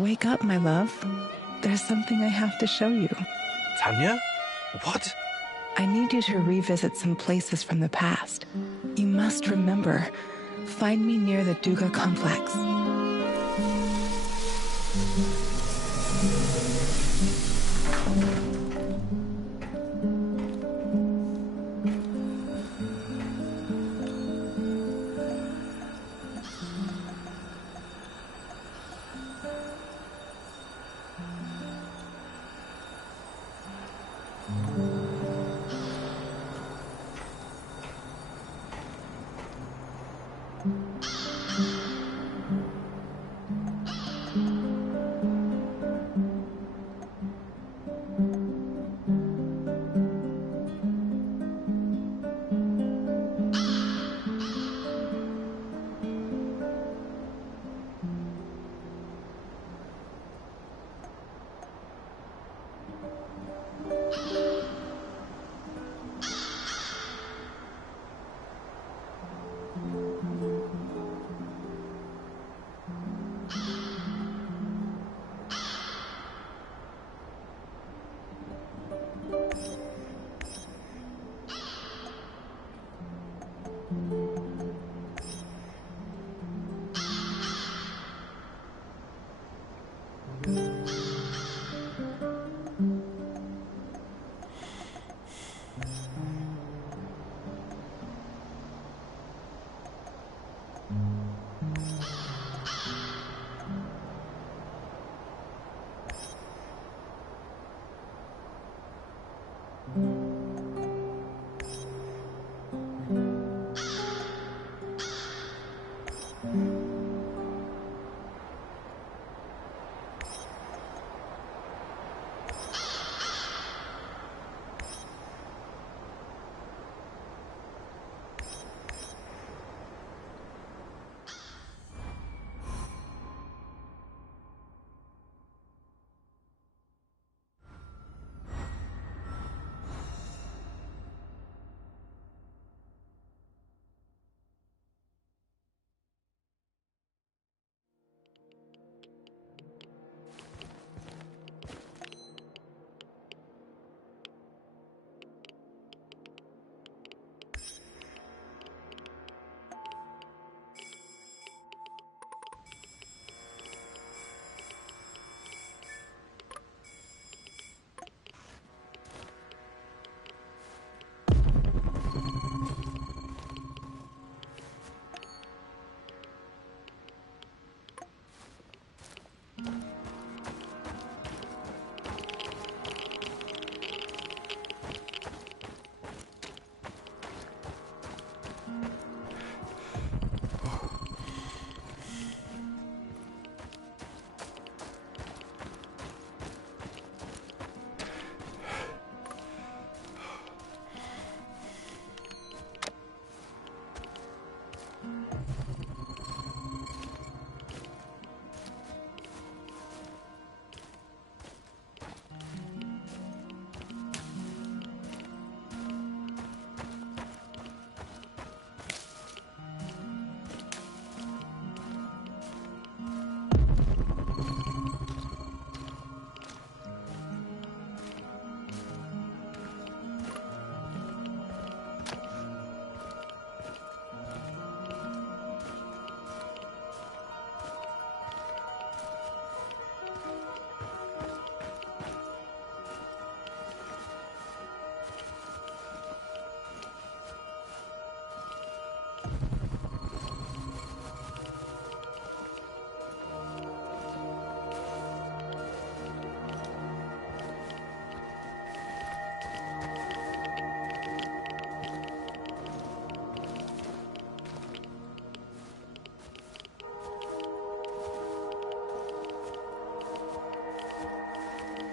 Wake up, my love. There's something I have to show you. Tanya? What? I need you to revisit some places from the past. You must remember. Find me near the Duga complex.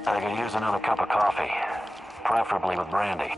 I could use another cup of coffee, preferably with brandy.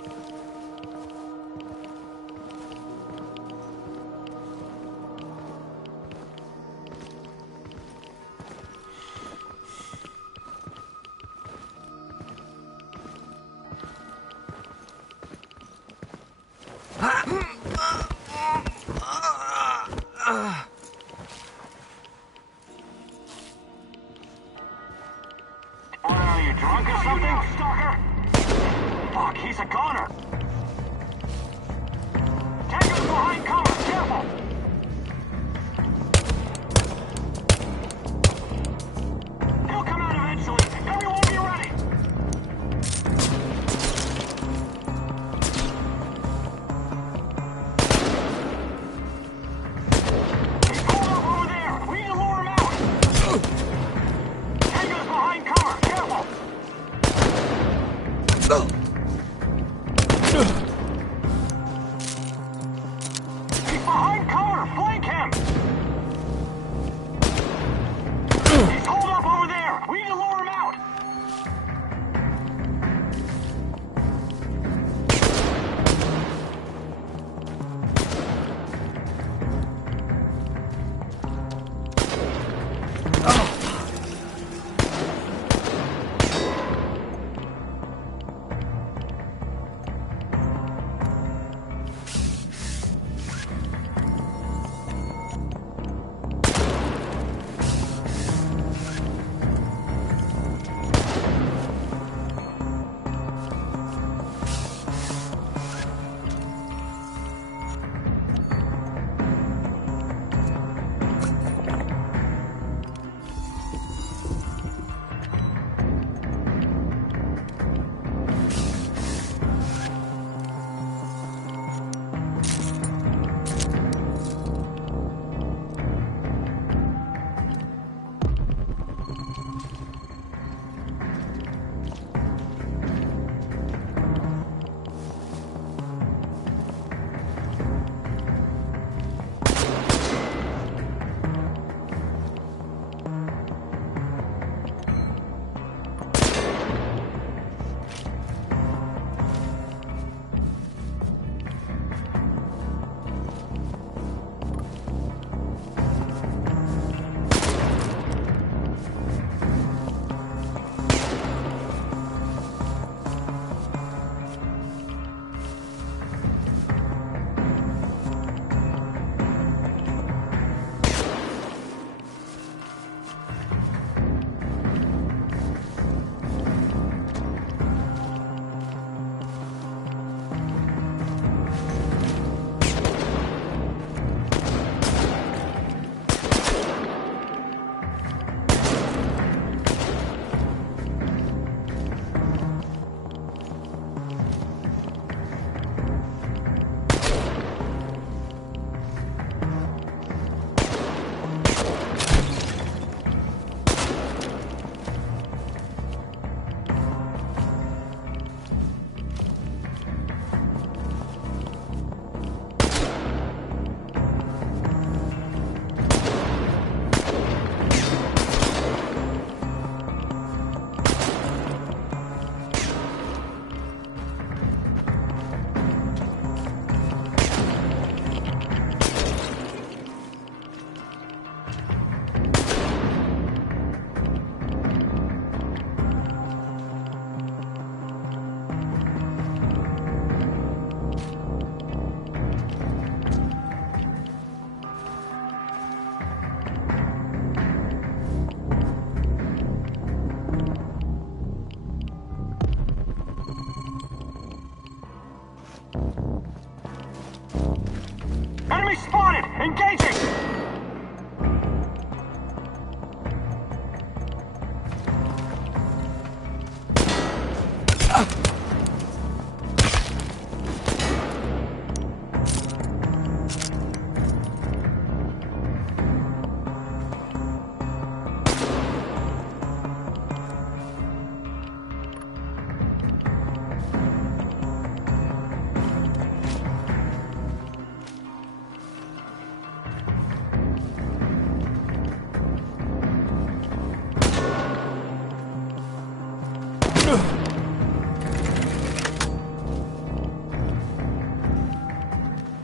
Enemy spotted! Engaging!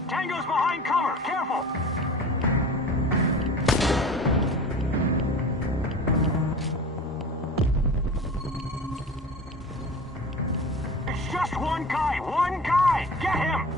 Tango's behind cover! Careful! It's just one guy! One guy! Get him!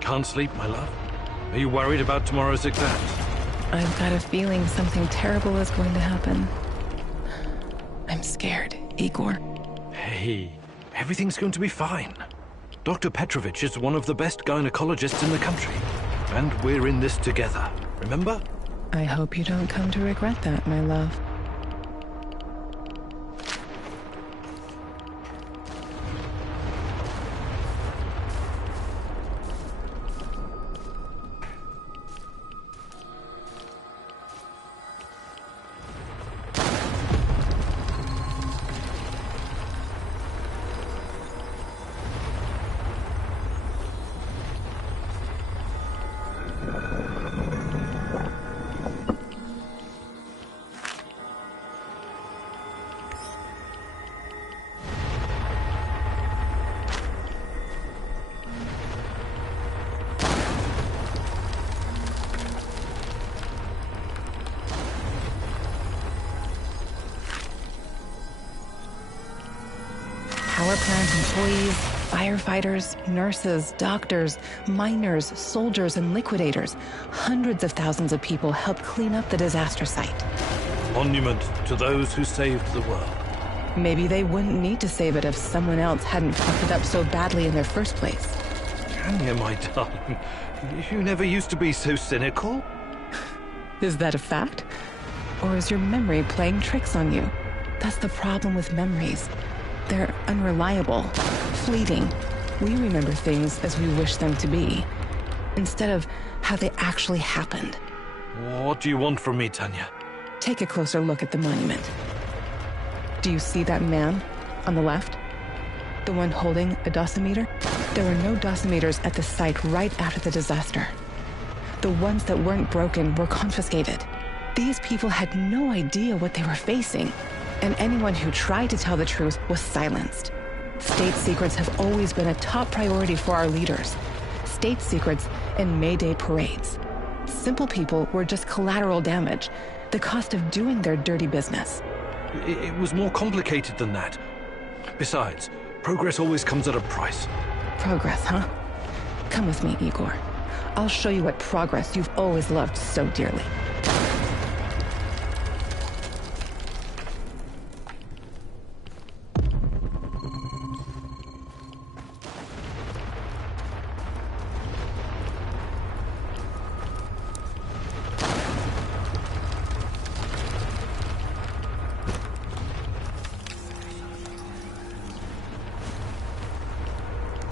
Can't sleep, my love? Are you worried about tomorrow's exams? I've got a feeling something terrible is going to happen. I'm scared, Igor. Hey, everything's going to be fine. Dr. Petrovich is one of the best gynecologists in the country. And we're in this together, remember? I hope you don't come to regret that, my love. Power plant employees, firefighters, nurses, doctors, miners, soldiers, and liquidators. Hundreds of thousands of people helped clean up the disaster site. Monument to those who saved the world. Maybe they wouldn't need to save it if someone else hadn't fucked it up so badly in their first place. Tanya, my darling, you never used to be so cynical. Is that a fact? Or is your memory playing tricks on you? That's the problem with memories. They're unreliable, fleeting. We remember things as we wish them to be, instead of how they actually happened. What do you want from me, Tanya? Take a closer look at the monument. Do you see that man on the left? The one holding a dosimeter? There were no dosimeters at the site right after the disaster. The ones that weren't broken were confiscated. These people had no idea what they were facing, and anyone who tried to tell the truth was silenced. State secrets have always been a top priority for our leaders. State secrets and May Day parades. Simple people were just collateral damage, the cost of doing their dirty business. It was more complicated than that. Besides, progress always comes at a price. Progress, huh? Come with me, Igor. I'll show you what progress you've always loved so dearly.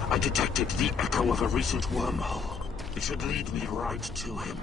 I detected the echo of a recent wormhole. It should lead me right to him.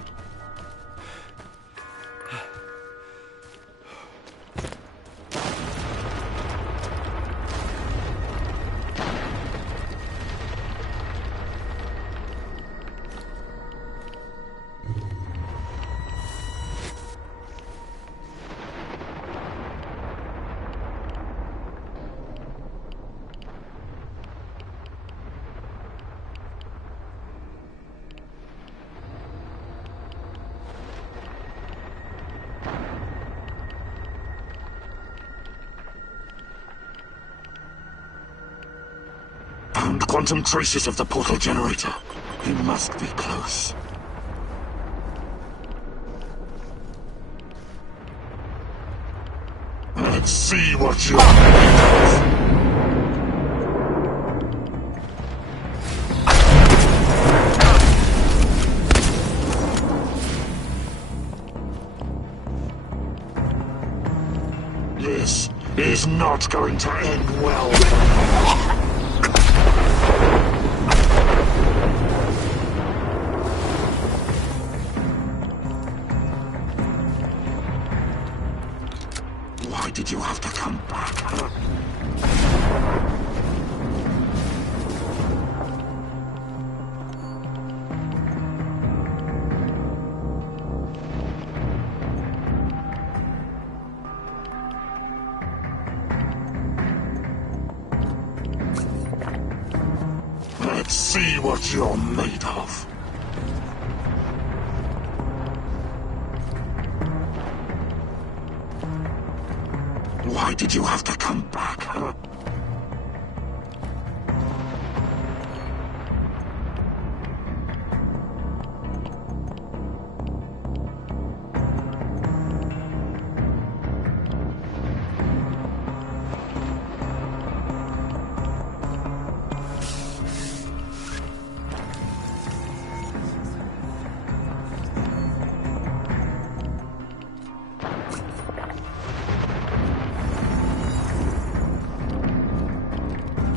Found quantum traces of the portal generator. He must be close. Let's see what you're made of. This is not going to end well. Why did you have to come back, huh? Let's see what you're made of. Why did you have to come back, huh?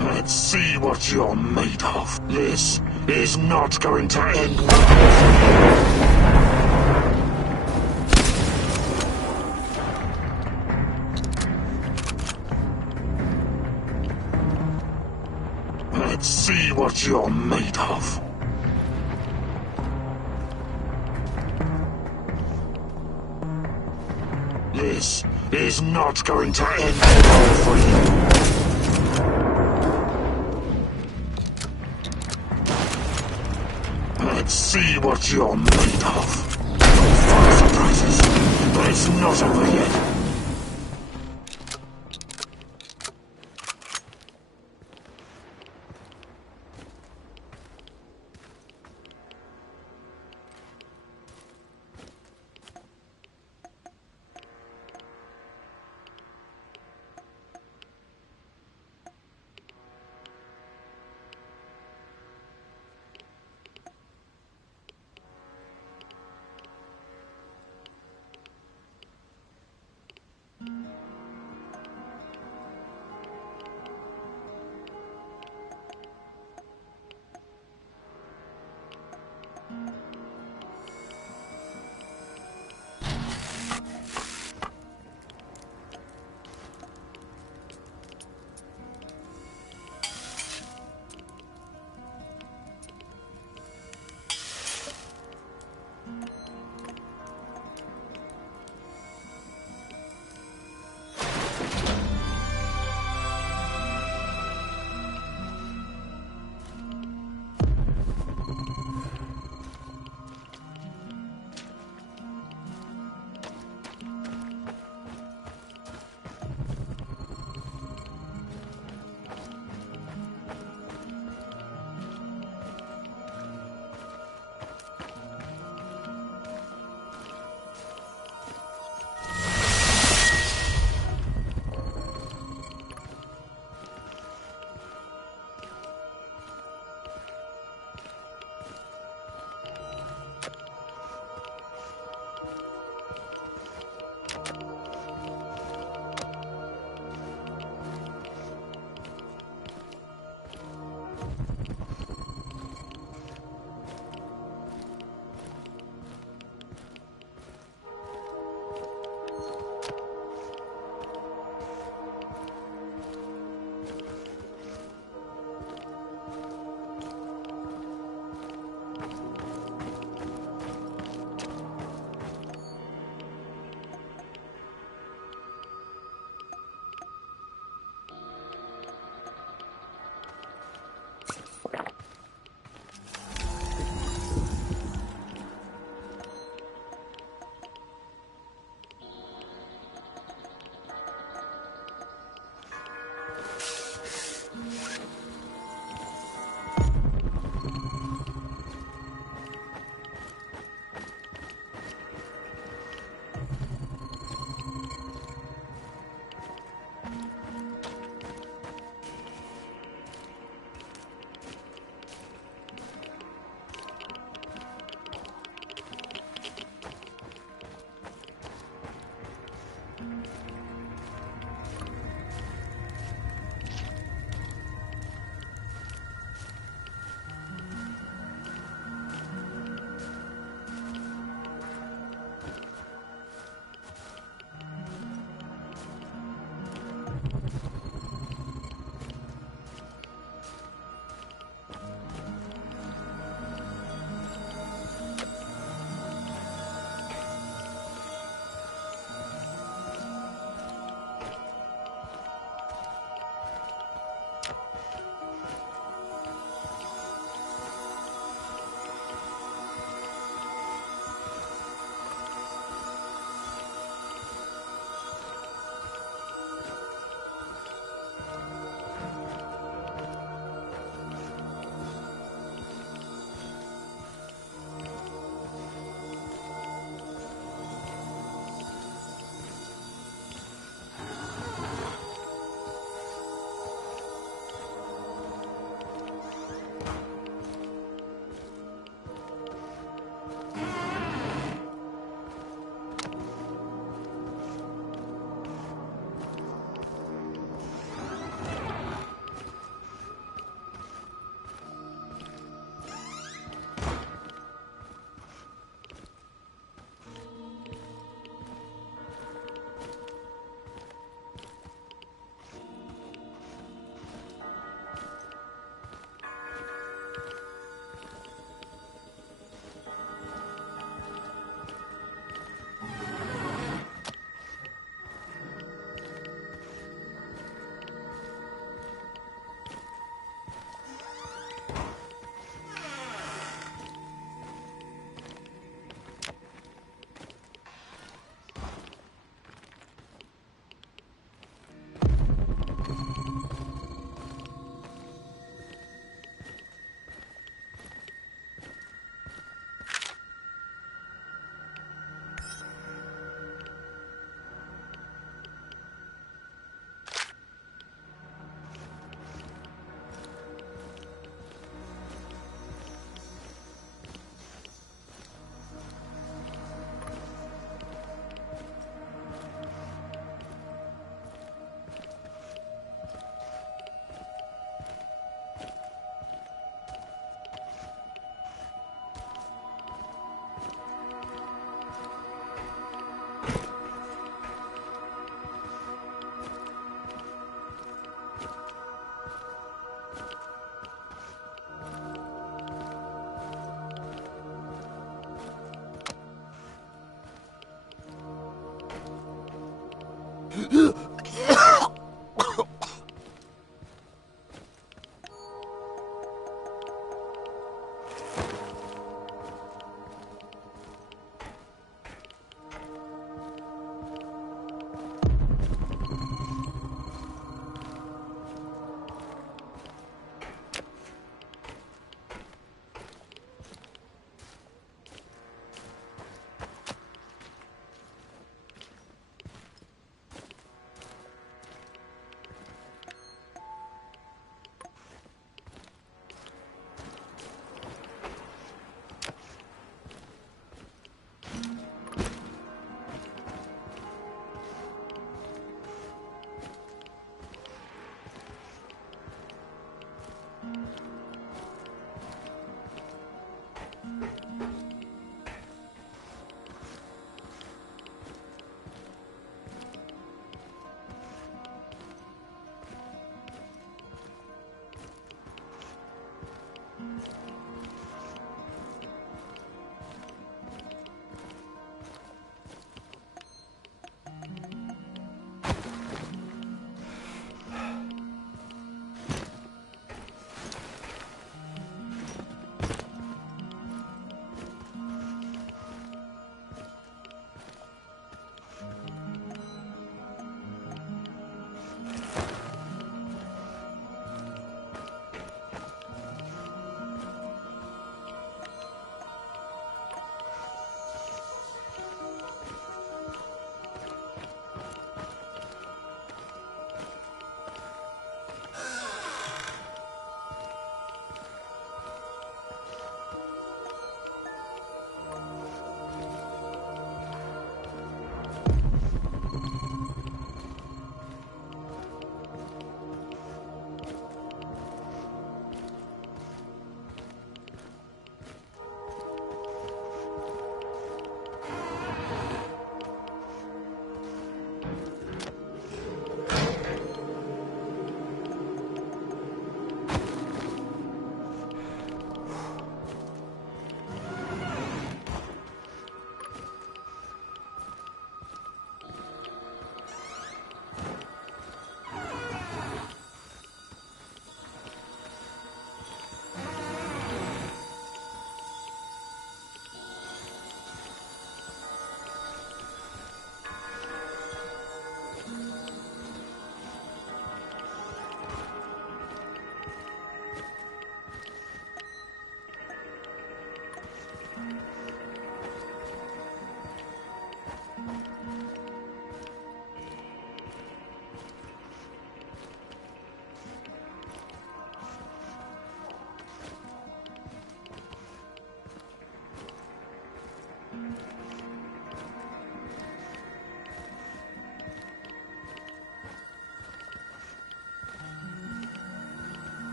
Let's see what you're made of. This is not going to end well. Let's see what you're made of. This is not going to end well for you. Let's see what you're made of. No fun surprises, but it's not over yet.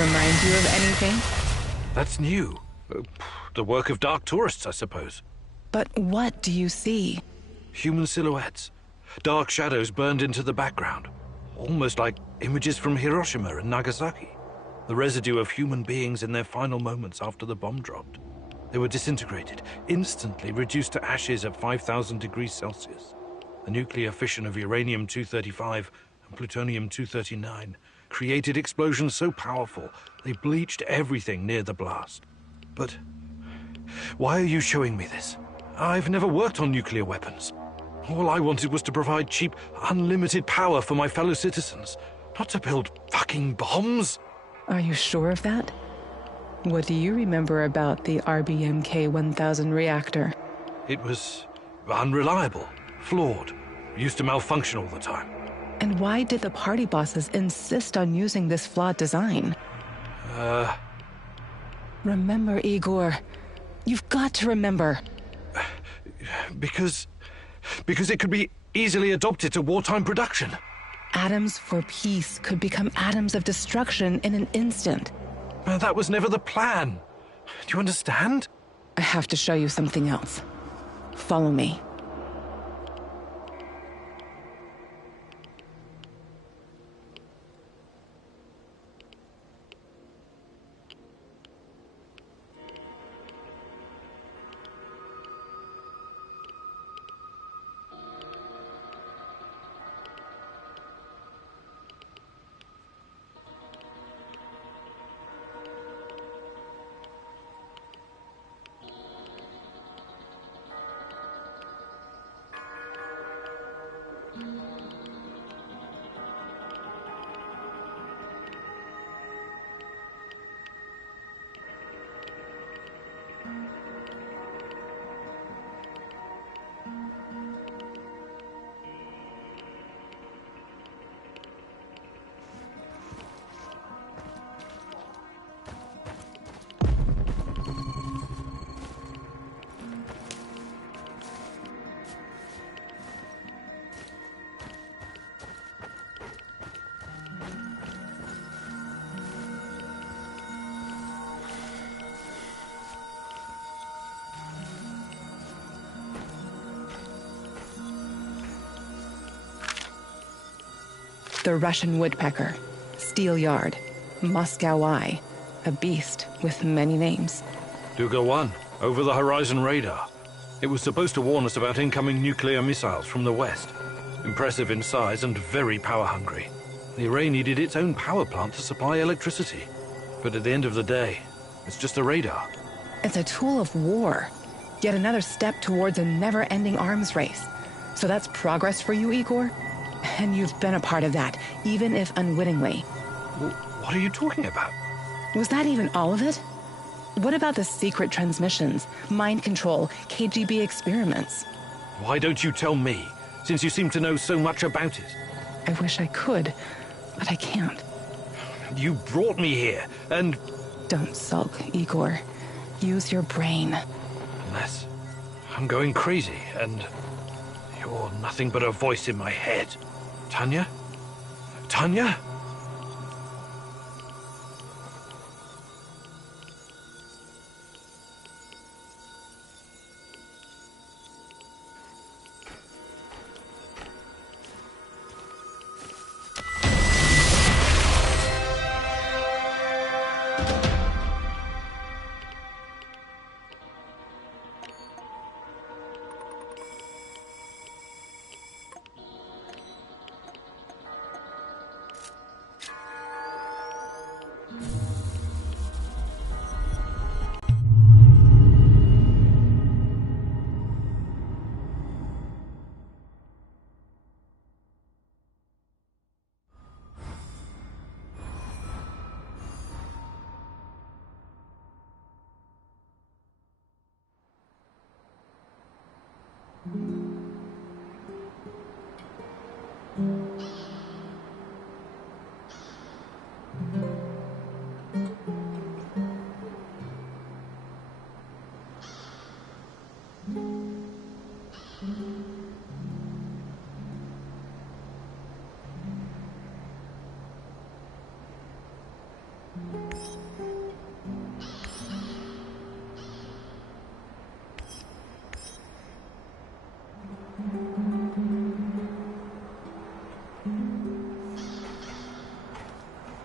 remind you of anything? That's new. The work of dark tourists, I suppose. But what do you see? Human silhouettes. Dark shadows burned into the background. Almost like images from Hiroshima and Nagasaki. The residue of human beings in their final moments after the bomb dropped. They were disintegrated, instantly reduced to ashes at 5,000 degrees Celsius. The nuclear fission of uranium-235 and plutonium-239 created explosions so powerful they bleached everything near the blast. But why are you showing me this? I've never worked on nuclear weapons. All I wanted was to provide cheap, unlimited power for my fellow citizens, not to build fucking bombs. Are you sure of that? What do you remember about the RBMK-1000 reactor? It was unreliable, flawed, used to malfunction all the time. And why did the party bosses insist on using this flawed design? Remember, Igor. You've got to remember. Because it could be easily adopted to wartime production. Atoms for peace could become atoms of destruction in an instant. That was never the plan. Do you understand? I have to show you something else. Follow me. The Russian woodpecker, steelyard, Moscow eye, a beast with many names. Duga 1, over the horizon radar. It was supposed to warn us about incoming nuclear missiles from the west. Impressive in size and very power-hungry. The array needed its own power plant to supply electricity. But at the end of the day, it's just a radar. It's a tool of war. Yet another step towards a never-ending arms race. So that's progress for you, Igor? And you've been a part of that, even if unwittingly. What are you talking about? Was that even all of it? What about the secret transmissions, mind control, KGB experiments? Why don't you tell me, since you seem to know so much about it? I wish I could, but I can't. You brought me here, and... Don't sulk, Igor. Use your brain. Unless I'm going crazy, and you're nothing but a voice in my head. Tanya? Tanya?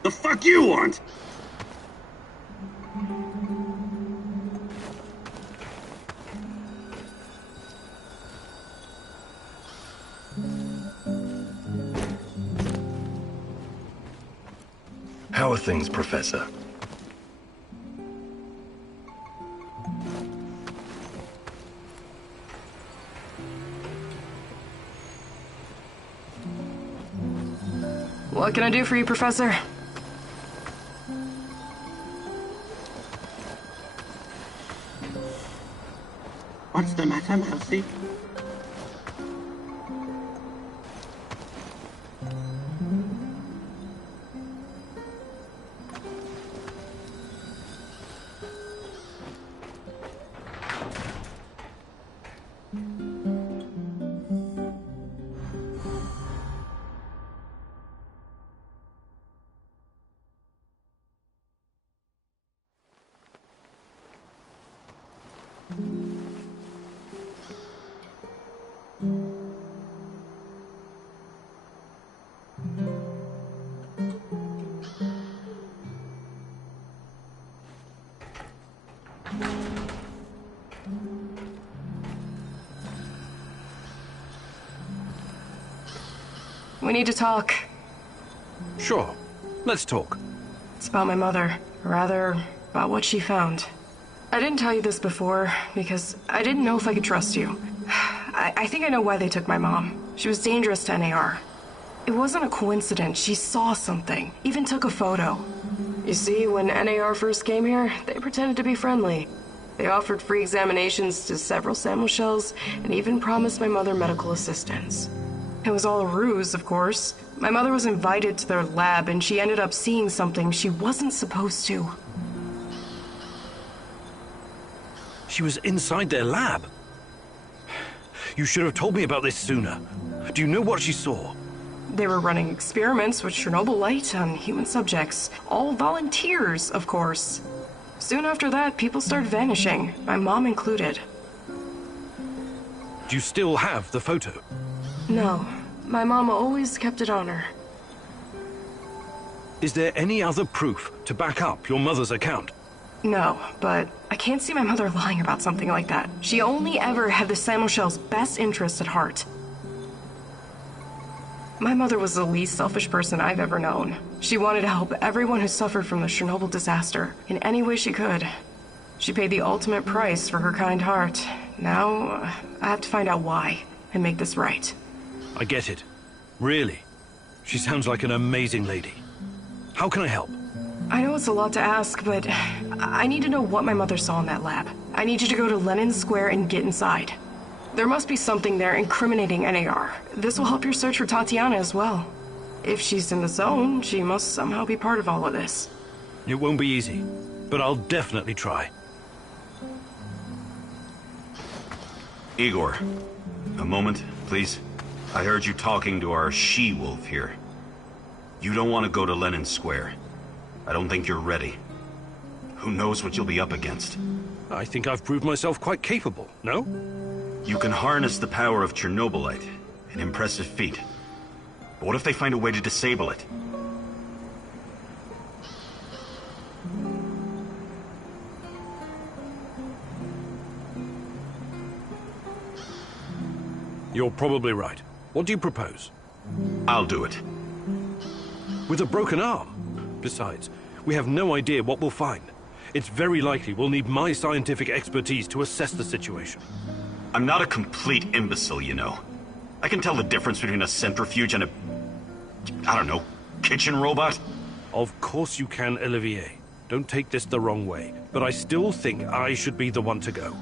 The fuck you want? How are things, Professor? What can I do for you, Professor? What's the matter, Mousy? We need to talk. Sure. Let's talk. It's about my mother. Rather, about what she found. I didn't tell you this before, because I didn't know if I could trust you. I think I know why they took my mom. She was dangerous to NAR. It wasn't a coincidence. She saw something. Even took a photo. You see, when NAR first came here, they pretended to be friendly. They offered free examinations to several sample shells, and even promised my mother medical assistance. It was all a ruse, of course. My mother was invited to their lab, and she ended up seeing something she wasn't supposed to. She was inside their lab. You should have told me about this sooner. Do you know what she saw? They were running experiments with Chernobylite on human subjects. All volunteers, of course. Soon after that, people started vanishing, my mom included. Do you still have the photo? No, my mom always kept it on her. Is there any other proof to back up your mother's account? No, but I can't see my mother lying about something like that. She only ever had the Samuel-Shell's best interest at heart. My mother was the least selfish person I've ever known. She wanted to help everyone who suffered from the Chernobyl disaster in any way she could. She paid the ultimate price for her kind heart. Now, I have to find out why and make this right. I get it. Really. She sounds like an amazing lady. How can I help? I know it's a lot to ask, but I need to know what my mother saw in that lab. I need you to go to Lenin Square and get inside. There must be something there incriminating NAR. This will help your search for Tatiana as well. If she's in the zone, she must somehow be part of all of this. It won't be easy, but I'll definitely try. Igor, a moment, please. I heard you talking to our she-wolf here. You don't want to go to Lenin Square. I don't think you're ready. Who knows what you'll be up against? I think I've proved myself quite capable, no? You can harness the power of Chernobylite. An impressive feat. But what if they find a way to disable it? You're probably right. What do you propose? I'll do it. With a broken arm? Besides, we have no idea what we'll find. It's very likely we'll need my scientific expertise to assess the situation. I'm not a complete imbecile, you know. I can tell the difference between a centrifuge and a... I don't know, kitchen robot? Of course you can, Olivier. Don't take this the wrong way, but I still think I should be the one to go.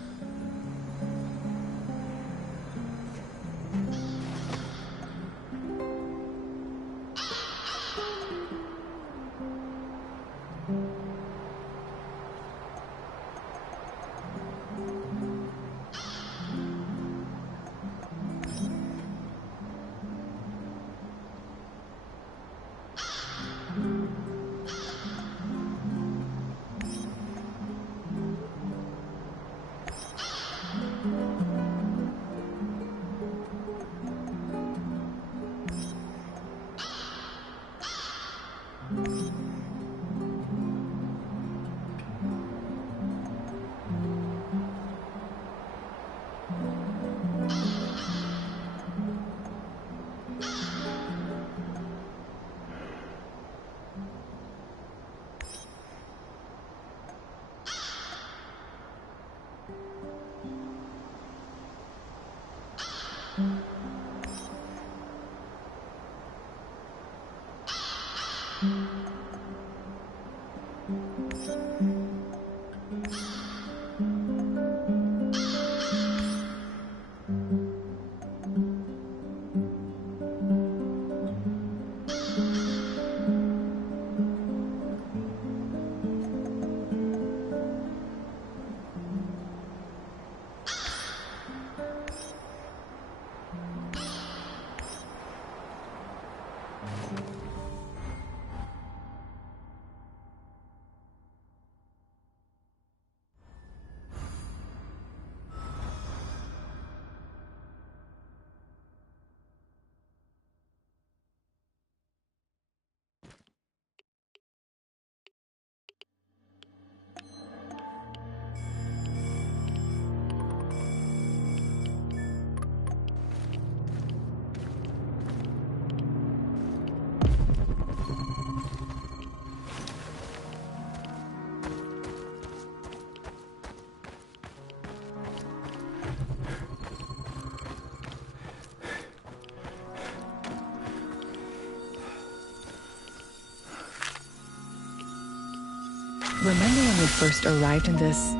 Remember when we first arrived in this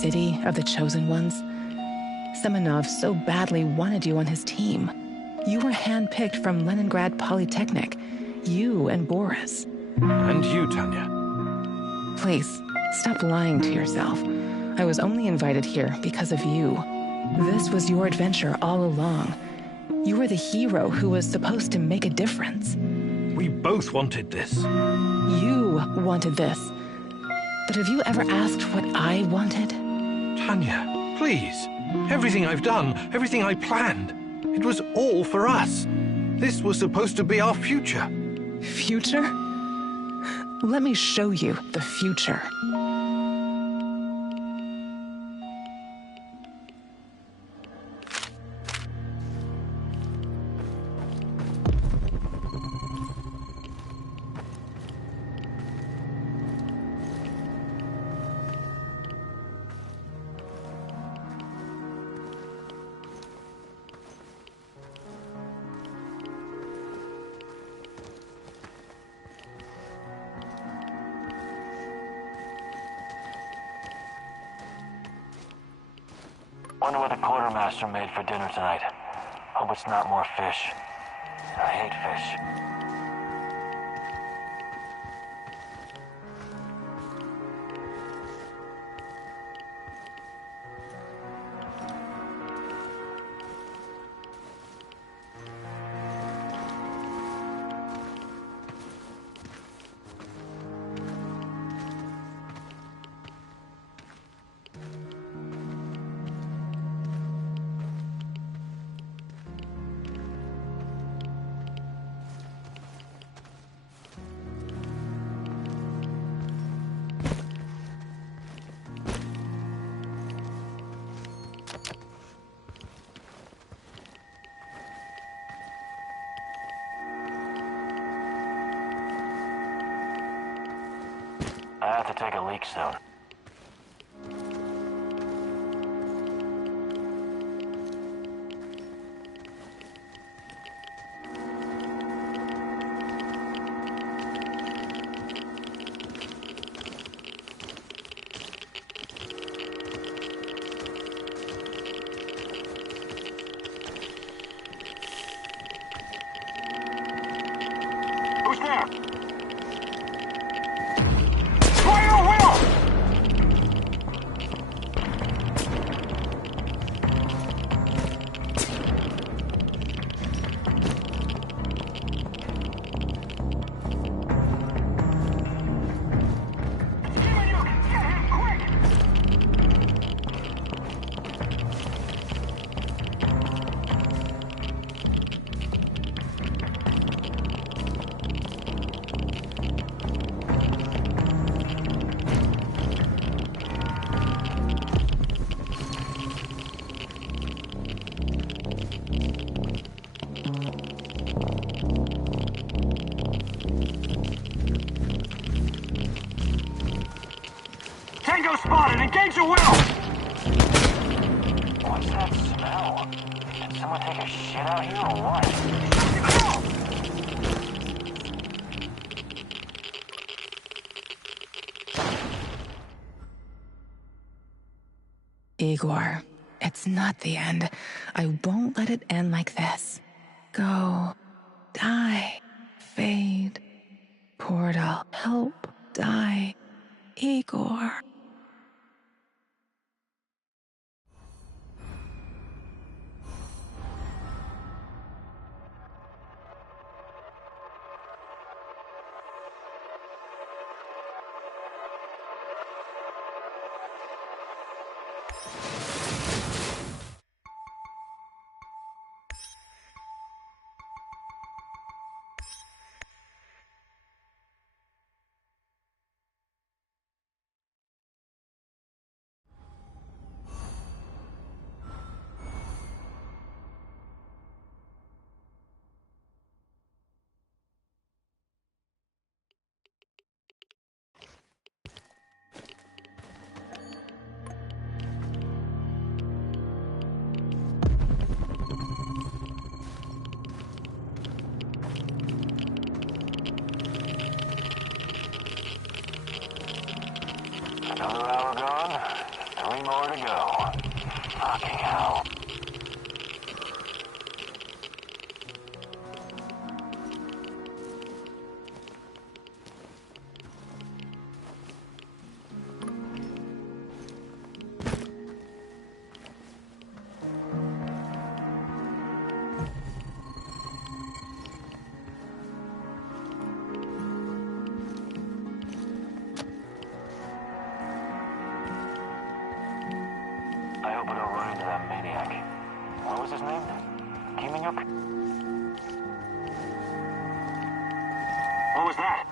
city of the Chosen Ones? Semenov so badly wanted you on his team. You were handpicked from Leningrad Polytechnic. You and Boris. And you, Tanya. Please, stop lying to yourself. I was only invited here because of you. This was your adventure all along. You were the hero who was supposed to make a difference. We both wanted this. You wanted this. But have you ever asked what I wanted? Tanya, please. Everything I've done, everything I planned, it was all for us. This was supposed to be our future. Future? Let me show you the future. Wonder what the quartermaster made for dinner tonight. Hope it's not more fish. I hate fish. I have to take a leak soon. Who's there? Fire Will! Tango spotted! Engage the Will! What's that smell? Did someone take a shit out here or what? Igor, it's not the end. I won't let it end like this. Go. Die. Fade. Portal. Help. Die. Igor. 3 more to go. Fucking hell. I hope I don't run into that maniac. What was his name? Kiminyuk? What was that?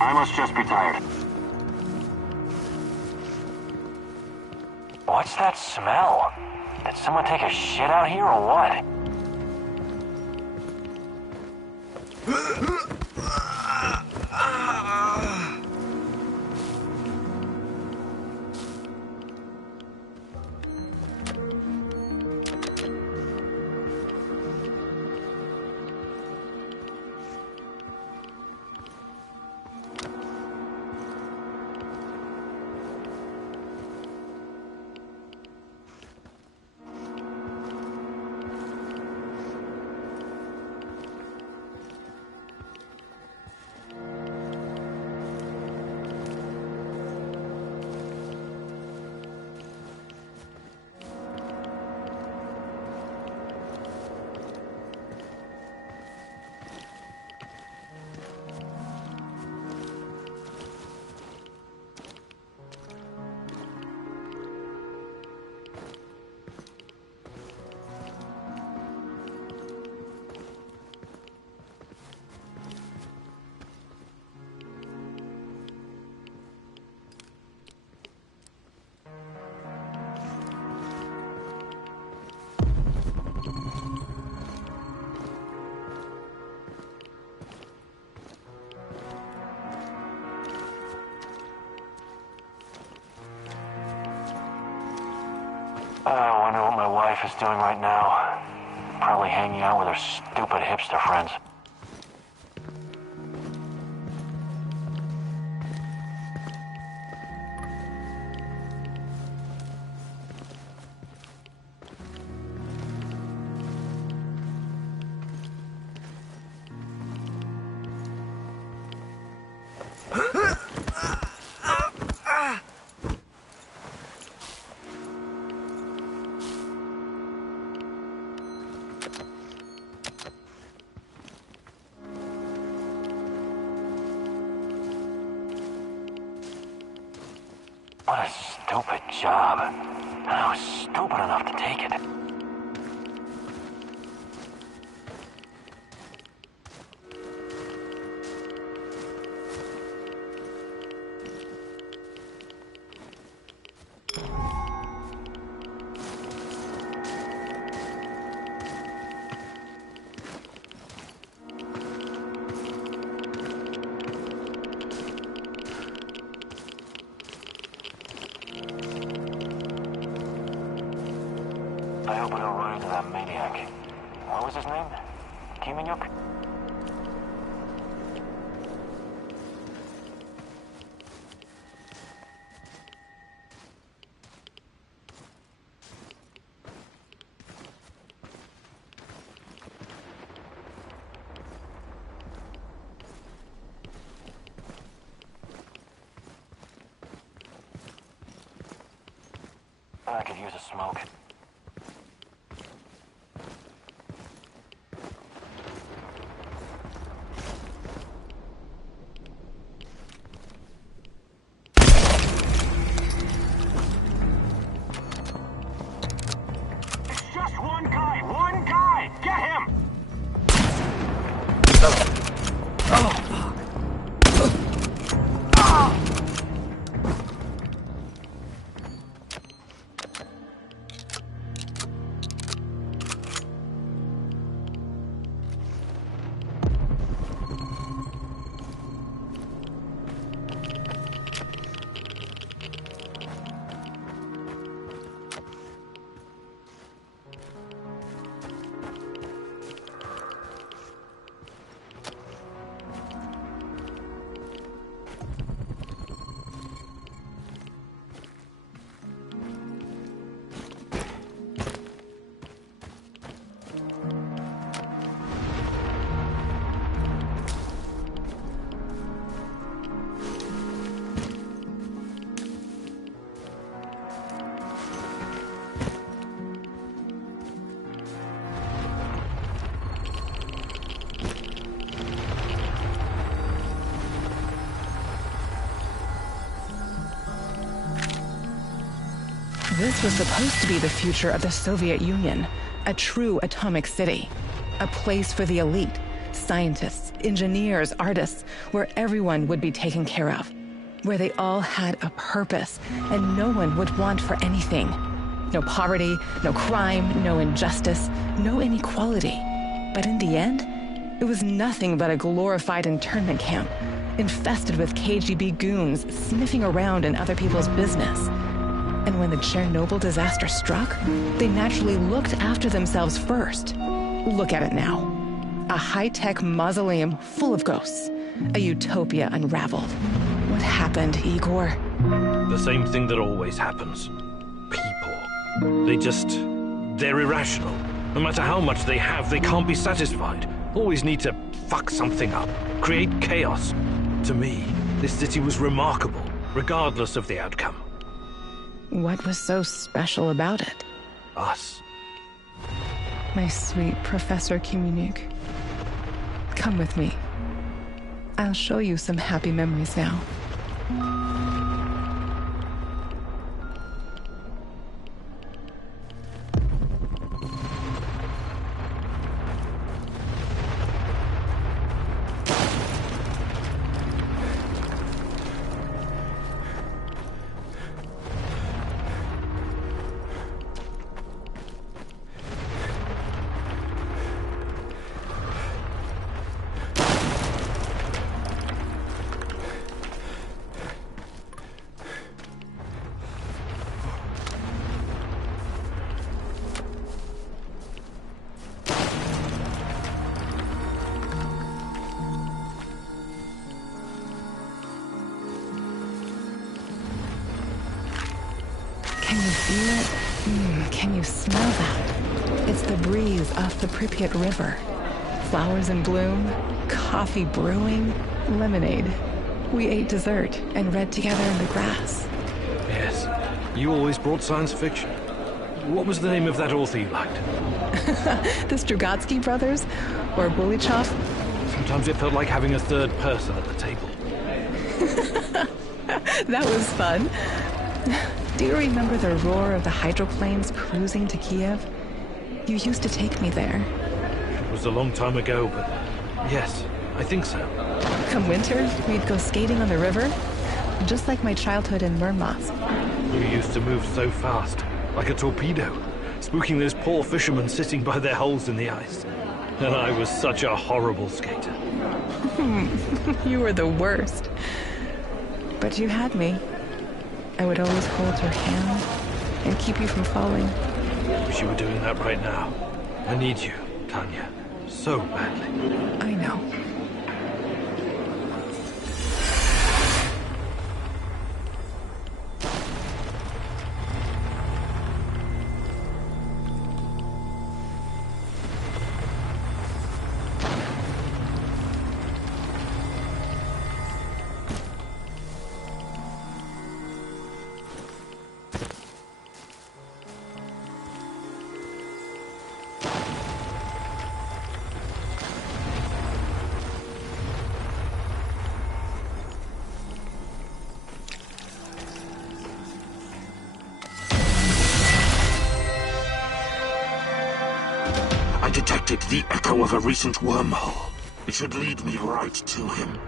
I must just be tired. What's that smell? Did someone take a shit out here or what? I wonder what my wife is doing right now. Probably hanging out with her stupid hipster friends. What a stupid job. And I was stupid enough to take it. I hope I don't run into that maniac. What was his name? Kiminyuk? I could use a smoke. This was supposed to be the future of the Soviet Union, a true atomic city, a place for the elite, scientists, engineers, artists, where everyone would be taken care of, where they all had a purpose and no one would want for anything. No poverty, no crime, no injustice, no inequality. But in the end, it was nothing but a glorified internment camp, infested with KGB goons sniffing around in other people's business. And when the Chernobyl disaster struck, they naturally looked after themselves first. Look at it now. A high-tech mausoleum full of ghosts. A utopia unraveled. What happened, Igor? The same thing that always happens. People. They're irrational. No matter how much they have, they can't be satisfied. Always need to fuck something up. Create chaos. To me, this city was remarkable, regardless of the outcome. What was so special about it? Us. My sweet Professor Kimunik. Come with me. I'll show you some happy memories now. Can you feel it? Can you smell that? It's the breeze off the Pripyat River. Flowers in bloom, coffee brewing, lemonade. We ate dessert and read together in the grass. Yes, you always brought science fiction. What was the name of that author you liked? The Strugatsky brothers? Or Bulichov? Sometimes it felt like having a third person at the table. That was fun. Do you remember the roar of the hydroplanes cruising to Kiev? You used to take me there. It was a long time ago, but yes, I think so. Come winter, we'd go skating on the river, just like my childhood in Murmansk. You used to move so fast, like a torpedo, spooking those poor fishermen sitting by their holes in the ice. And I was such a horrible skater. You were the worst. But you had me. I would always hold your hand and keep you from falling. I wish you were doing that right now. I need you, Tanya, so badly. I know. I detected the echo of a recent wormhole. It should lead me right to him.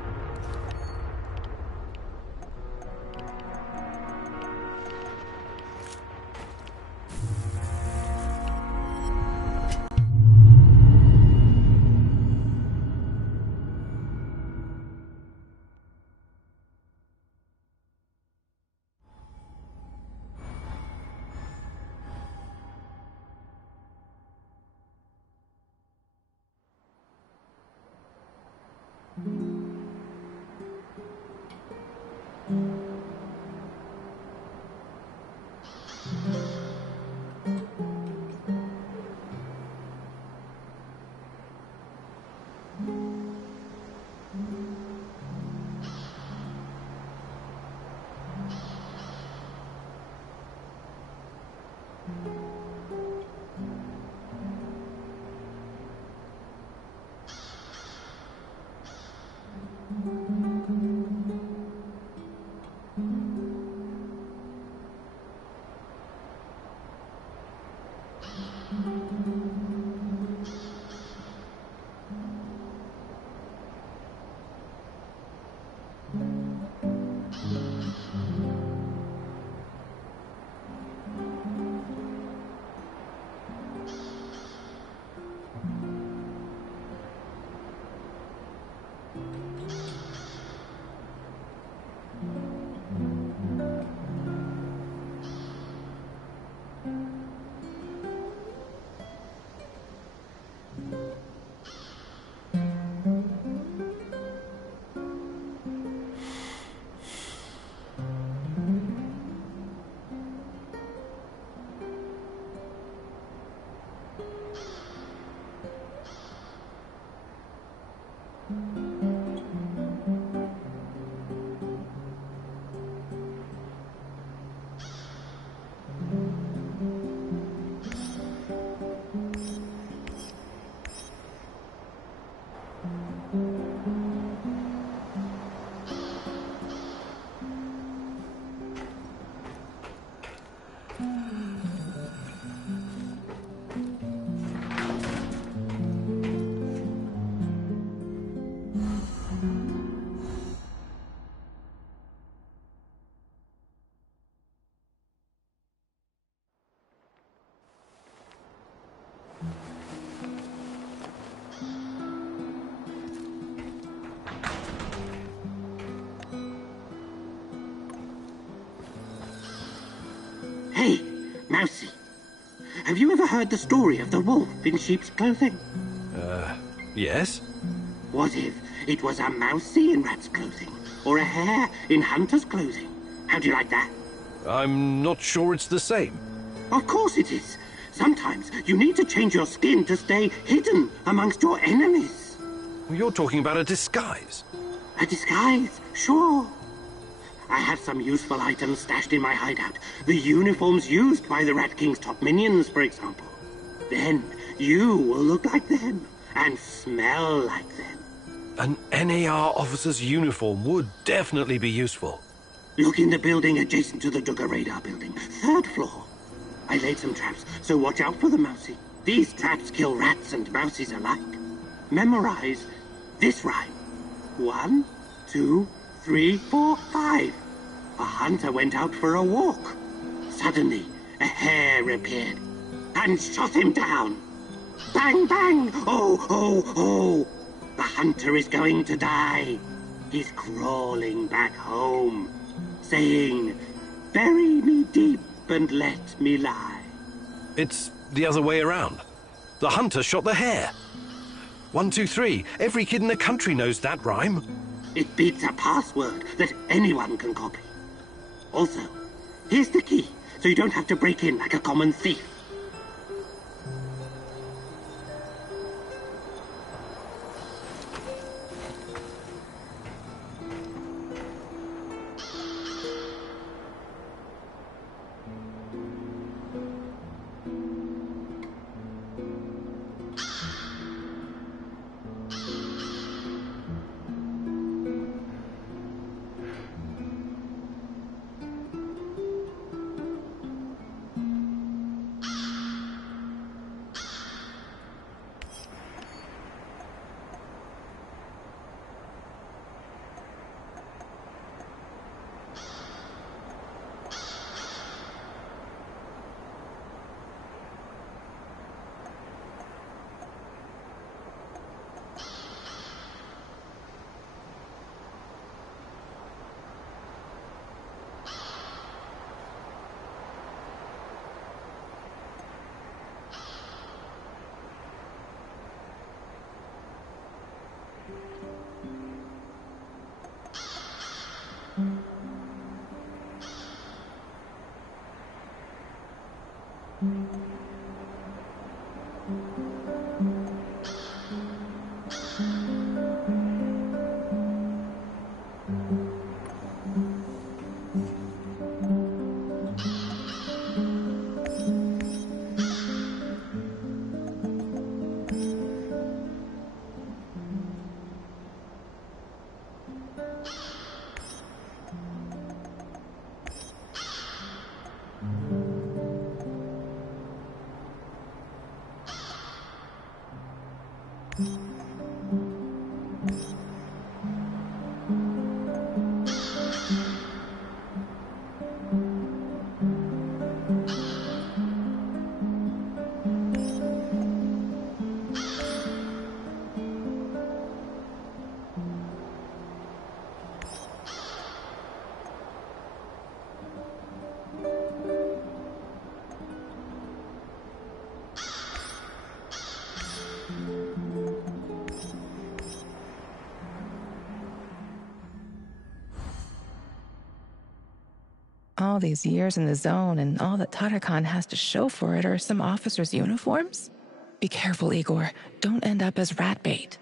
Hey, Mousy. Have you ever heard the story of the wolf in sheep's clothing? Yes? What if it was a mousy in rat's clothing? Or a hare in hunter's clothing? How do you like that? I'm not sure it's the same. Of course it is. Sometimes you need to change your skin to stay hidden amongst your enemies. You're talking about a disguise. A disguise, sure. I have some useful items stashed in my hideout. The uniforms used by the Rat King's top minions, for example. Then you will look like them and smell like them. An NAR officer's uniform would definitely be useful. Look in the building adjacent to the Duggar radar building. 3rd floor. I laid some traps, so watch out for the Mousy. These traps kill rats and mousies alike. Memorize this rhyme. 1, 2, 3, 4, 5. A hunter went out for a walk. Suddenly, a hare appeared and shot him down. Bang, bang! Oh, oh, oh! The hunter is going to die. He's crawling back home, saying, "Bury me deep and let me lie." It's the other way around. The hunter shot the hare. 1, 2, 3. Every kid in the country knows that rhyme. It beats a password that anyone can copy. Also, here's the key, so you don't have to break in like a common thief. All these years in the zone and all that Tatakan has to show for it are some officers' uniforms? Be careful, Igor. Don't end up as rat bait.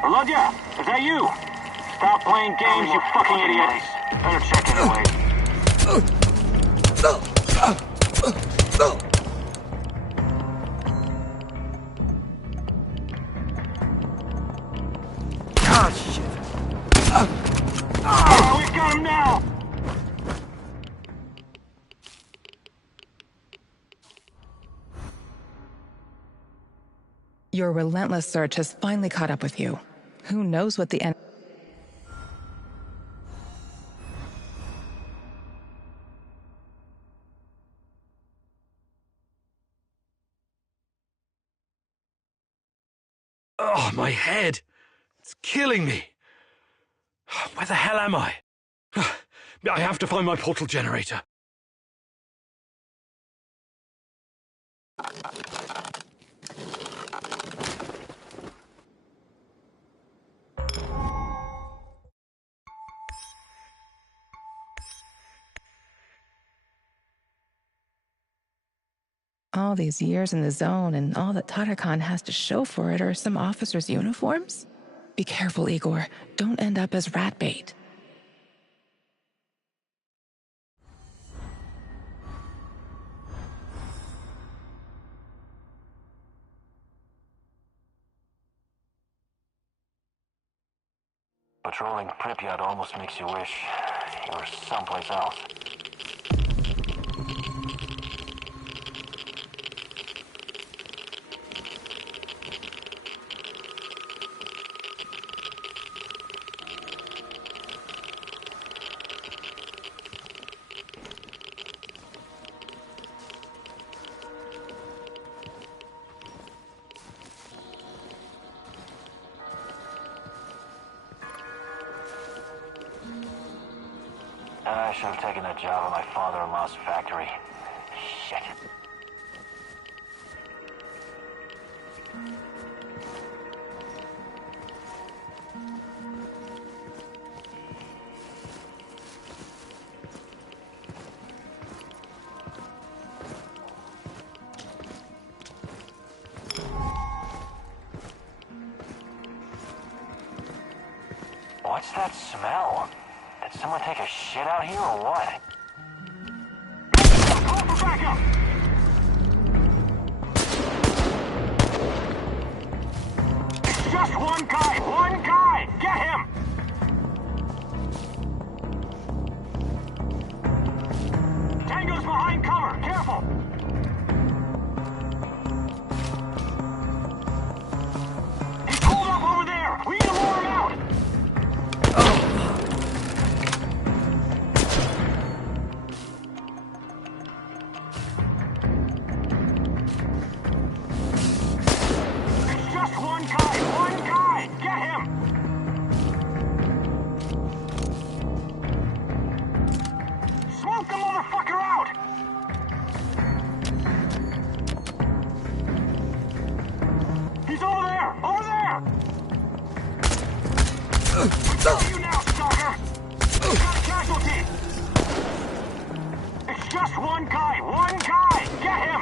Volodya, is that you? Stop playing games, you fucking idiot. Better check anyway. Ah, shit. Oh, we got him now! Your relentless search has finally caught up with you. Who knows what the end... Oh, my head. It's killing me. Where the hell am I? I have to find my portal generator. All these years in the zone and all that Tatakan has to show for it are some officers' uniforms? Be careful, Igor. Don't end up as rat bait. Patrolling Pripyat almost makes you wish you were someplace else. I should have taken that job at my father-in-law's factory. Shit. What's that smell? Did someone take a shit out here or what? Call for backup! It's just one guy! One guy! Get him! Tango's behind cover! Careful! He's pulled up over there! We need to lure him out! You now, stalker! Got a casualty! It's just one guy! One guy! Get him!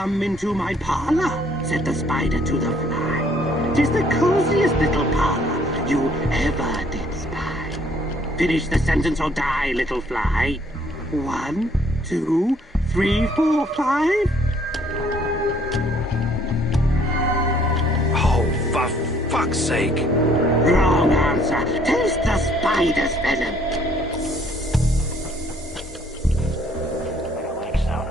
Come into my parlor, said the spider to the fly. 'Tis the coziest little parlor you ever did spy. Finish the sentence or die, little fly. 1, 2, 3, 4, 5. Oh, for fuck's sake. Wrong answer. Taste the spider's venom. Leak soon.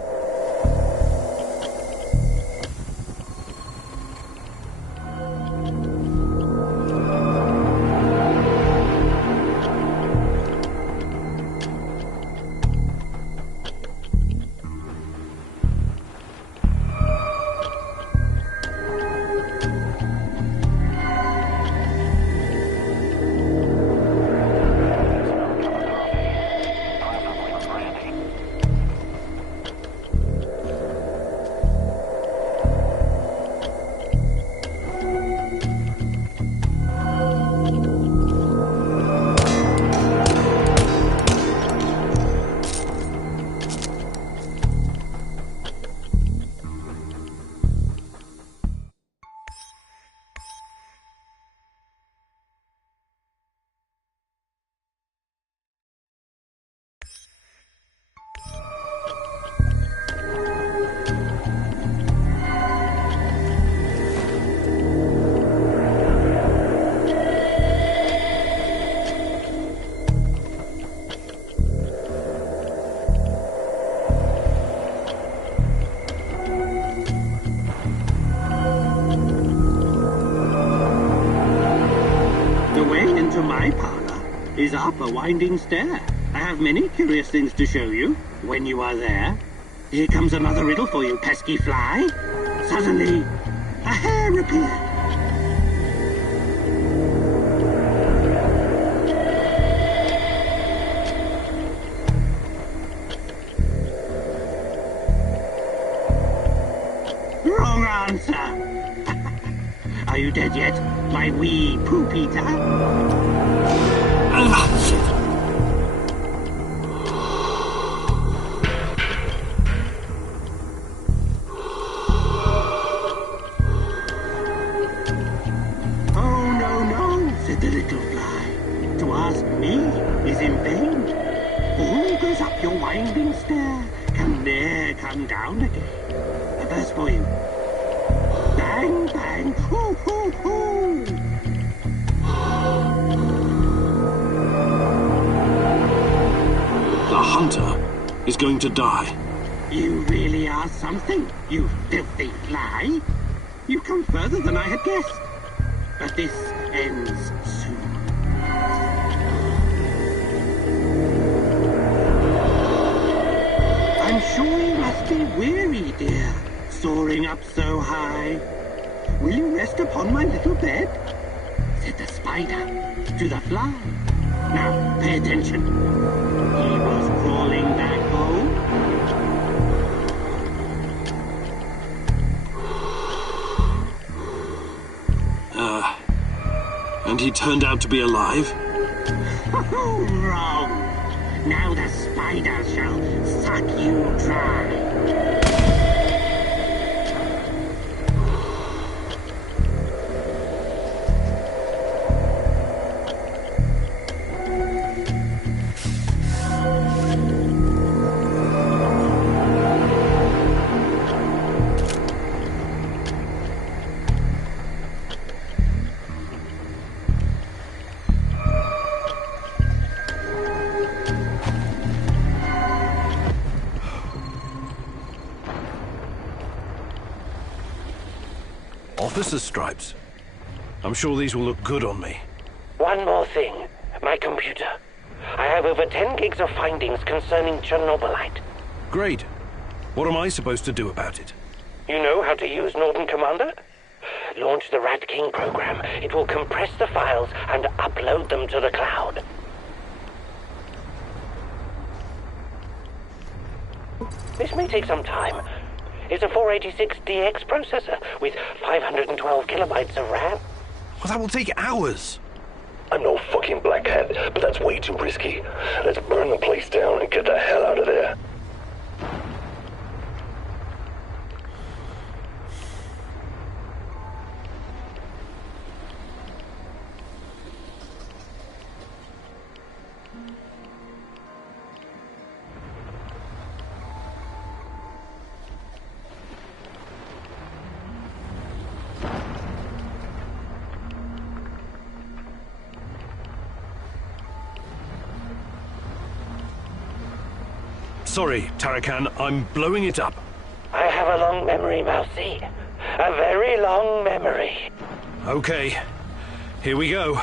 Is up a winding stair. I have many curious things to show you when you are there. Here comes another riddle for you, pesky fly. Suddenly, a hair appeared. Wrong answer. Are you dead yet, my wee poop-eater? Come down again. A verse for you. Bang, bang, hoo, hoo, hoo. The hunter is going to die. You really are something, you filthy fly. You've come further than I had guessed. But this ends soon. I'm sure you must be weary, dear, soaring up so high. Will you rest upon my little bed? Said the spider to the fly. Now, pay attention. He was crawling back home. And he turned out to be alive? Wrong. Now the spider shall suck you dry. Officer's stripes. I'm sure these will look good on me. One more thing. My computer. I have over 10 gigs of findings concerning Chernobylite. Great. What am I supposed to do about it? You know how to use Norton Commander? Launch the Rat King program. It will compress the files and upload them to the cloud. This may take some time. It's a 486DX processor with 512 kilobytes of RAM. Well, that will take hours. I'm no fucking black hat, but that's way too risky. Let's burn the place down and get the hell out of there. Sorry, Tarakan, I'm blowing it up. I have a long memory, Mousy. A very long memory. Okay, here we go.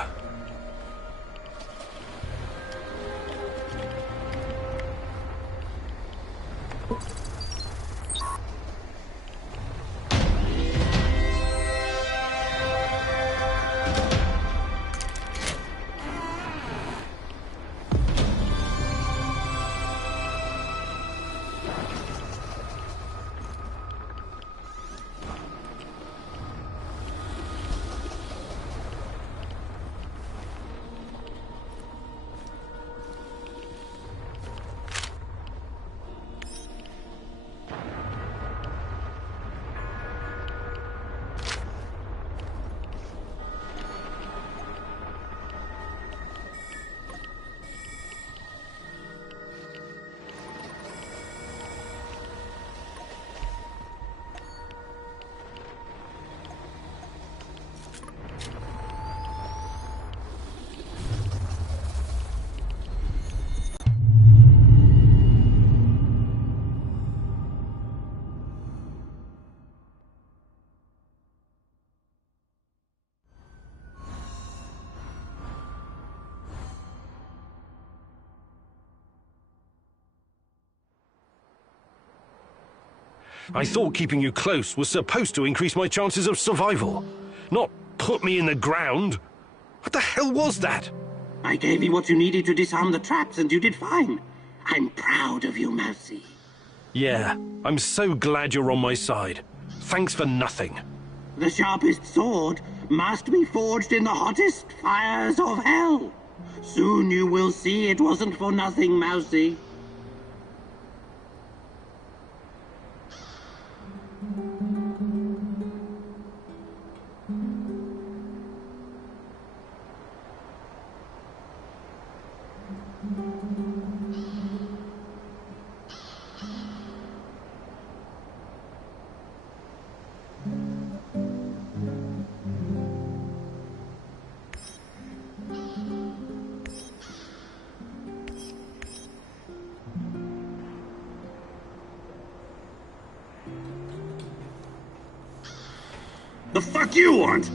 I thought keeping you close was supposed to increase my chances of survival, not put me in the ground. What the hell was that? I gave you what you needed to disarm the traps, and you did fine. I'm proud of you, Mousy. Yeah, I'm so glad you're on my side. Thanks for nothing. The sharpest sword must be forged in the hottest fires of hell. Soon you will see it wasn't for nothing, Mousy. The fuck you want?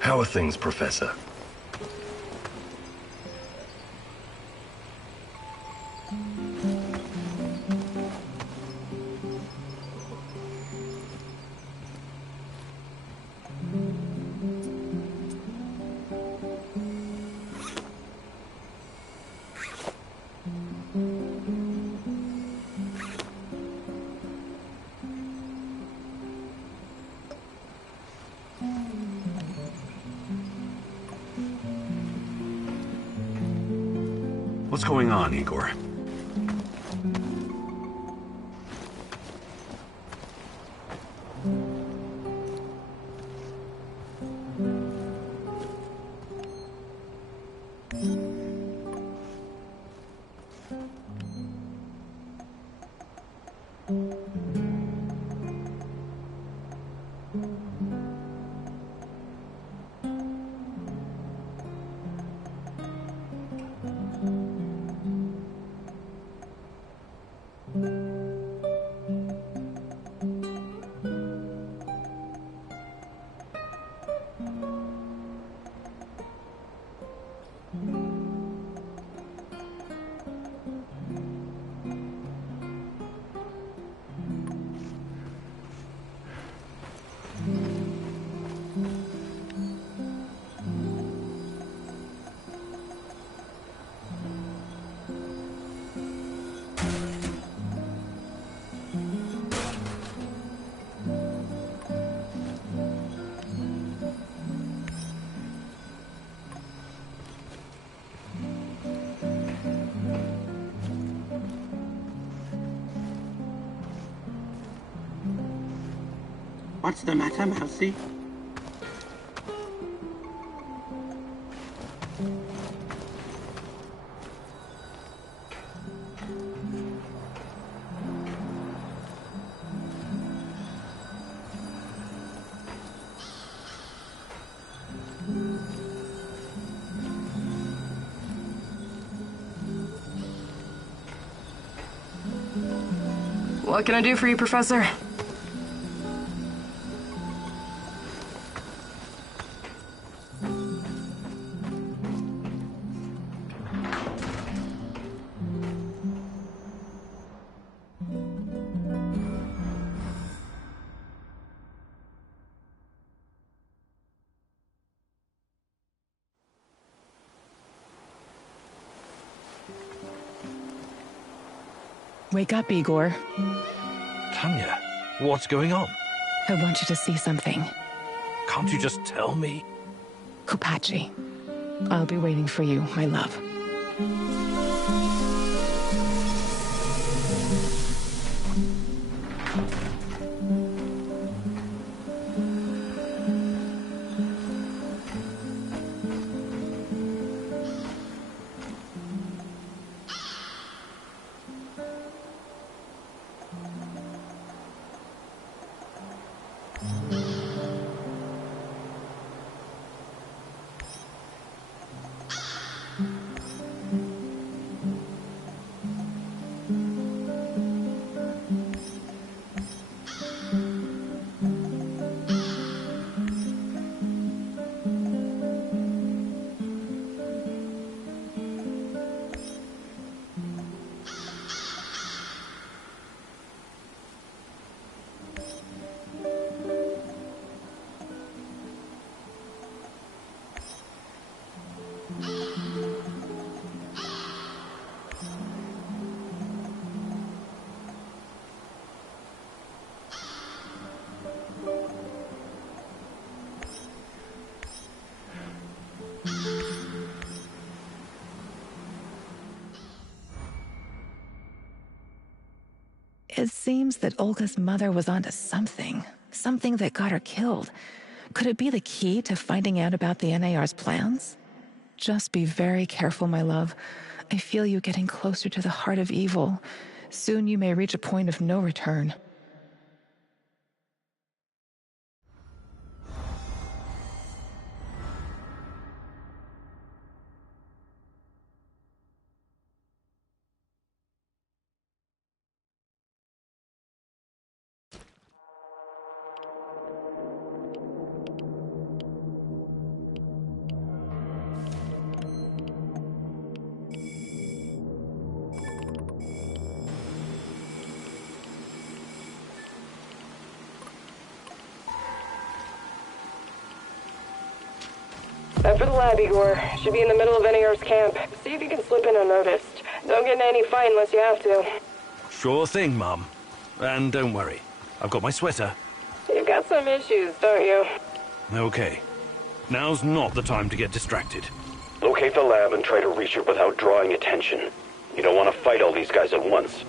How are things, Professor? What's going on, Igor? What's the matter, Mousy? What can I do for you, Professor? Wake up, Igor. Tanya, what's going on? I want you to see something. Can't you just tell me? Kupachi. I'll be waiting for you, my love. It seems that Olga's mother was onto something that got her killed. Could it be the key to finding out about the NAR's plans? Just be very careful, my love. I feel you getting closer to the heart of evil. Soon you may reach a point of no return. Time for the lab, Igor. Should be in the middle of NAR's camp. See if you can slip in unnoticed. Don't get in any fight unless you have to. Sure thing, Mum. And don't worry, I've got my sweater. You've got some issues, don't you? Okay. Now's not the time to get distracted. Locate the lab and try to reach it without drawing attention. You don't want to fight all these guys at once.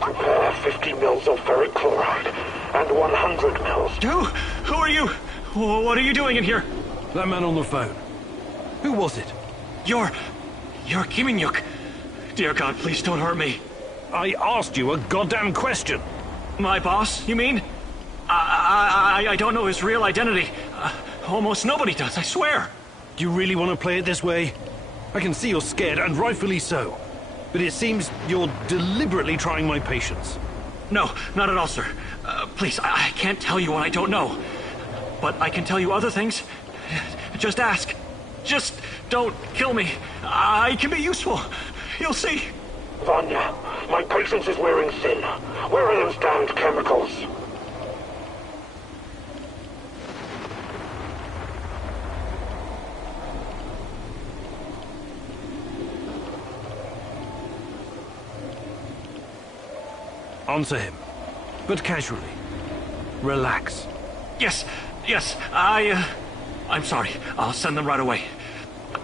Prepare 50 mils of ferric chloride and 100 mils. Who are you? What are you doing in here? That man on the phone. Who was it? You're Kiminyuk. Dear God, please don't hurt me. I asked you a goddamn question. My boss, you mean? I don't know his real identity. Almost nobody does, I swear. Do you really want to play it this way? I can see you're scared, and rightfully so. But it seems you're deliberately trying my patience. No, not at all, sir. Please, I can't tell you what I don't know. But I can tell you other things. Just ask. Just don't kill me. I can be useful. You'll see. Vanya, my patience is wearing thin. Where are those damned chemicals? Answer him, but casually. Relax. Yes, I'm sorry. I'll send them right away.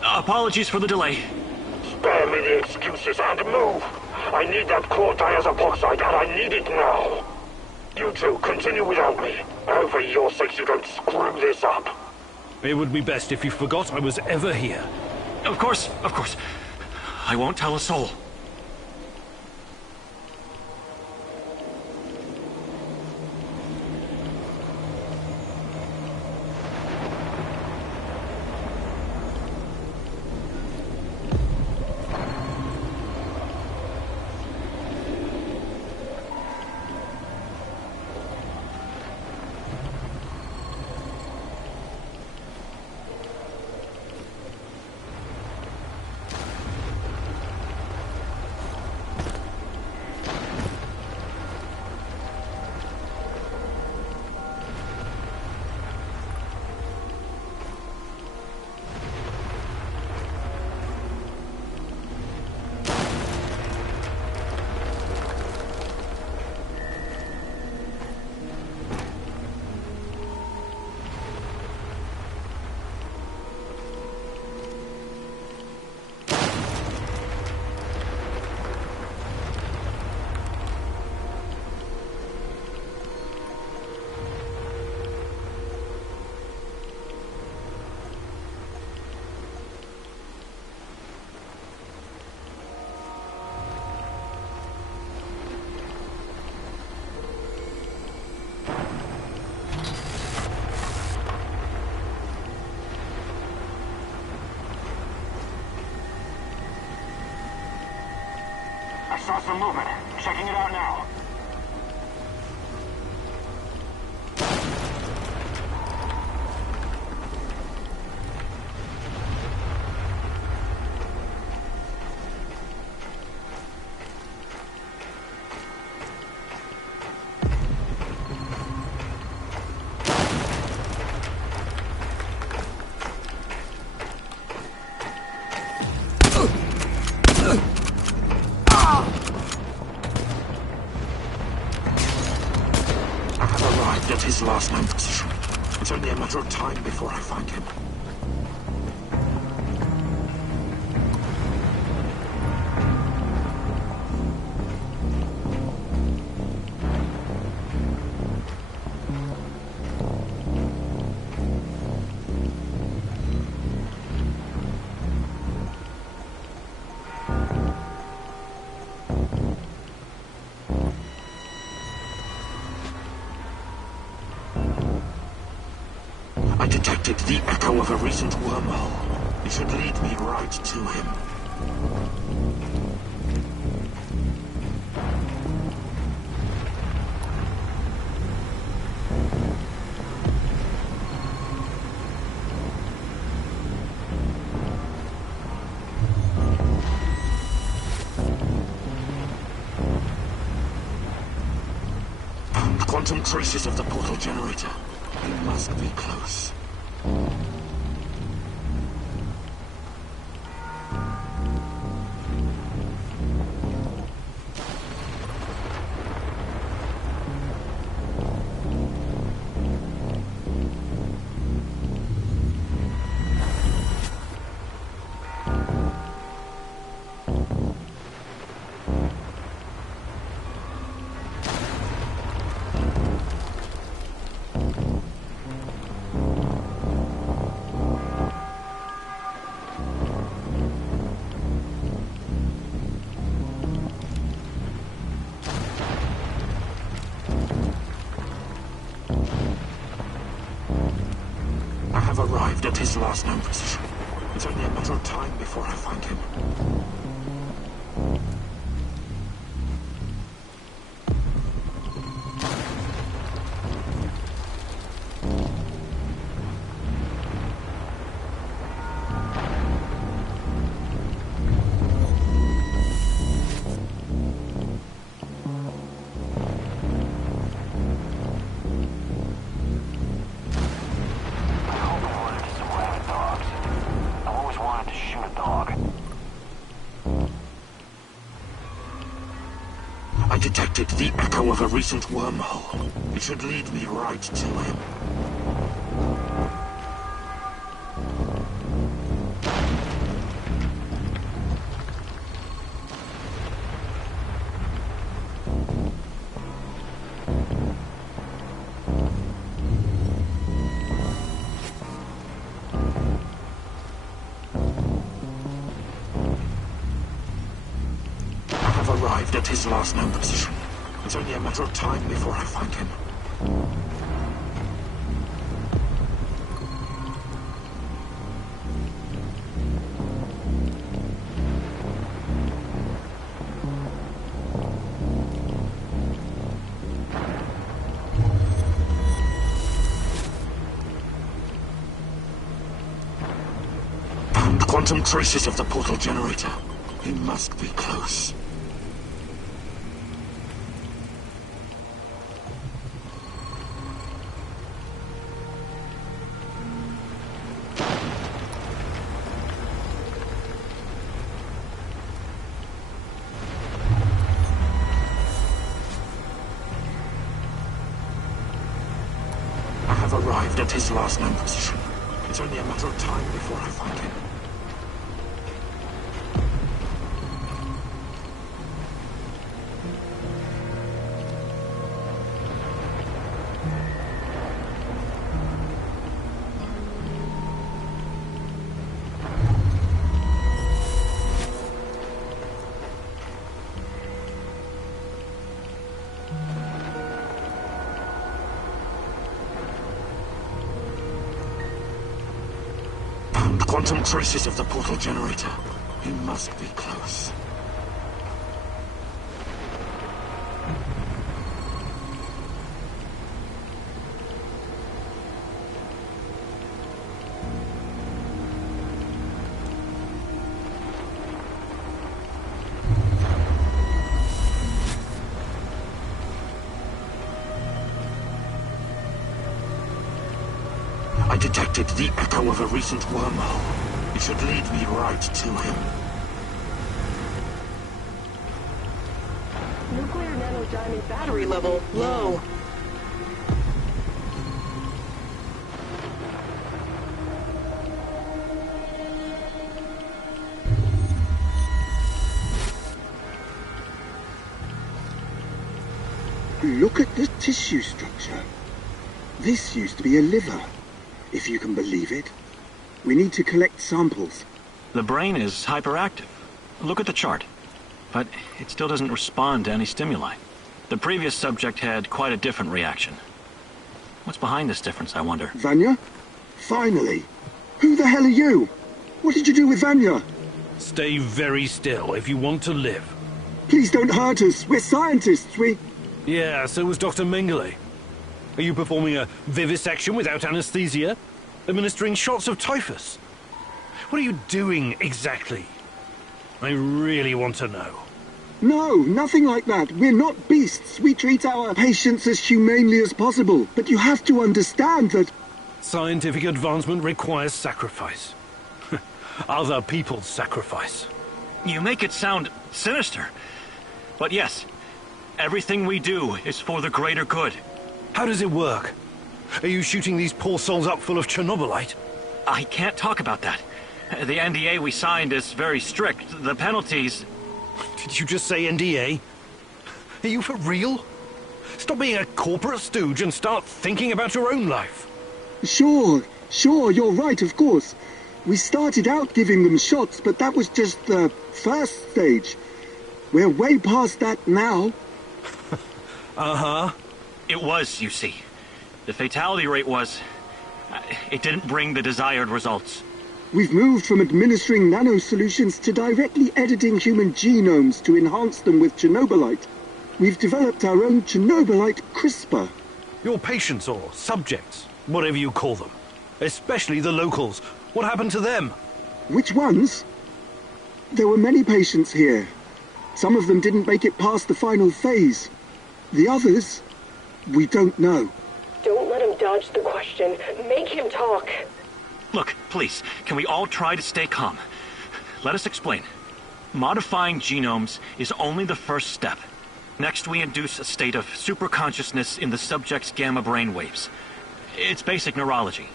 Apologies for the delay. Spare me the excuses and move. I need that core diazopoxide, and I need it now. You two, continue without me. I hope for your sakes you don't screw this up. It would be best if you forgot I was ever here. Of course. I won't tell a soul. I saw some movement. Checking it out now. arrived at his last known position. It's only a matter of time before I find him. I detected the echo of a recent wormhole. It should lead me right to him. Found quantum traces of the portal generator. He must be close. I have arrived at his last known position. It's only a matter of time before I find him. I detected the echo of a recent wormhole. It should lead me right to him. Arrived at his last known position. It's only a matter of time before I find him. Found quantum traces of the portal generator. He must be close. Arrived at his last known position. It's only a matter of time before I find him. Quantum traces of the portal generator. He must be close. I detected the echo of a recent wormhole. It should lead me right to him. Nuclear nanodiamond battery level low. Look at the tissue structure. This used to be a liver, if you can believe it. We need to collect samples. The brain is hyperactive. Look at the chart. But it still doesn't respond to any stimuli. The previous subject had quite a different reaction. What's behind this difference, I wonder? Vanya? Finally. Who the hell are you? What did you do with Vanya? Stay very still if you want to live. Please don't hurt us. We're scientists. Yeah, so was Dr. Mengele. Are you performing a vivisection without anesthesia? Administering shots of typhus? What are you doing exactly? I really want to know. No, nothing like that. We're not beasts. We treat our patients as humanely as possible. But you have to understand that... Scientific advancement requires sacrifice. Other people's sacrifice. You make it sound sinister. But yes, everything we do is for the greater good. How does it work? Are you shooting these poor souls up full of Chernobylite? I can't talk about that. The NDA we signed is very strict. The penalties... Did you just say NDA? Are you for real? Stop being a corporate stooge and start thinking about your own life. Sure, you're right, of course. We started out giving them shots, but that was just the first stage. We're way past that now. Uh-huh. It was, you see. The fatality rate was... it didn't bring the desired results. We've moved from administering nanosolutions to directly editing human genomes to enhance them with Chernobylite. We've developed our own Chernobylite CRISPR. Your patients or subjects, whatever you call them. Especially the locals. What happened to them? Which ones? There were many patients here. Some of them didn't make it past the final phase. The others, we don't know. Don't let him dodge the question. Make him talk. Look, please, can we all try to stay calm? Let us explain. Modifying genomes is only the first step. Next, we induce a state of superconsciousness in the subject's gamma brainwaves. It's basic neurology.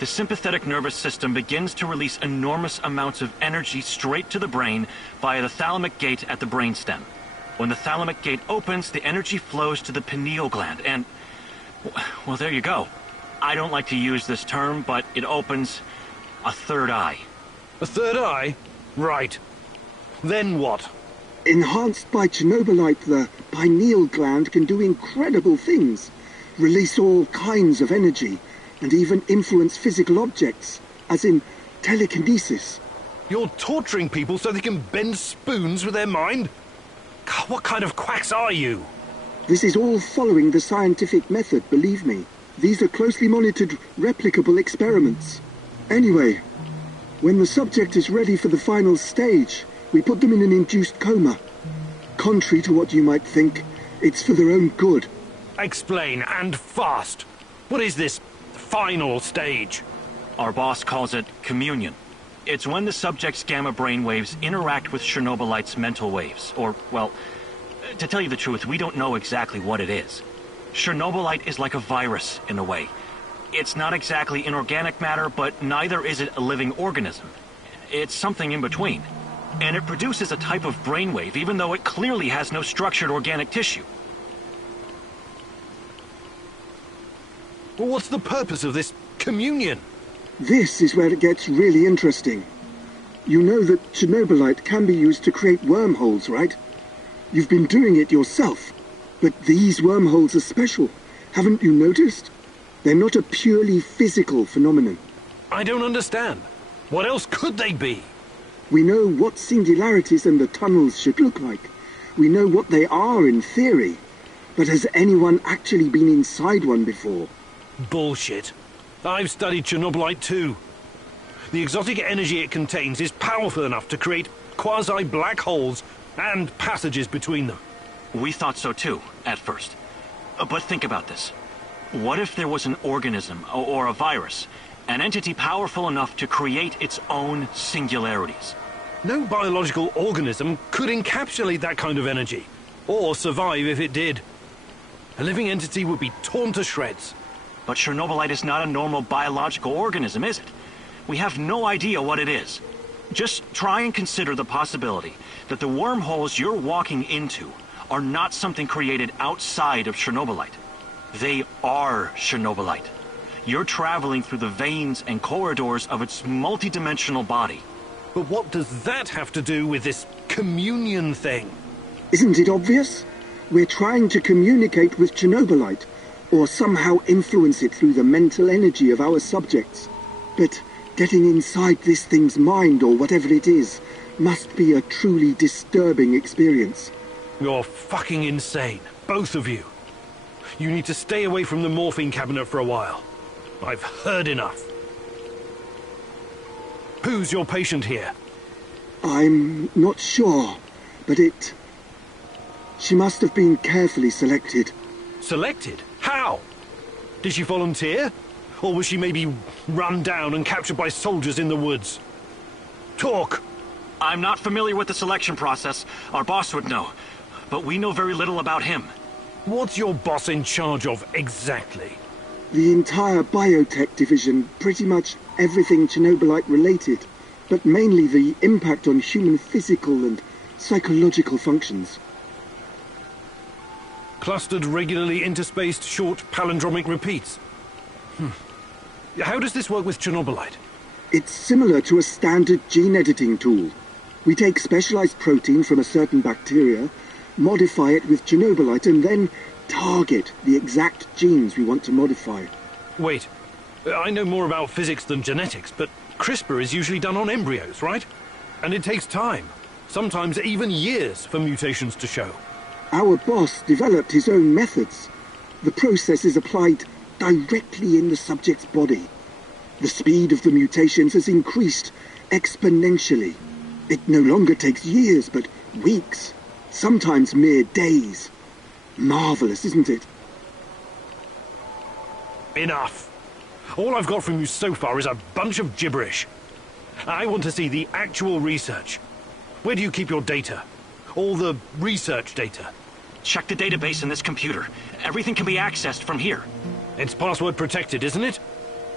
The sympathetic nervous system begins to release enormous amounts of energy straight to the brain via the thalamic gate at the brainstem. When the thalamic gate opens, the energy flows to the pineal gland and... well, there you go. I don't like to use this term, but it opens a third eye. A third eye? Right. Then what? Enhanced by Chernobylite, the pineal gland can do incredible things. Release all kinds of energy, and even influence physical objects, as in telekinesis. You're torturing people so they can bend spoons with their mind? God, what kind of quacks are you? This is all following the scientific method, believe me. These are closely monitored, replicable experiments. Anyway, when the subject is ready for the final stage, we put them in an induced coma. Contrary to what you might think, it's for their own good. Explain, and fast. What is this final stage? Our boss calls it communion. It's when the subject's gamma brainwaves interact with Chernobylite's mental waves. Or, well, to tell you the truth, we don't know exactly what it is. Chernobylite is like a virus, in a way. It's not exactly inorganic matter, but neither is it a living organism. It's something in between. And it produces a type of brainwave, even though it clearly has no structured organic tissue. Well, what's the purpose of this communion? This is where it gets really interesting. You know that Chernobylite can be used to create wormholes, right? You've been doing it yourself. But these wormholes are special. Haven't you noticed? They're not a purely physical phenomenon. I don't understand. What else could they be? We know what singularities and the tunnels should look like. We know what they are in theory. But has anyone actually been inside one before? Bullshit. I've studied Chernobylite too. The exotic energy it contains is powerful enough to create quasi-black holes and passages between them. We thought so too, at first. But think about this. What if there was an organism, or a virus, an entity powerful enough to create its own singularities? No biological organism could encapsulate that kind of energy, or survive if it did. A living entity would be torn to shreds. But Chernobylite is not a normal biological organism, is it? We have no idea what it is. Just try and consider the possibility that the wormholes you're walking into are not something created outside of Chernobylite. They are Chernobylite. You're traveling through the veins and corridors of its multidimensional body. But what does that have to do with this communion thing? Isn't it obvious? We're trying to communicate with Chernobylite, or somehow influence it through the mental energy of our subjects. But getting inside this thing's mind, or whatever it is, must be a truly disturbing experience. You're fucking insane, both of you. You need to stay away from the morphine cabinet for a while. I've heard enough. Who's your patient here? I'm not sure, but she must have been carefully selected. Selected? How? Did she volunteer? Or was she maybe run down and captured by soldiers in the woods? Talk! I'm not familiar with the selection process. Our boss would know. But we know very little about him. What's your boss in charge of exactly? The entire biotech division, pretty much everything Chernobylite related, but mainly the impact on human physical and psychological functions. Clustered, regularly interspaced, short palindromic repeats. How does this work with Chernobylite? It's similar to a standard gene editing tool. We take specialized protein from a certain bacteria, modify it with Chernobylite, and then target the exact genes we want to modify. Wait, I know more about physics than genetics, but CRISPR is usually done on embryos, right? And it takes time, sometimes even years, for mutations to show. Our boss developed his own methods. The process is applied directly in the subject's body. The speed of the mutations has increased exponentially. It no longer takes years, but weeks, sometimes mere days. Marvelous, isn't it? Enough. All I've got from you so far is a bunch of gibberish. I want to see the actual research. Where do you keep your data? All the research data? Check the database in this computer. Everything can be accessed from here. It's password protected, isn't it?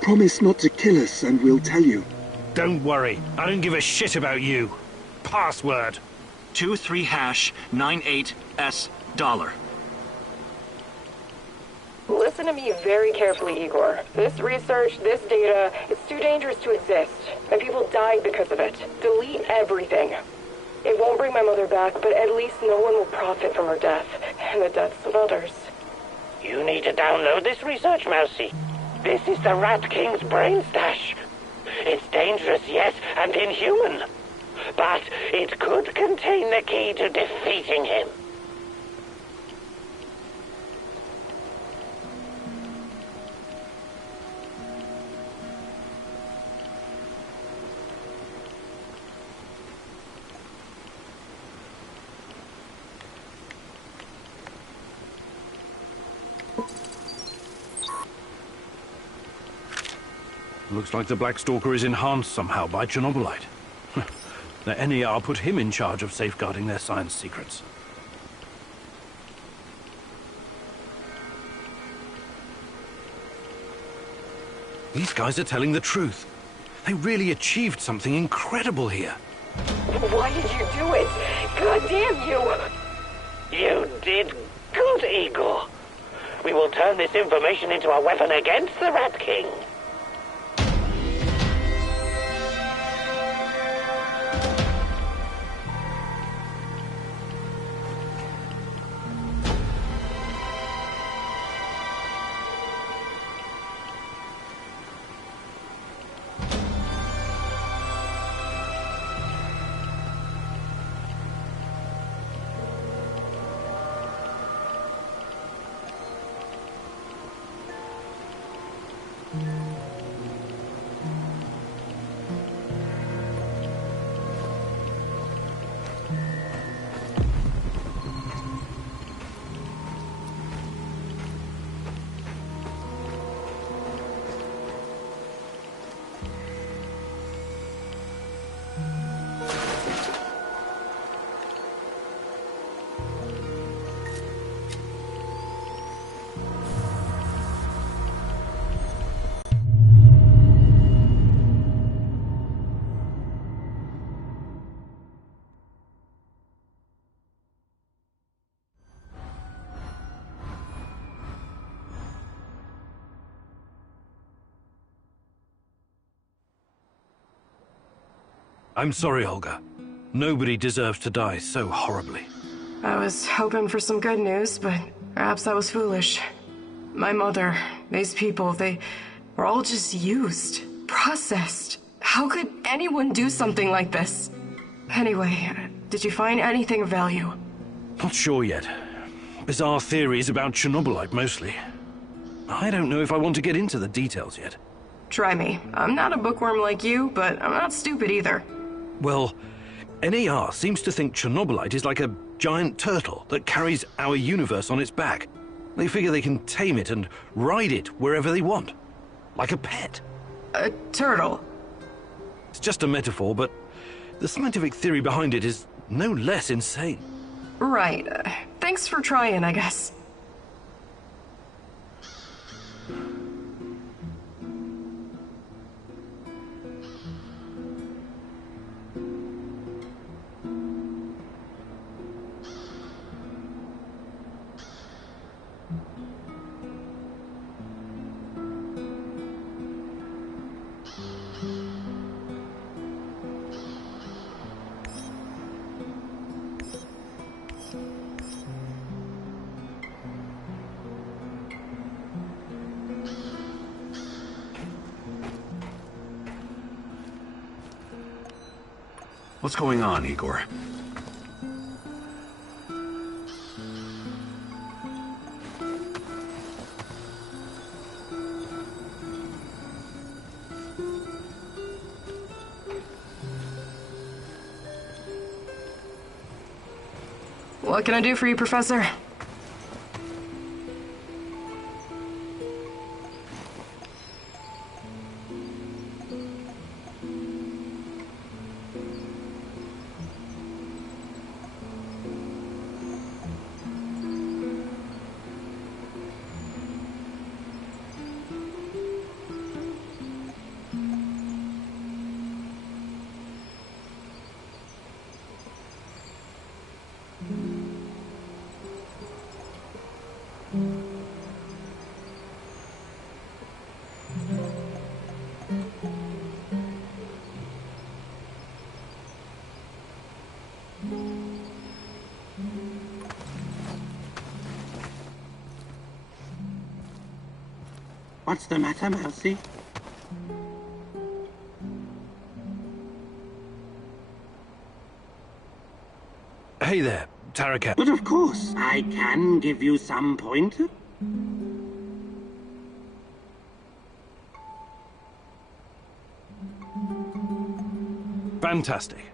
Promise not to kill us and we'll tell you. Don't worry. I don't give a shit about you. Password. 23#98S$. Listen to me very carefully, Igor. This research, this data, it's too dangerous to exist. And people died because of it. Delete everything. It won't bring my mother back, but at least no one will profit from her death, and the deaths of others. You need to download this research, Mousy. This is the Rat King's brain stash. It's dangerous, yes, and inhuman. But it could contain the key to defeating him. Looks like the Black Stalker is enhanced somehow by Chernobylite. The NER put him in charge of safeguarding their science secrets. These guys are telling the truth. They really achieved something incredible here. Why did you do it? God damn you! You did good, Igor. We will turn this information into a weapon against the Rat King. I'm sorry, Olga. Nobody deserves to die so horribly. I was hoping for some good news, but perhaps I was foolish. My mother, these people, they were all just used, processed. How could anyone do something like this? Anyway, did you find anything of value? Not sure yet. Bizarre theories about Chernobylite, mostly. I don't know if I want to get into the details yet. Try me. I'm not a bookworm like you, but I'm not stupid either. Well, NAR seems to think Chernobylite is like a giant turtle that carries our universe on its back. They figure they can tame it and ride it wherever they want. Like a pet. A turtle? It's just a metaphor, but the scientific theory behind it is no less insane. Right. Thanks for trying, I guess. What's going on, Igor? What can I do for you, Professor? What's the matter, Mousy? Hey there, Tarakat. But of course, I can give you some pointer. Fantastic.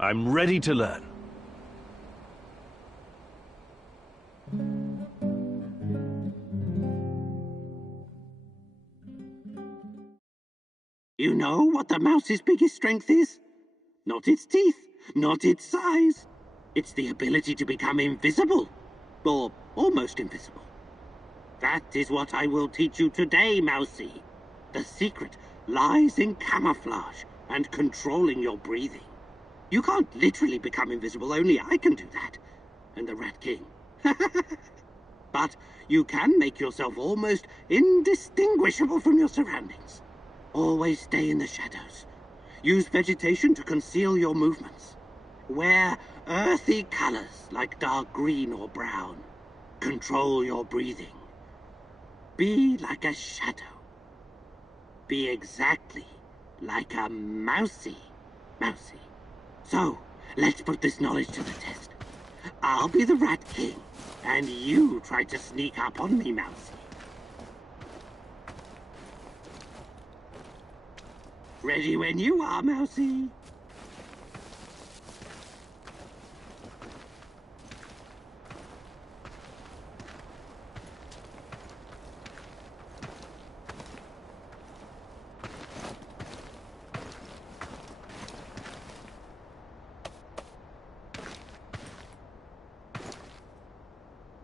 I'm ready to learn. You know what the mouse's biggest strength is? Not its teeth, not its size. It's the ability to become invisible, or almost invisible. That is what I will teach you today, Mousy. The secret lies in camouflage and controlling your breathing. You can't literally become invisible, only I can do that. And the Rat King. But you can make yourself almost indistinguishable from your surroundings. Always stay in the shadows. Use vegetation to conceal your movements. Wear earthy colors like dark green or brown. Control your breathing. Be like a shadow. Be exactly like a mousy. Mousy. So, let's put this knowledge to the test. I'll be the Rat King, and you try to sneak up on me, Mousy. Ready when you are, Mousy.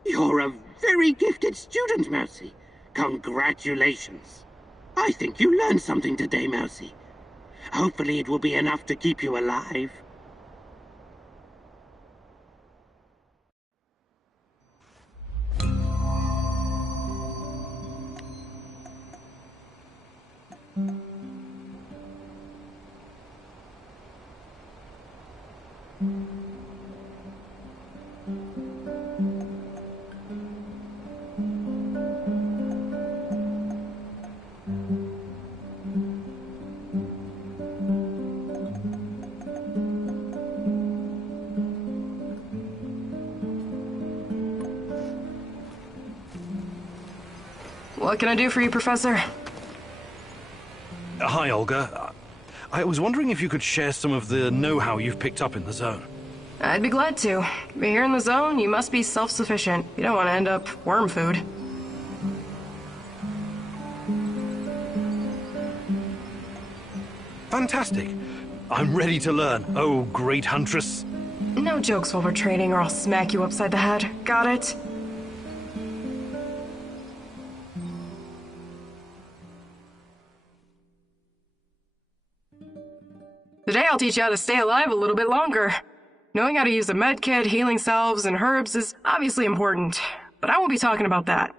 You're a very gifted student, Mousy. Congratulations. I think you learned something today, Mousy. Hopefully it will be enough to keep you alive. What can I do for you, Professor? Hi, Olga. I was wondering if you could share some of the know-how you've picked up in the zone. I'd be glad to. But here in the zone, you must be self-sufficient. You don't want to end up worm food. Fantastic. I'm ready to learn, oh great huntress. No jokes while we're training or I'll smack you upside the head. Got it? Today I'll teach you how to stay alive a little bit longer. Knowing how to use a medkit, healing salves, and herbs is obviously important, but I won't be talking about that.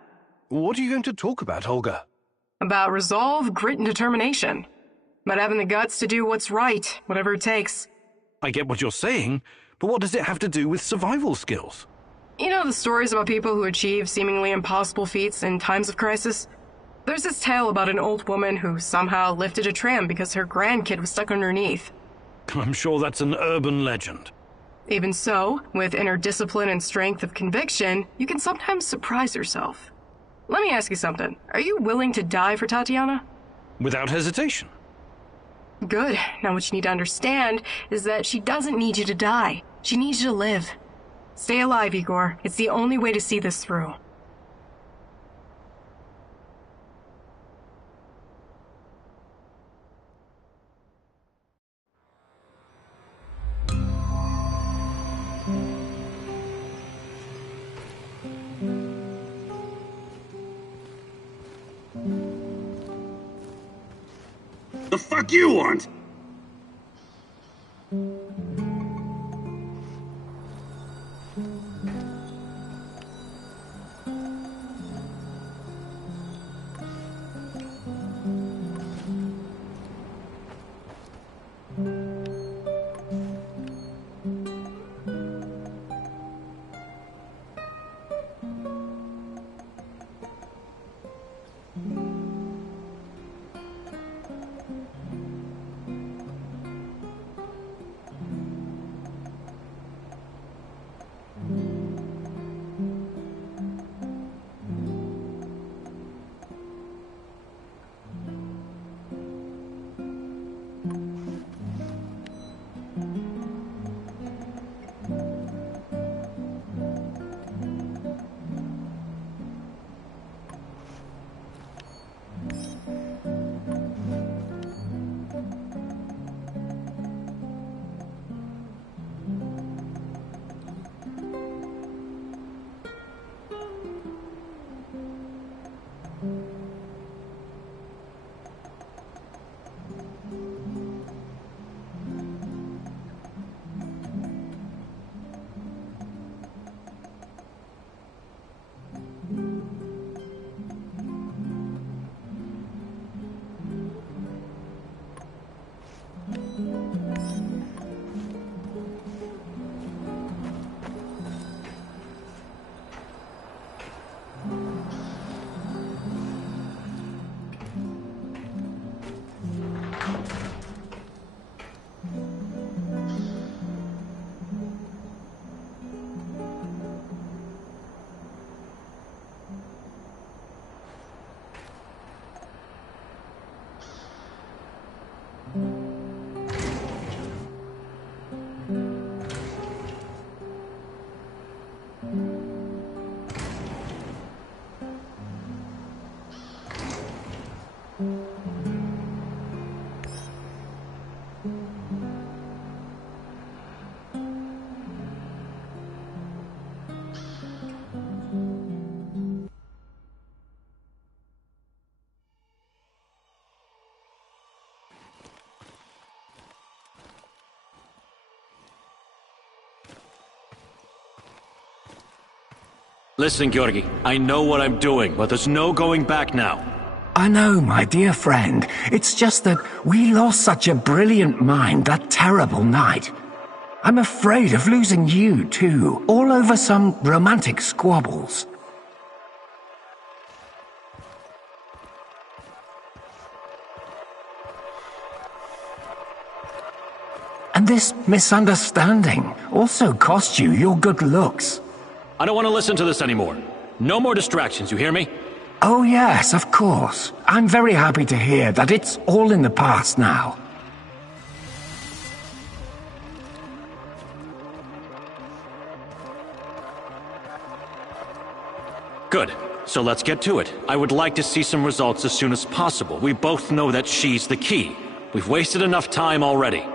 What are you going to talk about, Olga? About resolve, grit, and determination. About having the guts to do what's right, whatever it takes. I get what you're saying, but what does it have to do with survival skills? You know the stories about people who achieve seemingly impossible feats in times of crisis? There's this tale about an old woman who somehow lifted a tram because her grandkid was stuck underneath. I'm sure that's an urban legend. Even so, with inner discipline and strength of conviction, you can sometimes surprise yourself. Let me ask you something. Are you willing to die for Tatiana? Without hesitation. Good. Now what you need to understand is that she doesn't need you to die. She needs you to live. Stay alive, Igor. It's the only way to see this through. The fuck you want? Listen, Georgi, I know what I'm doing, but there's no going back now. I know, my dear friend. It's just that we lost such a brilliant mind that terrible night. I'm afraid of losing you, too, all over some romantic squabbles. And this misunderstanding also cost you your good looks. I don't want to listen to this anymore. No more distractions, you hear me? Oh yes, of course. I'm very happy to hear that it's all in the past now. Good. So let's get to it. I would like to see some results as soon as possible. We both know that she's the key. We've wasted enough time already.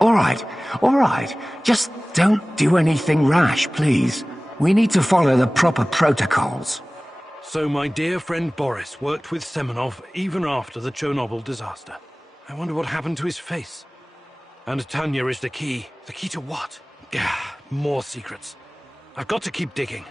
All right. Just don't do anything rash, please. We need to follow the proper protocols. So my dear friend Boris worked with Semenov even after the Chernobyl disaster. I wonder what happened to his face. And Tanya is the key. The key to what? Gah, more secrets. I've got to keep digging.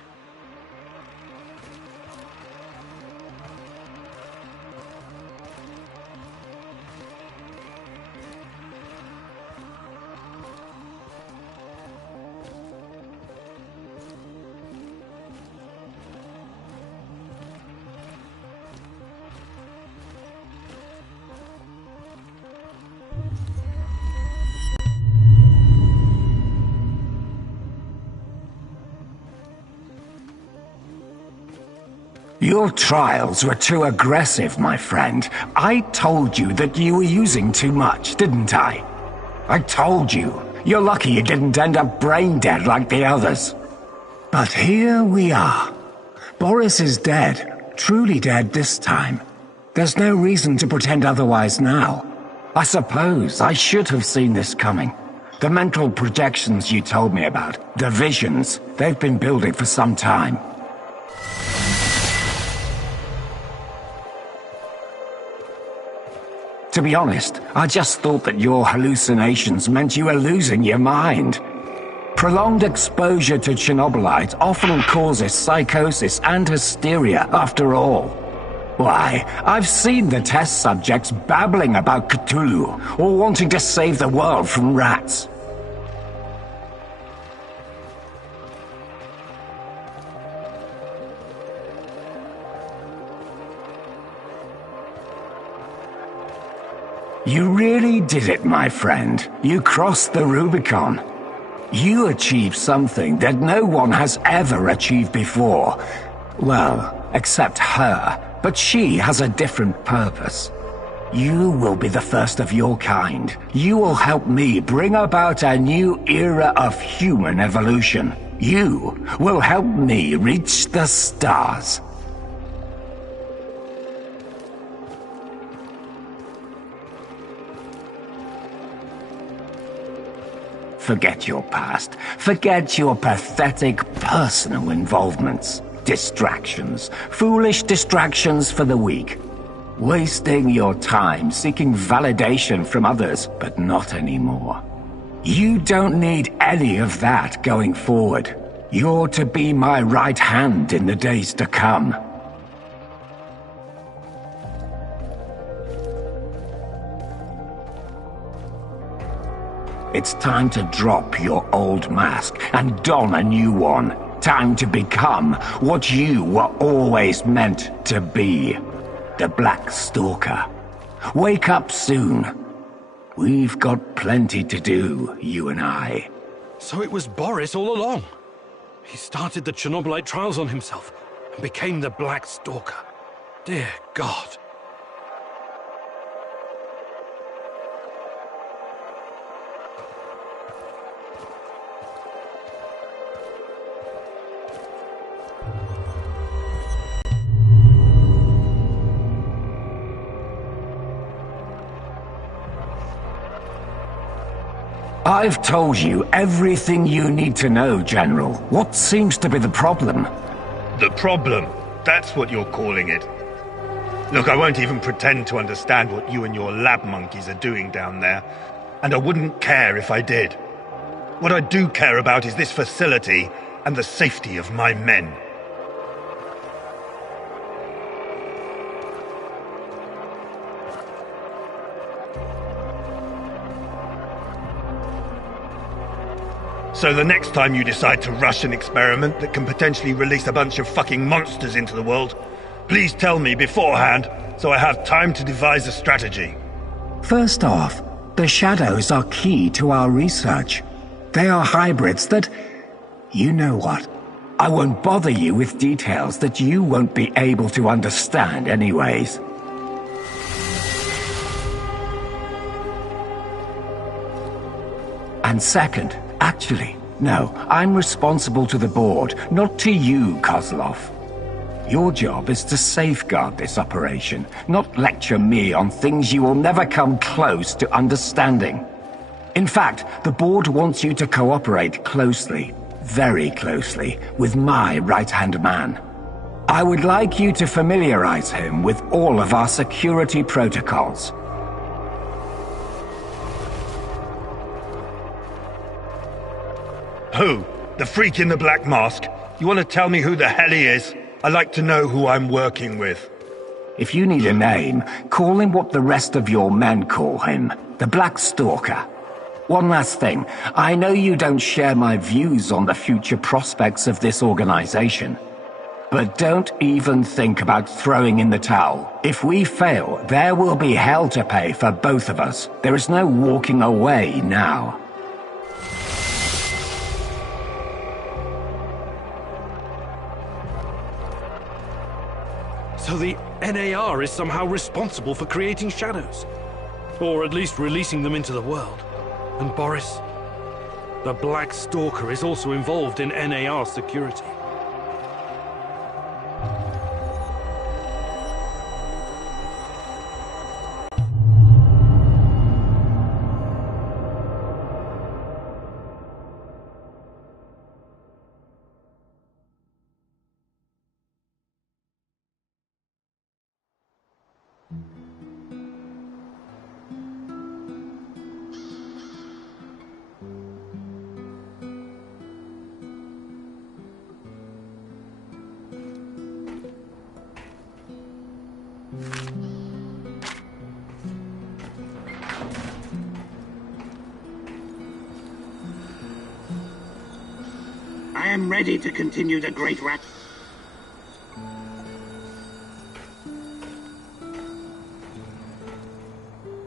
Your trials were too aggressive, my friend. I told you that you were using too much, didn't I? I told you. You're lucky you didn't end up brain dead like the others. But here we are. Boris is dead. Truly dead this time. There's no reason to pretend otherwise now. I suppose I should have seen this coming. The mental projections you told me about, the visions, they've been building for some time. To be honest, I just thought that your hallucinations meant you were losing your mind. Prolonged exposure to Chernobylite often causes psychosis and hysteria, after all. Why, I've seen the test subjects babbling about Cthulhu, or wanting to save the world from rats. You really did it, my friend. You crossed the Rubicon. You achieved something that no one has ever achieved before. Well, except her, but she has a different purpose. You will be the first of your kind. You will help me bring about a new era of human evolution. You will help me reach the stars. Forget your past. Forget your pathetic personal involvements. Distractions. Foolish distractions for the weak. Wasting your time seeking validation from others, but not anymore. You don't need any of that going forward. You're to be my right hand in the days to come. It's time to drop your old mask and don a new one. Time to become what you were always meant to be. The Black Stalker. Wake up soon. We've got plenty to do, you and I. So it was Boris all along. He started the Chernobylite trials on himself and became the Black Stalker. Dear God. I've told you everything you need to know, General. What seems to be the problem? The problem? That's what you're calling it. Look, I won't even pretend to understand what you and your lab monkeys are doing down there. And I wouldn't care if I did. What I do care about is this facility and the safety of my men. So the next time you decide to rush an experiment that can potentially release a bunch of fucking monsters into the world, please tell me beforehand so I have time to devise a strategy. First off, the shadows are key to our research. They are hybrids that... you know what? I won't bother you with details that you won't be able to understand anyways. And second, actually, no, I'm responsible to the board, not to you, Kozlov. Your job is to safeguard this operation, not lecture me on things you will never come close to understanding. In fact, the board wants you to cooperate closely, very closely, with my right-hand man. I would like you to familiarize him with all of our security protocols. Who? The freak in the black mask? You want to tell me who the hell he is? I like to know who I'm working with. If you need a name, call him what the rest of your men call him, the Black Stalker. One last thing, I know you don't share my views on the future prospects of this organization. But don't even think about throwing in the towel. If we fail, there will be hell to pay for both of us. There is no walking away now. So the NAR is somehow responsible for creating shadows. Or at least releasing them into the world. And Boris, the Black Stalker, is also involved in NAR security. I am ready to continue the Great Rat.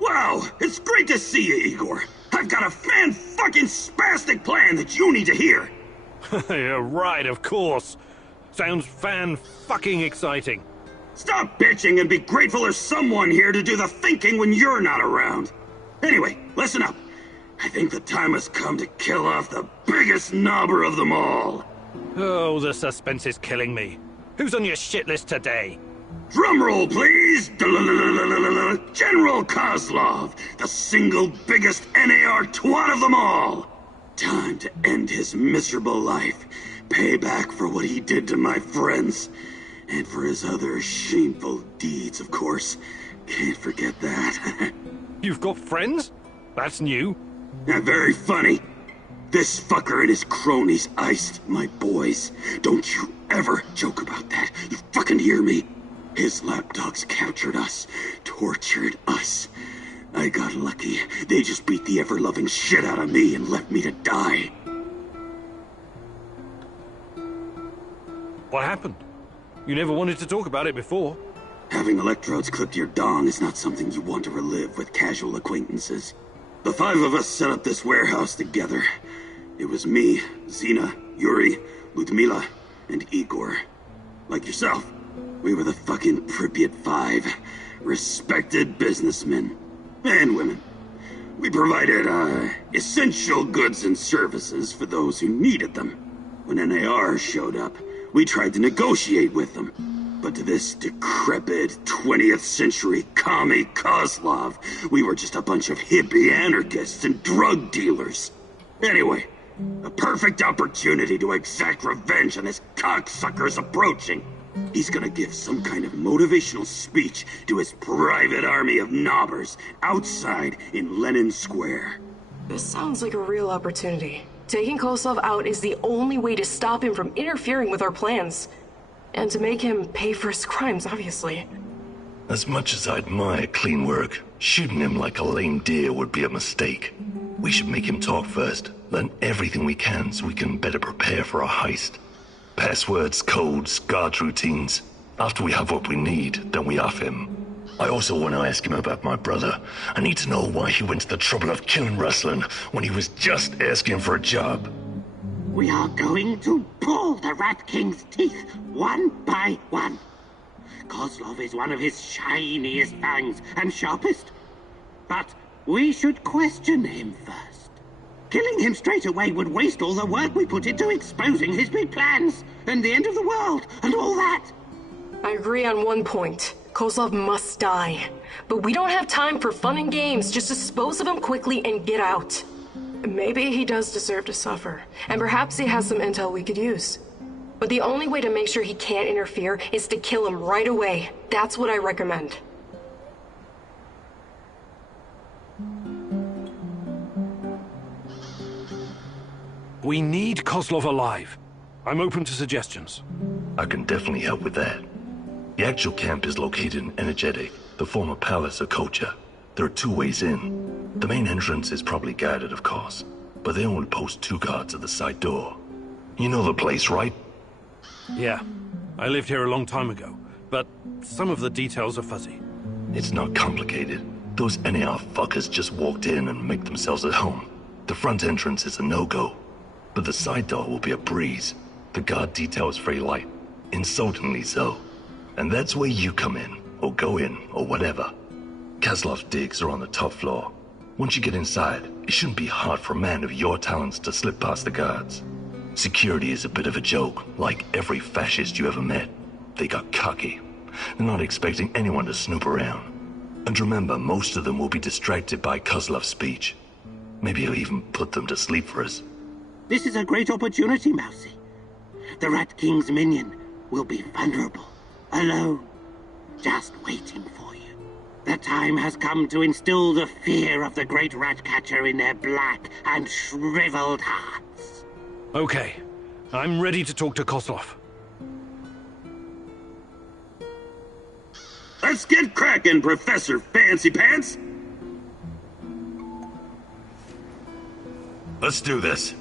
Wow! It's great to see you, Igor. I've got a fan-fucking-spastic plan that you need to hear. Yeah, right, of course. Sounds fan-fucking exciting. Stop bitching and be grateful there's someone here to do the thinking when you're not around. Anyway, listen up. I think the time has come to kill off the biggest knobber of them all. Oh, the suspense is killing me. Who's on your shit list today? Drumroll, please! General Kozlov, the single biggest NAR twat of them all! Time to end his miserable life. Pay back for what he did to my friends. And for his other shameful deeds, of course. Can't forget that. You've got friends? That's new. Very funny. This fucker and his cronies iced my boys. Don't you ever joke about that. You fucking hear me? His lapdogs captured us, tortured us. I got lucky. They just beat the ever-loving shit out of me and left me to die. What happened? You never wanted to talk about it before. Having electrodes clipped to your dong is not something you want to relive with casual acquaintances. The five of us set up this warehouse together. It was me, Zina, Yuri, Ludmila, and Igor. Like yourself, we were the fucking Pripyat Five. Respected businessmen. And women. We provided, essential goods and services for those who needed them. When NAR showed up, we tried to negotiate with them. But to this decrepit 20th century commie Kozlov, we were just a bunch of hippie anarchists and drug dealers. Anyway, a perfect opportunity to exact revenge on this cocksucker's approaching. He's gonna give some kind of motivational speech to his private army of knobbers outside in Lenin Square. This sounds like a real opportunity. Taking Kozlov out is the only way to stop him from interfering with our plans. And to make him pay for his crimes, obviously. As much as I admire clean work, shooting him like a lame deer would be a mistake. We should make him talk first, learn everything we can so we can better prepare for our heist. Passwords, codes, guard routines. After we have what we need, then we off him. I also want to ask him about my brother. I need to know why he went to the trouble of killing Ruslan when he was just asking for a job. We are going to pull the Rat King's teeth one by one. Kozlov is one of his shiniest fangs and sharpest. But we should question him first. Killing him straight away would waste all the work we put into exposing his big plans, and the end of the world, and all that. I agree on one point. Kozlov must die. But we don't have time for fun and games. Just dispose of him quickly and get out. Maybe he does deserve to suffer, and perhaps he has some intel we could use. But the only way to make sure he can't interfere is to kill him right away. That's what I recommend. We need Kozlov alive. I'm open to suggestions. I can definitely help with that. The actual camp is located in Energetic, the former palace of Kocha. There are 2 ways in. The main entrance is probably guarded, of course, but they only post 2 guards at the side door. You know the place, right? Yeah. I lived here a long time ago, but some of the details are fuzzy. It's not complicated. Those NAR fuckers just walked in and make themselves at home. The front entrance is a no-go, but the side door will be a breeze. The guard detail is very light, insultingly so. And that's where you come in, or go in, or whatever. Kozlov's digs are on the top floor. Once you get inside, it shouldn't be hard for a man of your talents to slip past the guards. Security is a bit of a joke, like every fascist you ever met. They got cocky. They're not expecting anyone to snoop around. And remember, most of them will be distracted by Kozlov's speech. Maybe he'll even put them to sleep for us. This is a great opportunity, Mousy. The Rat King's minion will be vulnerable, alone, just waiting for you. The time has come to instill the fear of the great rat catcher in their black and shriveled hearts. Okay. I'm ready to talk to Kozlov. Let's get cracking, Professor Fancy Pants! Let's do this.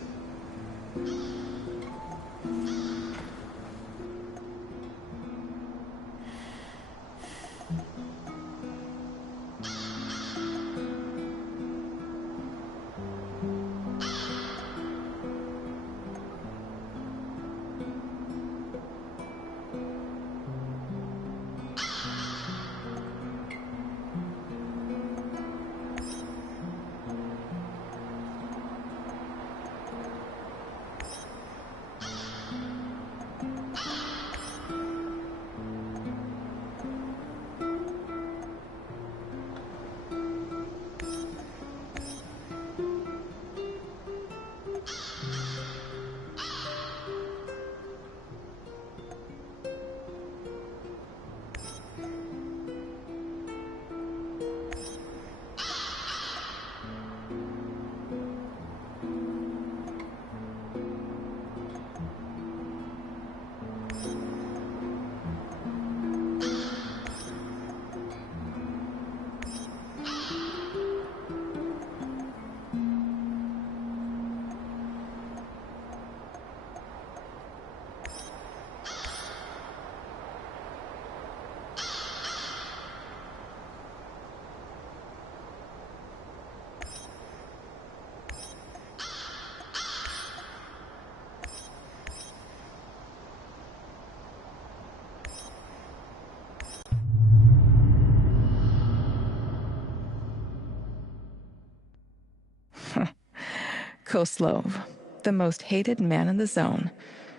Kozlov, the most hated man in the zone.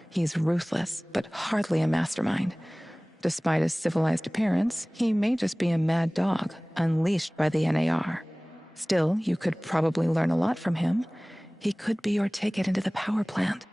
He's ruthless, but hardly a mastermind. Despite his civilized appearance, he may just be a mad dog, unleashed by the NAR. Still, you could probably learn a lot from him. He could be your ticket into the power plant.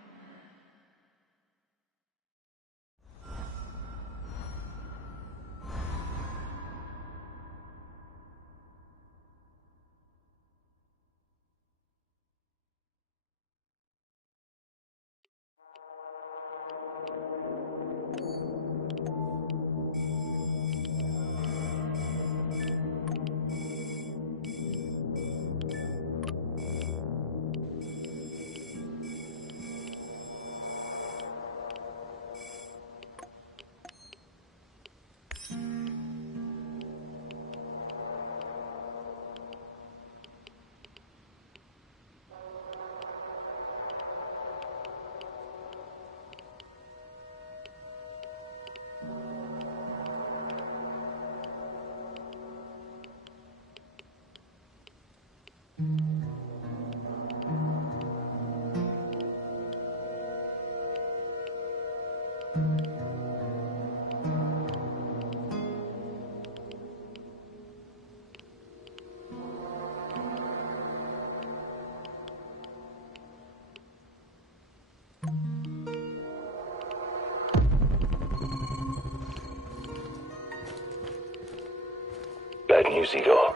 news, Igor.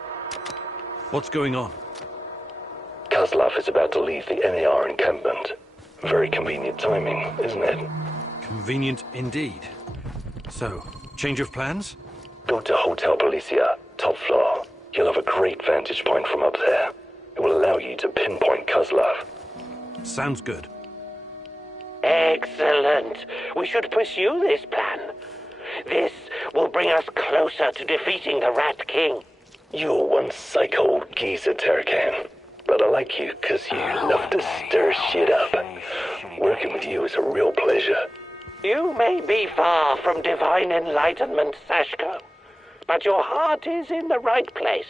What's going on? Kozlov is about to leave the NAR encampment. Very convenient timing, isn't it? Convenient indeed. So, change of plans? Go to Hotel Policia, top floor. You'll have a great vantage point from up there. It will allow you to pinpoint Kozlov. Sounds good. Excellent. We should pursue this plan. This will bring us closer to defeating the Rat King. You're one psycho old geezer, Terracan. But I like you because you love to stir shit up. Working with you is a real pleasure. You may be far from divine enlightenment, Sashko, but your heart is in the right place.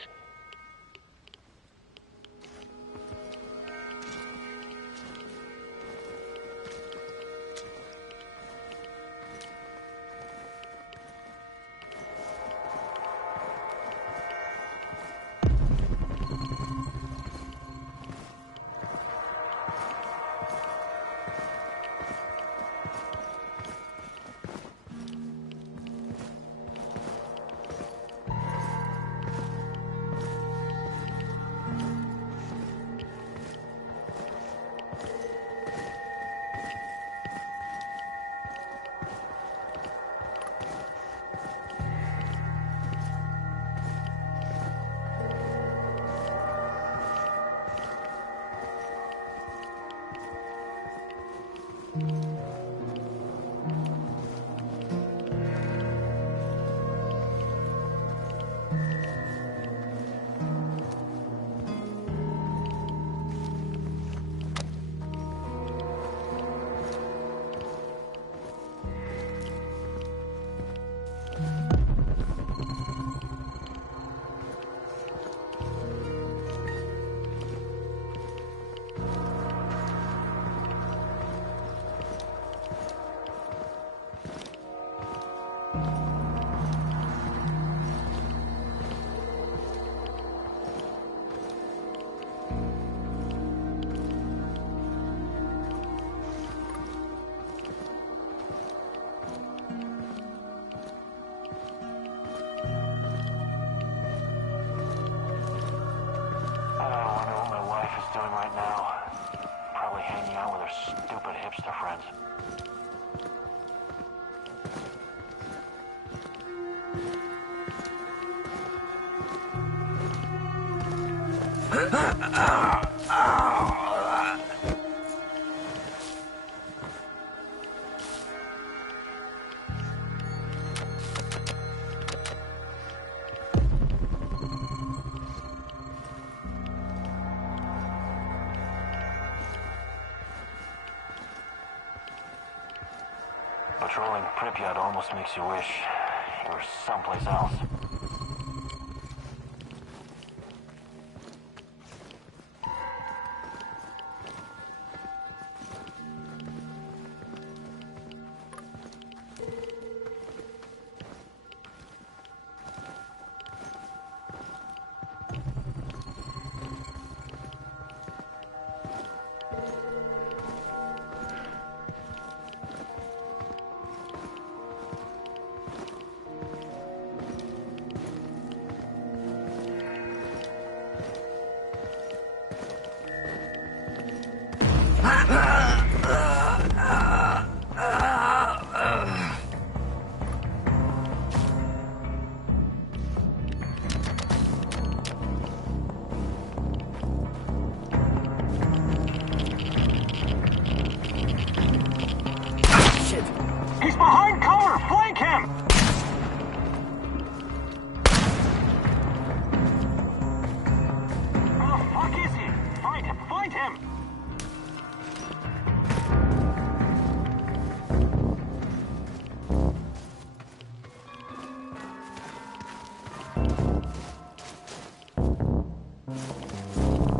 hipster friends. Patrolling Pripyat almost makes you wish you were someplace else. He's behind cover! Flank him! Where the fuck is he? Find him! Find him!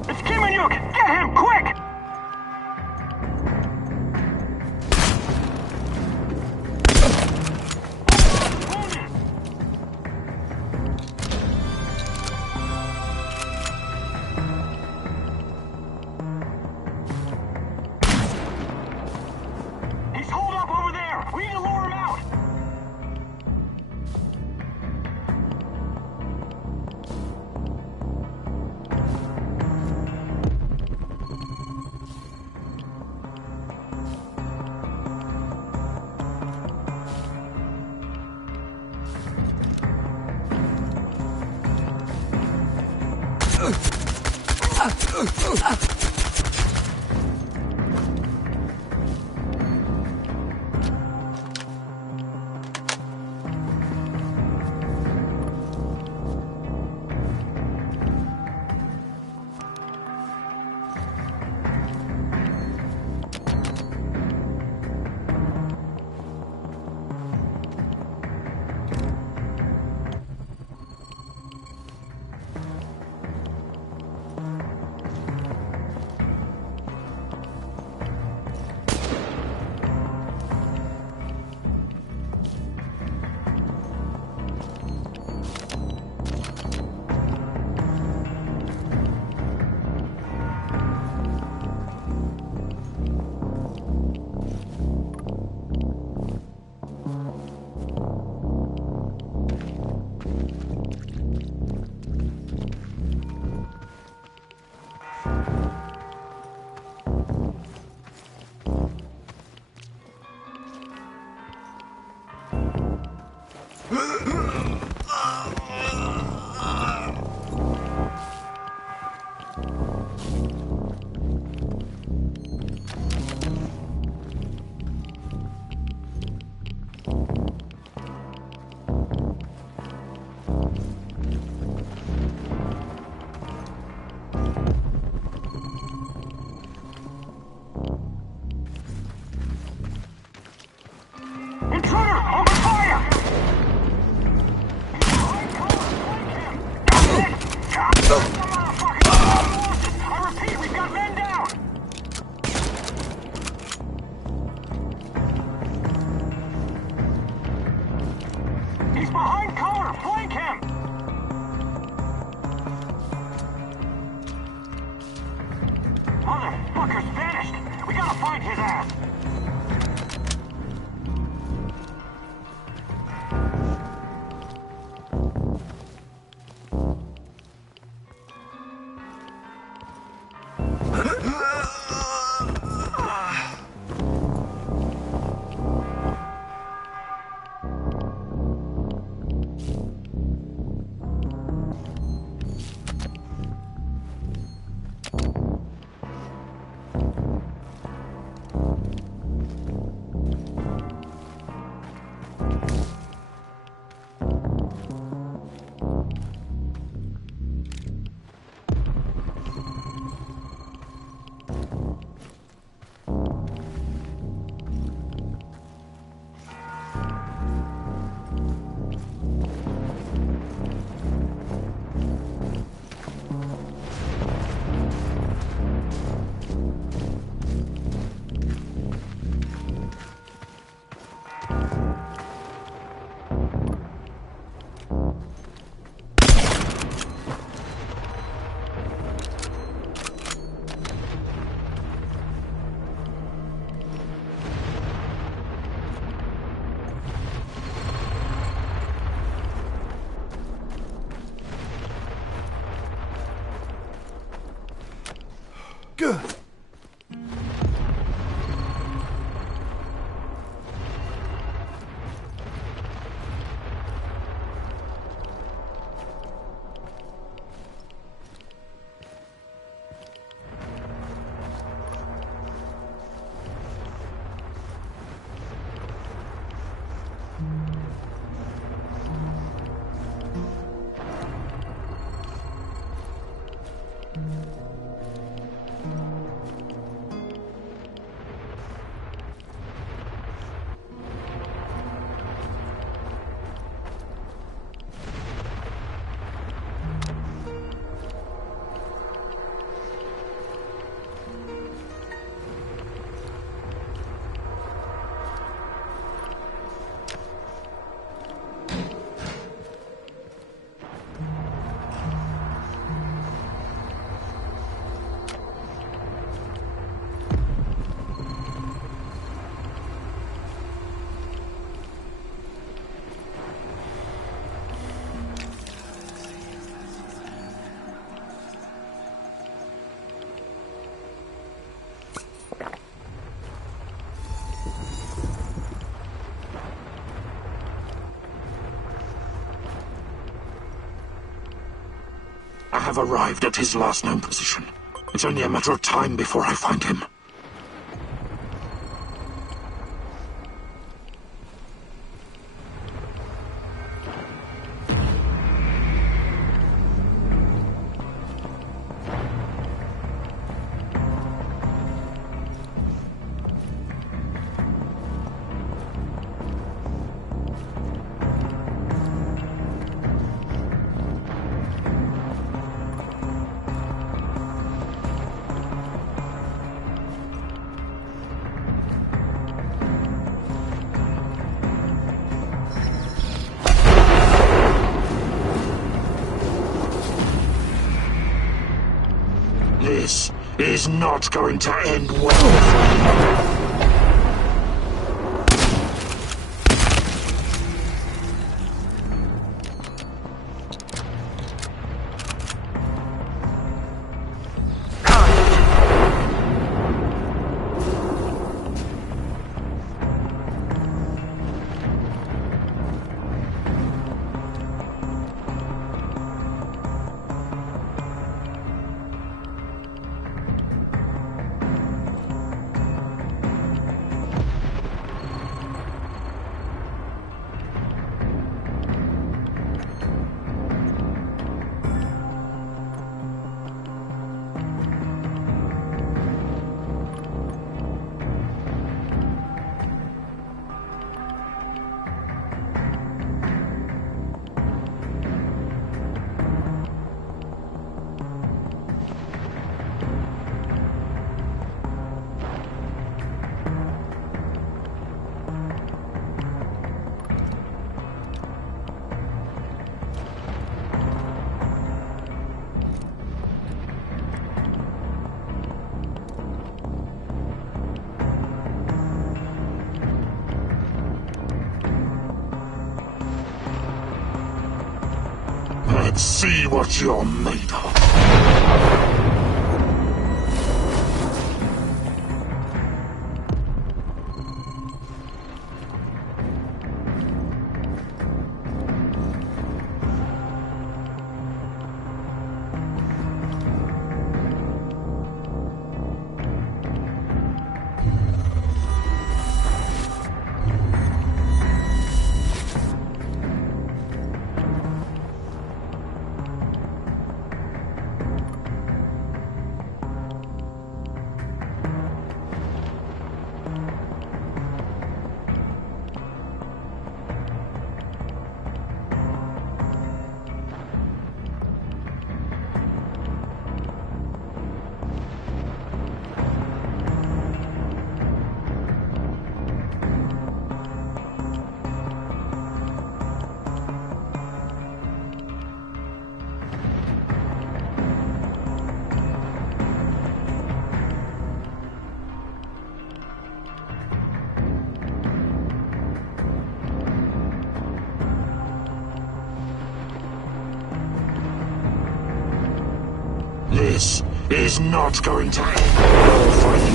It's Kimenyuk! Get him, quick! Good. I have arrived at his last known position. It's only a matter of time before I find him. This is not going to end well. Let's see what you're made of. This is not going to end well for you.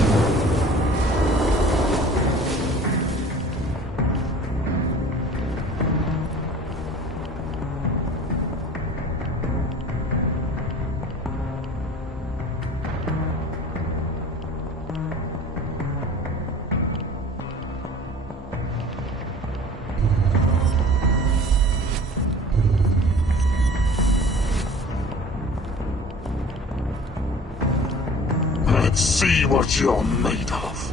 Let's see what you're made of.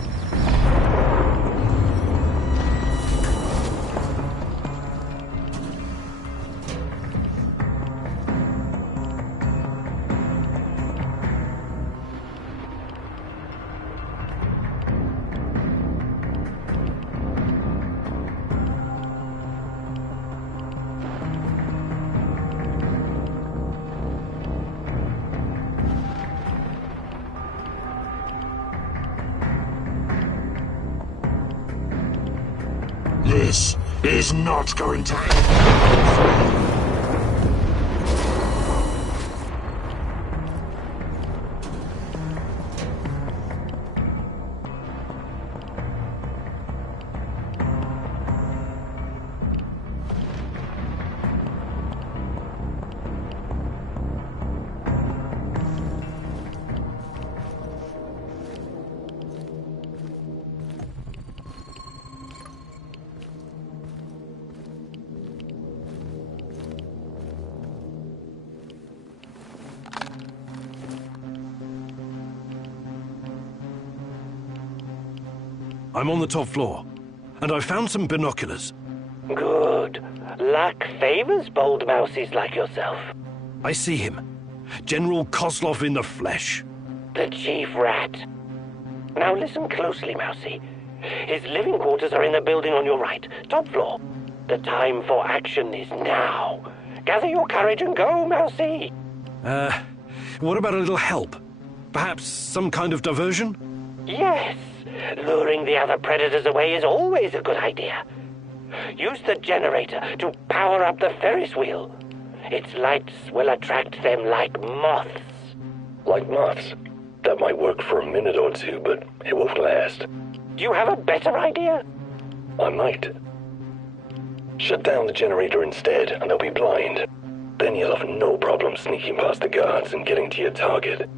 This is not going to end well for you. I'm on the top floor, and I found some binoculars. Good. Luck favors bold mousies like yourself. I see him. General Kozlov in the flesh. The chief rat. Now listen closely, Mousy. His living quarters are in the building on your right, top floor. The time for action is now. Gather your courage and go, Mousy. What about a little help? Perhaps some kind of diversion? Yes. Luring the other predators away is always a good idea. Use the generator to power up the Ferris wheel. Its lights will attract them like moths. Like moths? That might work for a minute or two, but it won't last. Do you have a better idea? I might. Shut down the generator instead, and they'll be blind. Then you'll have no problem sneaking past the guards and getting to your target.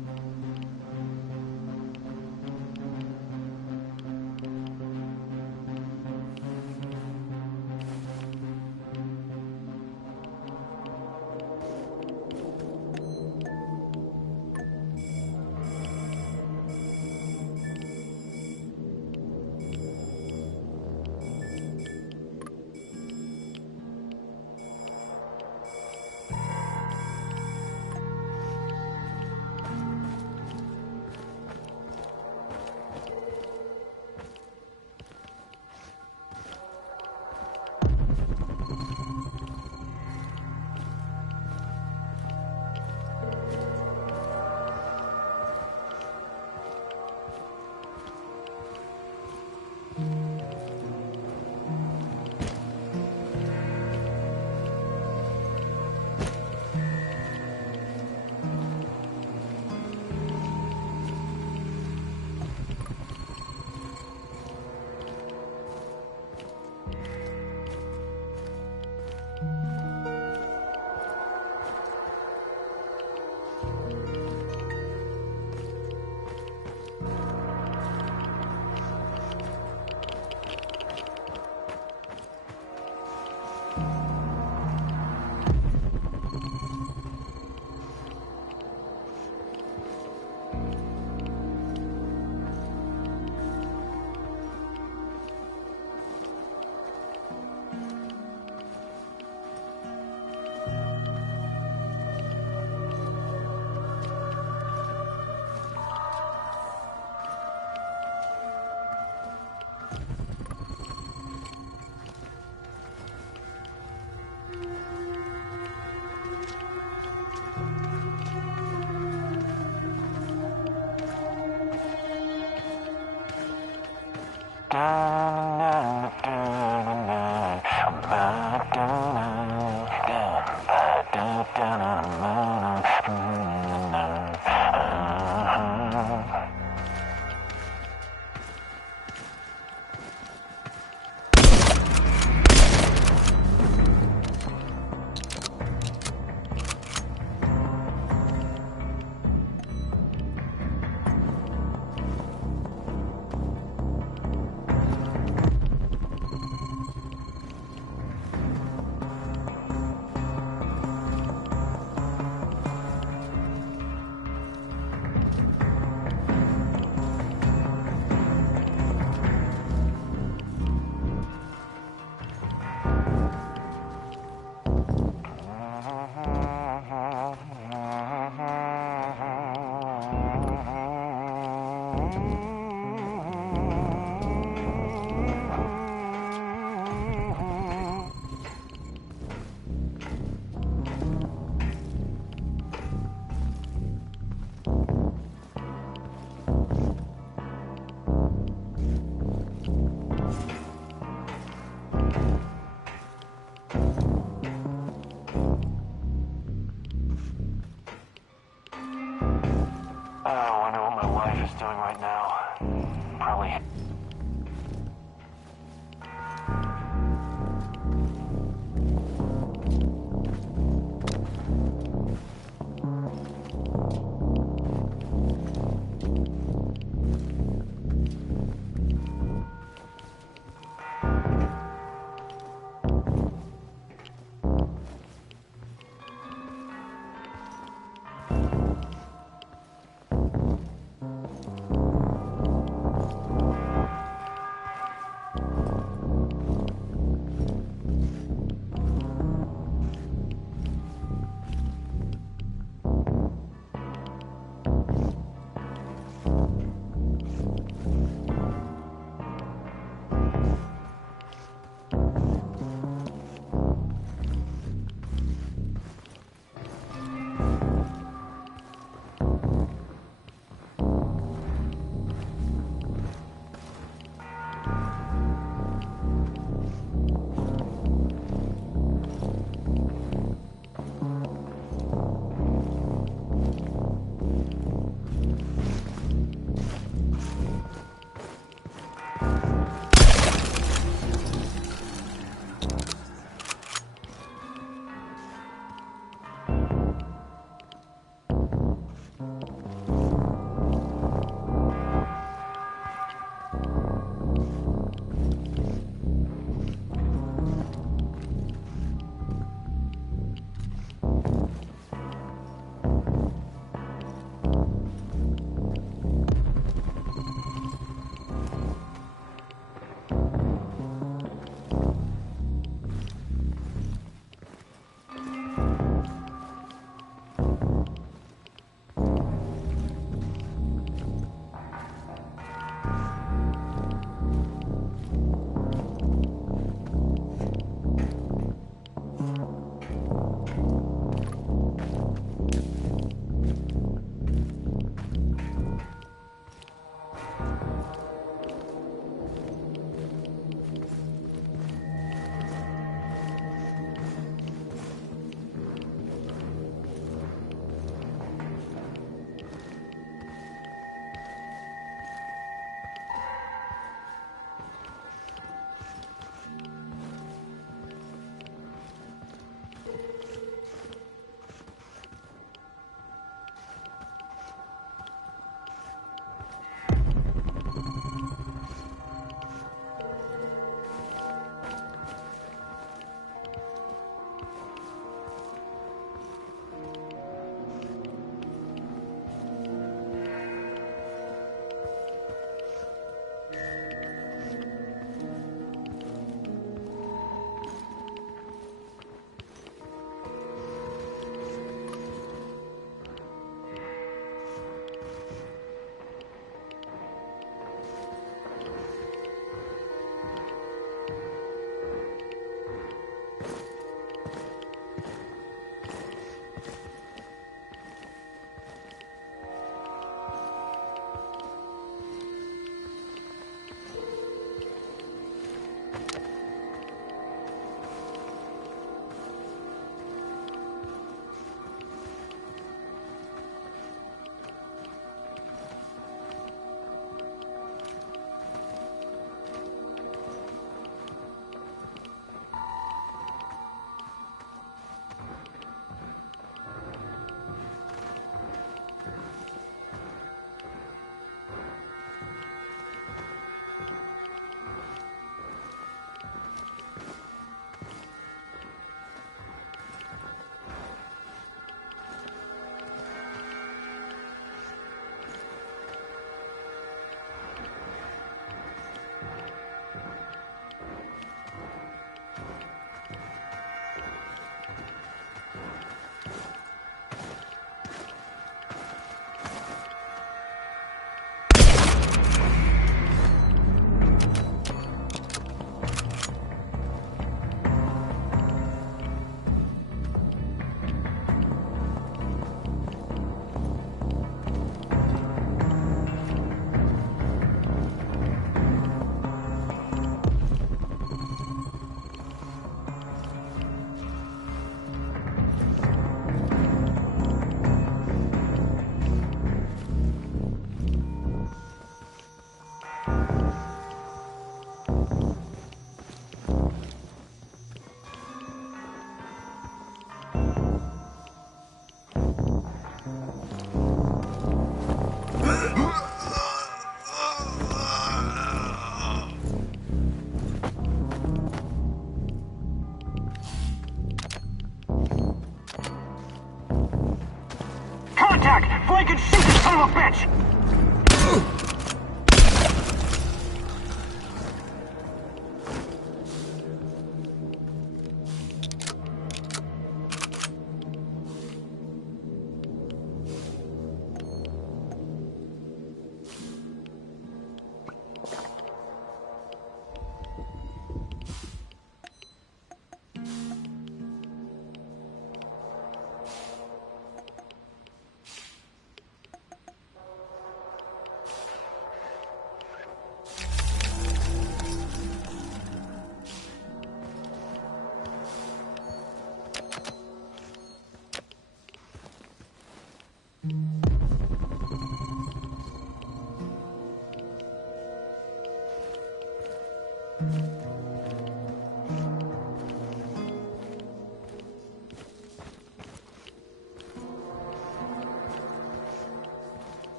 back! Flank and shoot this son of a bitch!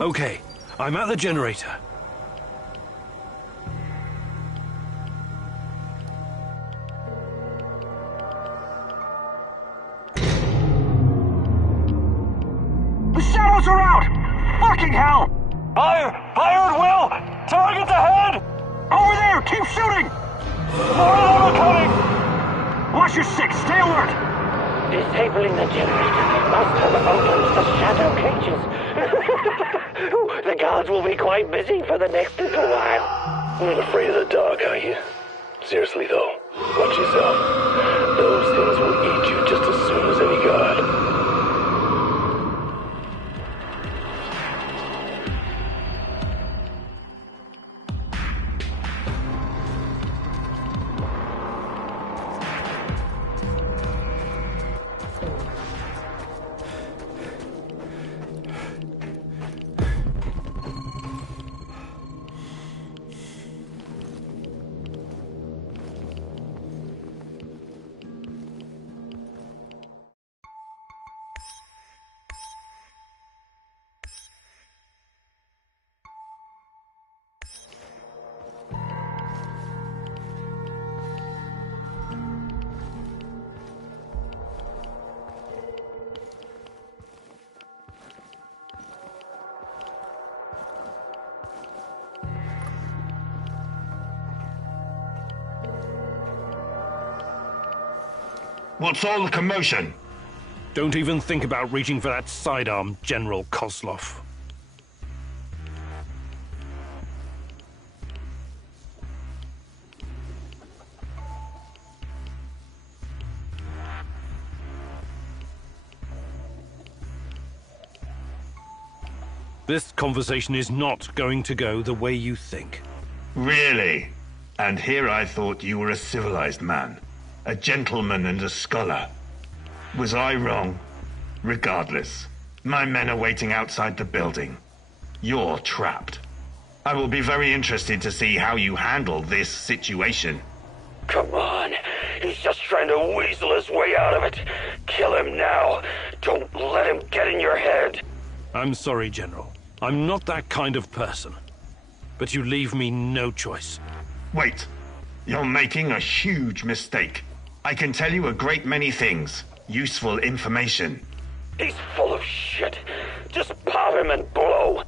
Okay, I'm at the generator. The shadows are out! Fucking hell! Fire! Fire at will! Target ahead! Over there! Keep shooting! More of them are coming! Watch your six! Stay alert! Disabling the generator must have opened the shadow cages. The guards will be quite busy for the next little while. Not afraid of the dark, are you? Seriously, though, watch yourself. Those things will eat you just as soon as any guard. What's all the commotion? Don't even think about reaching for that sidearm, General Kozlov. This conversation is not going to go the way you think. Really? And here I thought you were a civilized man, a gentleman and a scholar. Was I wrong? Regardless, my men are waiting outside the building. You're trapped. I will be very interested to see how you handle this situation. Come on. He's just trying to weasel his way out of it. Kill him now. Don't let him get in your head. I'm sorry, General. I'm not that kind of person. But you leave me no choice. Wait. You're making a huge mistake. I can tell you a great many things. Useful information. He's full of shit. Just pop him and blow.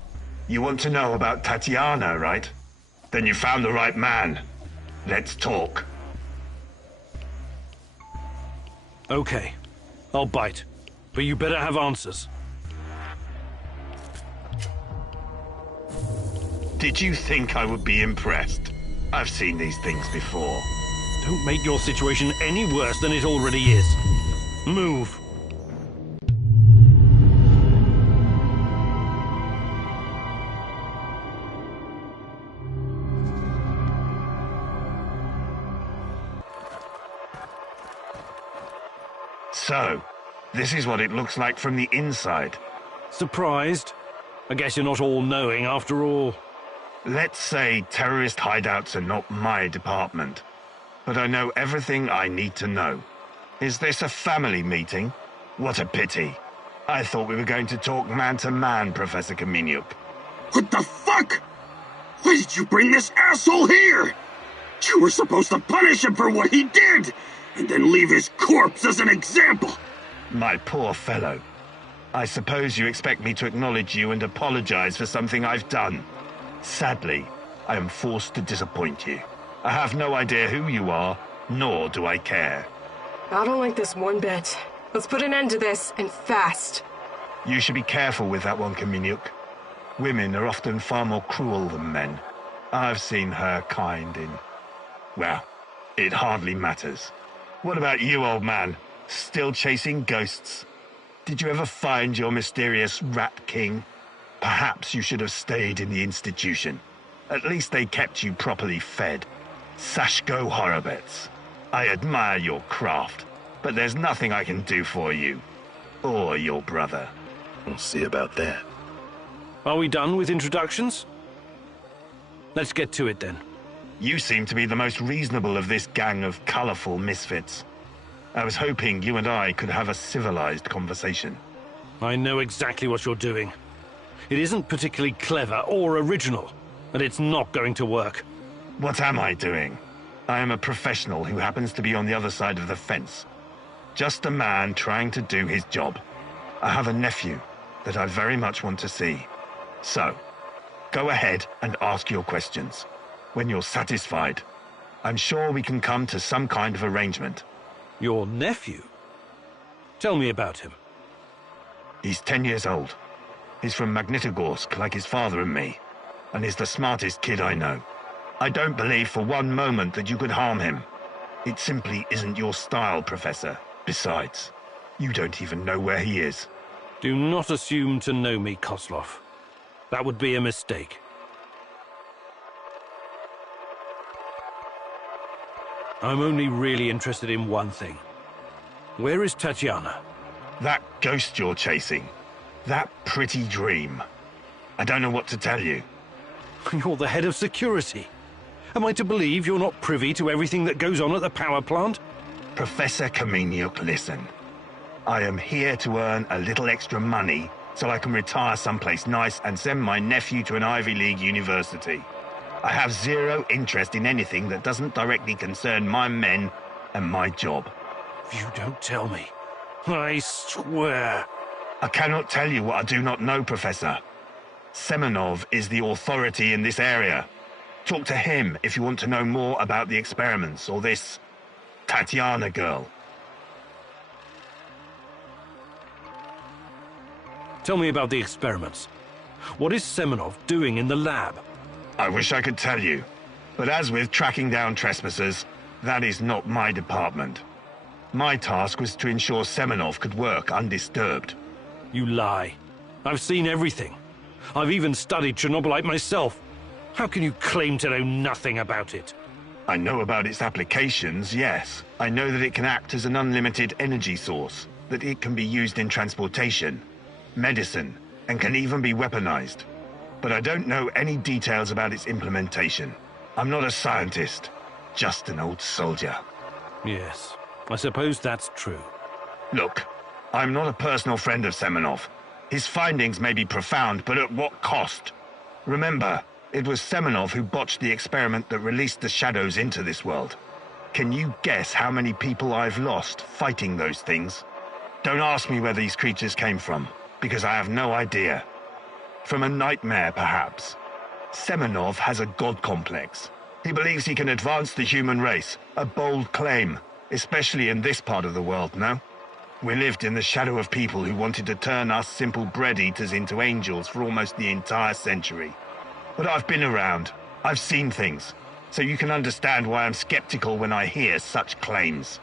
You want to know about Tatiana, right? Then you found the right man. Let's talk. Okay. I'll bite. But you better have answers. Did you think I would be impressed? I've seen these things before. Don't make your situation any worse than it already is. Move. So, this is what it looks like from the inside. Surprised? I guess you're not all-knowing after all. Let's say terrorist hideouts are not my department, but I know everything I need to know. Is this a family meeting? What a pity. I thought we were going to talk man-to-man, Professor Kaminyuk. What the fuck? Why did you bring this asshole here? You were supposed to punish him for what he did, and then leave his corpse as an example. My poor fellow. I suppose you expect me to acknowledge you and apologize for something I've done. Sadly, I am forced to disappoint you. I have no idea who you are, nor do I care. I don't like this one bit. Let's put an end to this, and fast. You should be careful with that one, Kaminyuk. Women are often far more cruel than men. I've seen her kind in... well, it hardly matters. What about you, old man? Still chasing ghosts? Did you ever find your mysterious Rat King? Perhaps you should have stayed in the institution. At least they kept you properly fed. Sashko Horobets. I admire your craft, but there's nothing I can do for you. Or your brother. We'll see about that. Are we done with introductions? Let's get to it then. You seem to be the most reasonable of this gang of colorful misfits. I was hoping you and I could have a civilized conversation. I know exactly what you're doing. It isn't particularly clever or original, and it's not going to work. What am I doing? I am a professional who happens to be on the other side of the fence. Just a man trying to do his job. I have a nephew that I very much want to see. So, go ahead and ask your questions. When you're satisfied, I'm sure we can come to some kind of arrangement. Your nephew? Tell me about him. He's 10 years old. He's from Magnitogorsk, like his father and me, and he's the smartest kid I know. I don't believe for one moment that you could harm him. It simply isn't your style, Professor. Besides, you don't even know where he is. Do not assume to know me, Kozlov. That would be a mistake. I'm only really interested in one thing. Where is Tatiana? That ghost you're chasing. That pretty dream. I don't know what to tell you. You're the head of security. Am I to believe you're not privy to everything that goes on at the power plant? Professor Kaminyuk, listen. I am here to earn a little extra money so I can retire someplace nice and send my nephew to an Ivy League university. I have zero interest in anything that doesn't directly concern my men and my job. You don't tell me. I swear. I cannot tell you what I do not know, Professor. Semenov is the authority in this area. Talk to him if you want to know more about the experiments or this Tatiana girl. Tell me about the experiments. What is Semenov doing in the lab? I wish I could tell you, but as with tracking down trespassers, that is not my department. My task was to ensure Semenov could work undisturbed. You lie. I've seen everything. I've even studied Chernobylite myself. How can you claim to know nothing about it? I know about its applications, yes. I know that it can act as an unlimited energy source, that it can be used in transportation, medicine, and can even be weaponized. But I don't know any details about its implementation. I'm not a scientist, just an old soldier. Yes, I suppose that's true. Look, I'm not a personal friend of Semenov. His findings may be profound, but at what cost? Remember, it was Semenov who botched the experiment that released the shadows into this world. Can you guess how many people I've lost fighting those things? Don't ask me where these creatures came from, because I have no idea. From a nightmare, perhaps. Semenov has a god complex. He believes he can advance the human race, a bold claim, especially in this part of the world, no? We lived in the shadow of people who wanted to turn us simple bread-eaters into angels for almost the entire century. But I've been around. I've seen things. So you can understand why I'm skeptical when I hear such claims.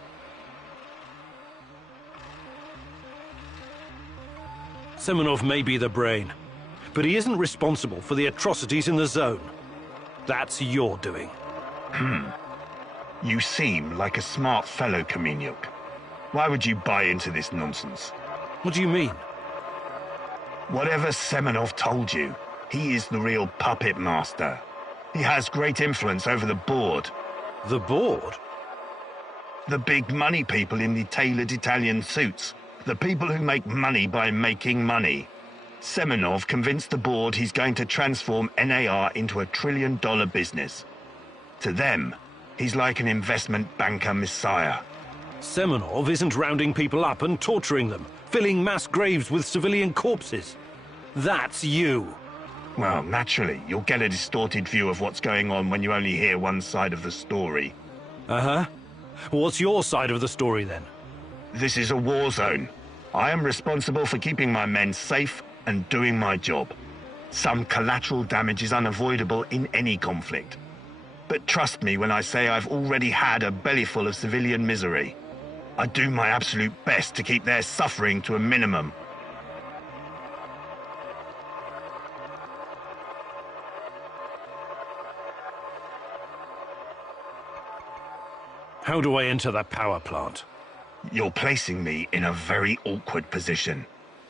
Semenov may be the brain, but he isn't responsible for the atrocities in the zone. That's your doing. You seem like a smart fellow, Kaminyuk. Why would you buy into this nonsense? What do you mean? Whatever Semenov told you, he is the real puppet master. He has great influence over the board. The board? The big money people in the tailored Italian suits. The people who make money by making money. Semenov convinced the board he's going to transform NAR into a $1 trillion business. To them, he's like an investment banker messiah. Semenov isn't rounding people up and torturing them, filling mass graves with civilian corpses. That's you. Well, naturally, you'll get a distorted view of what's going on when you only hear one side of the story. Uh-huh. What's your side of the story, then? This is a war zone. I am responsible for keeping my men safe and doing my job. Some collateral damage is unavoidable in any conflict. But trust me when I say I've already had a bellyful of civilian misery. I do my absolute best to keep their suffering to a minimum. How do I enter that power plant? You're placing me in a very awkward position.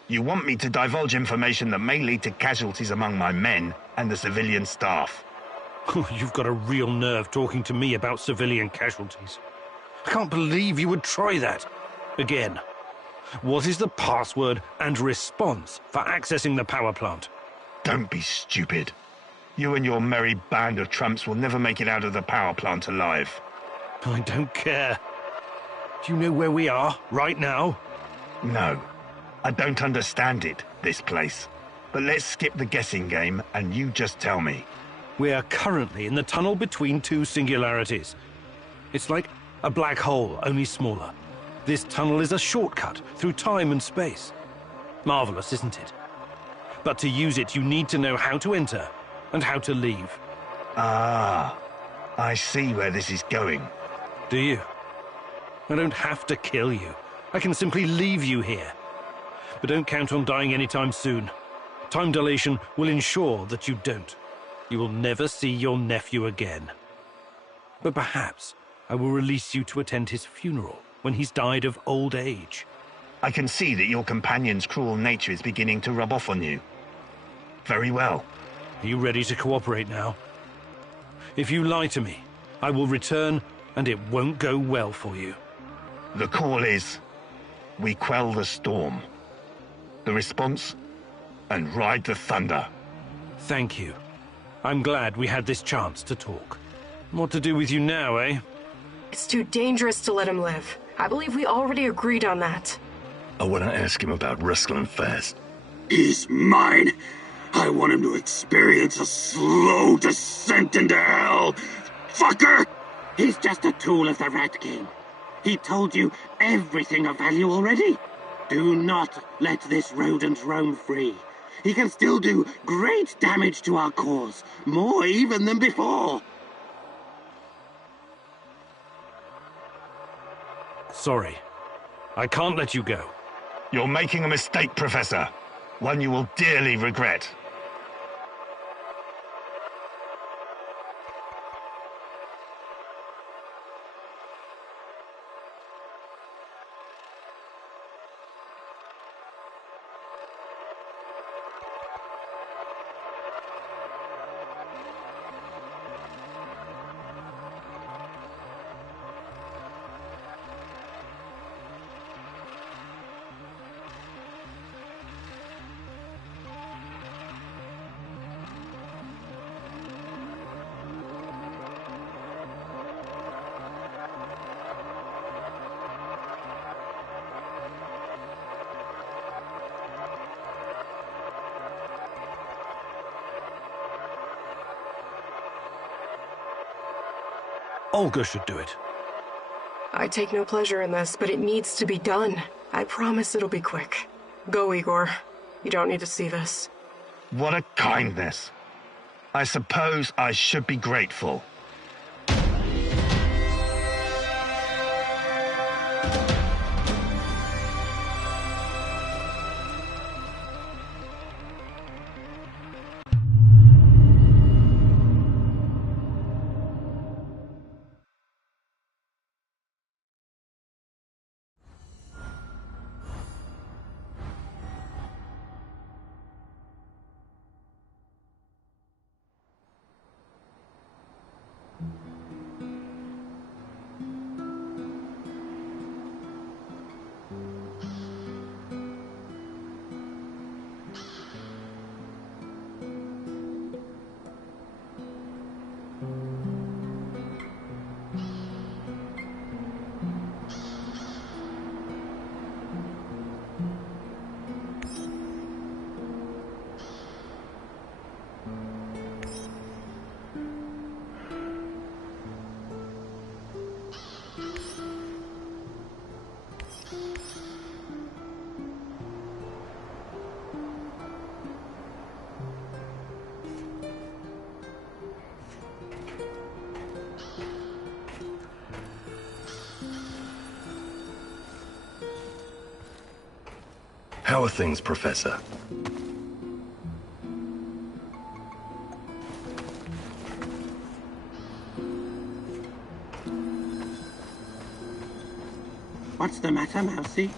You want me to divulge information that may lead to casualties among my men and the civilian staff. You've got a real nerve talking to me about civilian casualties. I can't believe you would try that. Again, what is the password and response for accessing the power plant? Don't be stupid. You and your merry band of trumps will never make it out of the power plant alive. I don't care. Do you know where we are right now? No. I don't understand it, this place. But let's skip the guessing game and you just tell me. We are currently in the tunnel between two singularities. It's like a black hole, only smaller. This tunnel is a shortcut through time and space. Marvelous, isn't it? But to use it, you need to know how to enter and how to leave. Ah, I see where this is going. Do you? I don't have to kill you. I can simply leave you here. But don't count on dying anytime soon. Time dilation will ensure that you don't. You will never see your nephew again. But perhaps I will release you to attend his funeral when he's died of old age. I can see that your companion's cruel nature is beginning to rub off on you. Very well. Are you ready to cooperate now? If you lie to me, I will return and it won't go well for you. The call is, we quell the storm. The response, and ride the thunder. Thank you. I'm glad we had this chance to talk. What to do with you now, eh? It's too dangerous to let him live. I believe we already agreed on that. I want to ask him about wrestling fast. He's mine. I want him to experience a slow descent into hell. Fucker! He's just a tool of the Rat King. He told you everything of value already. Do not let this rodent roam free. He can still do great damage to our cause, more even than before. Sorry. I can't let you go. You're making a mistake, Professor. One you will dearly regret. Olga should do it. I take no pleasure in this, but it needs to be done. I promise it'll be quick. Go, Igor. You don't need to see this. What a kindness. I suppose I should be grateful. How are things, Professor? What's the matter, Mousy?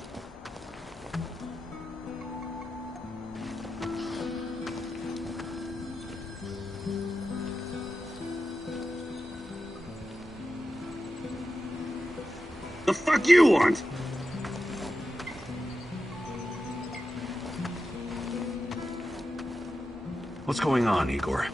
The fuck you want? What's going on, Igor?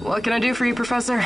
What can I do for you, Professor?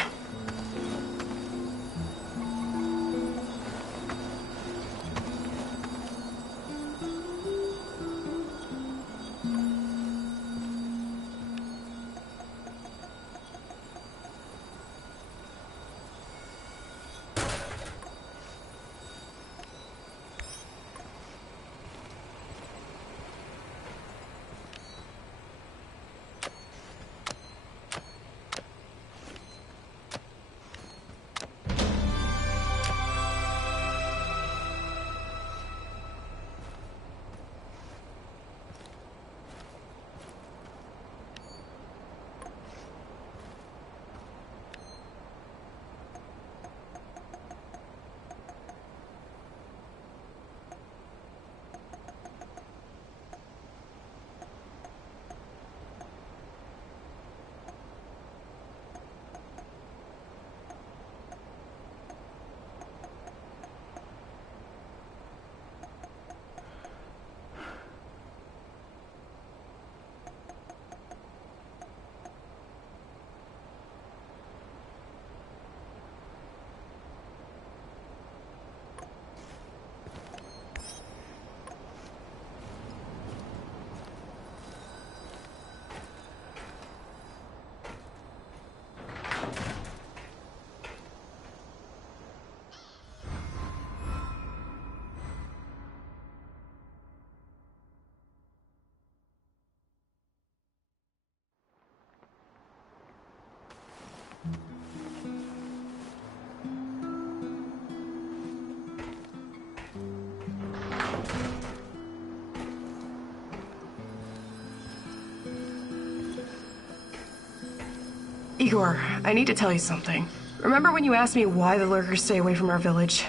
Igor, I need to tell you something. Remember when you asked me why the lurkers stay away from our village?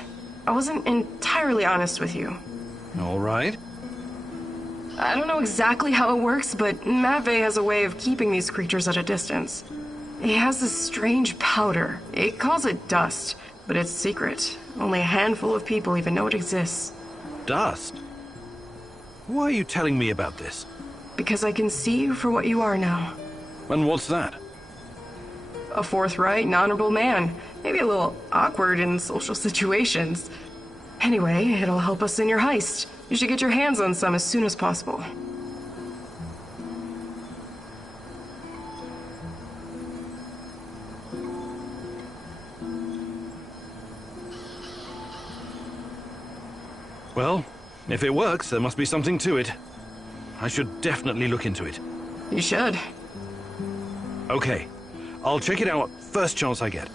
I wasn't entirely honest with you. All right. I don't know exactly how it works, but Matvey has a way of keeping these creatures at a distance. He has this strange powder. It calls it dust, but it's secret. Only a handful of people even know it exists. Dust? Why are you telling me about this? Because I can see you for what you are now. And what's that? A forthright and honorable man. Maybe a little awkward in social situations. Anyway, it'll help us in your heist. You should get your hands on some as soon as possible. Well, if it works, there must be something to it. I should definitely look into it. You should. Okay. I'll check it out first chance I get.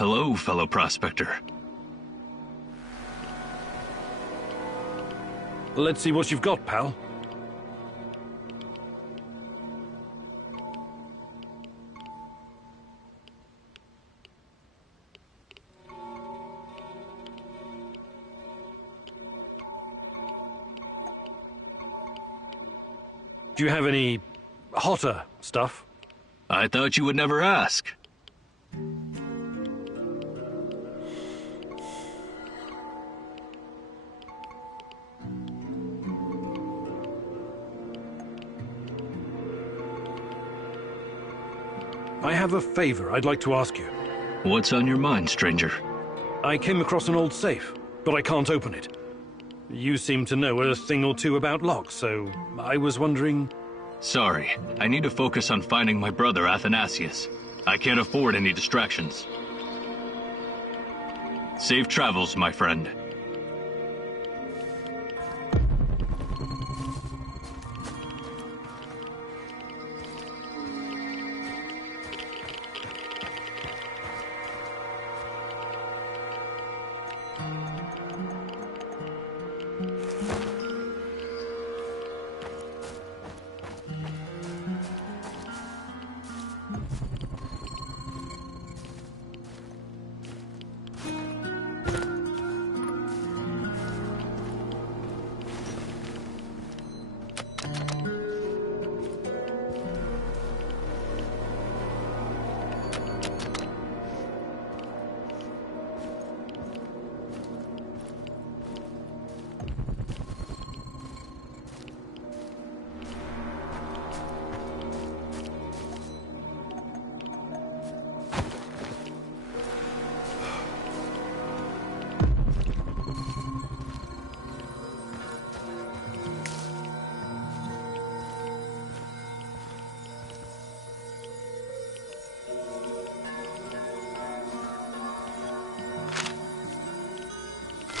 Hello, fellow prospector. Let's see what you've got, pal. Do you have any hotter stuff? I thought you would never ask. I have a favor I'd like to ask you. What's on your mind, stranger? I came across an old safe, but I can't open it. You seem to know a thing or two about locks, so I was wondering... Sorry, I need to focus on finding my brother Athanasius. I can't afford any distractions. Safe travels, my friend.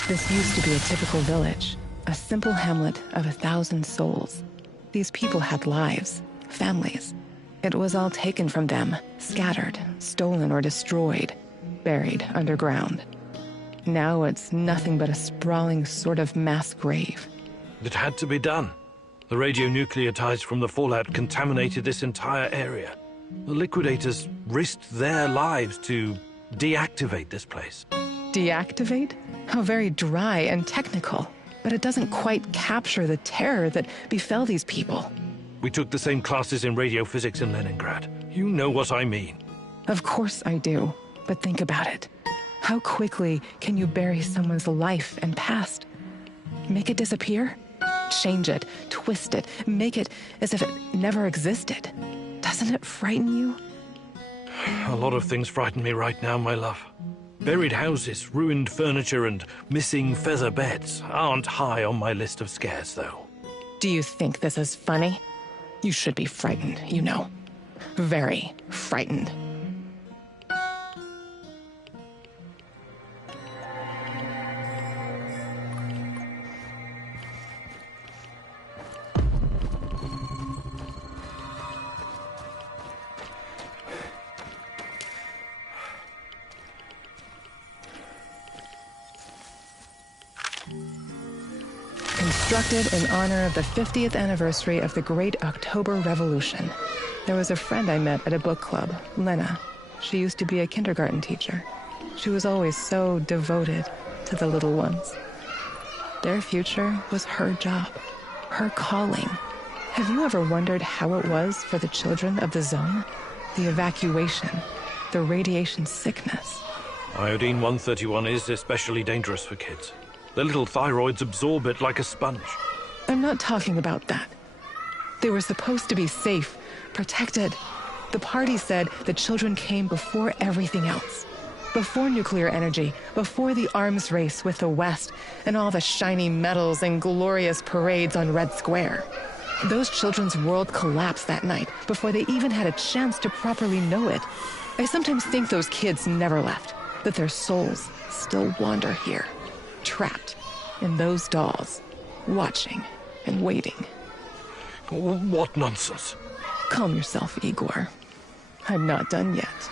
This used to be a typical village, a simple hamlet of 1,000 souls. These people had lives, families. It was all taken from them, scattered, stolen or destroyed, buried underground. Now it's nothing but a sprawling sort of mass grave. It had to be done. The radionucleotides from the fallout contaminated this entire area. The liquidators risked their lives to deactivate this place. Deactivate? How very dry and technical. But it doesn't quite capture the terror that befell these people. We took the same classes in radiophysics in Leningrad. You know what I mean. Of course I do. But think about it. How quickly can you bury someone's life and past? Make it disappear? Change it, twist it, make it as if it never existed. Doesn't it frighten you? A lot of things frighten me right now, my love. Buried houses, ruined furniture, and missing feather beds aren't high on my list of scares, though. Do you think this is funny? You should be frightened, you know. Very frightened. Constructed in honor of the 50th anniversary of the Great October Revolution. There was a friend I met at a book club, Lena. She used to be a kindergarten teacher. She was always so devoted to the little ones. Their future was her job, her calling. Have you ever wondered how it was for the children of the zone? The evacuation, the radiation sickness. Iodine-131 is especially dangerous for kids. Their little thyroids absorb it like a sponge. I'm not talking about that. They were supposed to be safe, protected. The party said the children came before everything else. Before nuclear energy, before the arms race with the West, and all the shiny medals and glorious parades on Red Square. Those children's world collapsed that night before they even had a chance to properly know it. I sometimes think those kids never left, that their souls still wander here. Trapped in those dolls, watching and waiting. What nonsense. Calm yourself, Igor. I'm not done yet.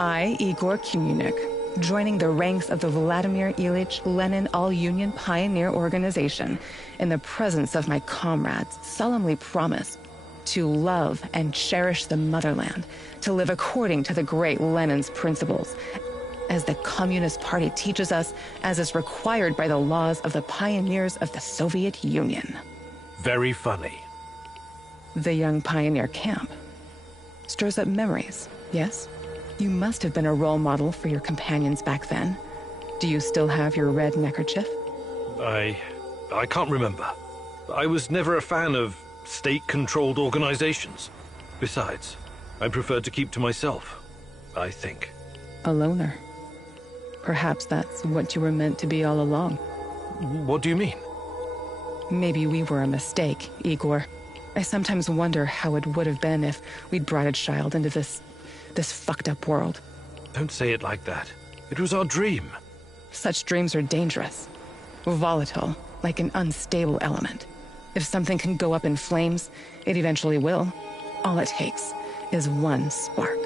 I, Igor Kumunik, joining the ranks of the Vladimir Ilyich Lenin All-Union Pioneer Organization, in the presence of my comrades, solemnly promise to love and cherish the motherland, to live according to the great Lenin's principles, as the Communist Party teaches us, as is required by the laws of the pioneers of the Soviet Union. Very funny. The young pioneer camp stirs up memories, yes? You must have been a role model for your companions back then. Do you still have your red neckerchief? I can't remember. I was never a fan of state-controlled organizations. Besides, I preferred to keep to myself, I think. A loner. Perhaps that's what you were meant to be all along. What do you mean? Maybe we were a mistake, Igor. I sometimes wonder how it would have been if we'd brought a child into this fucked up world. Don't say it like that. It was our dream. Such dreams are dangerous. Volatile, like an unstable element. If something can go up in flames, it eventually will. All it takes is one spark.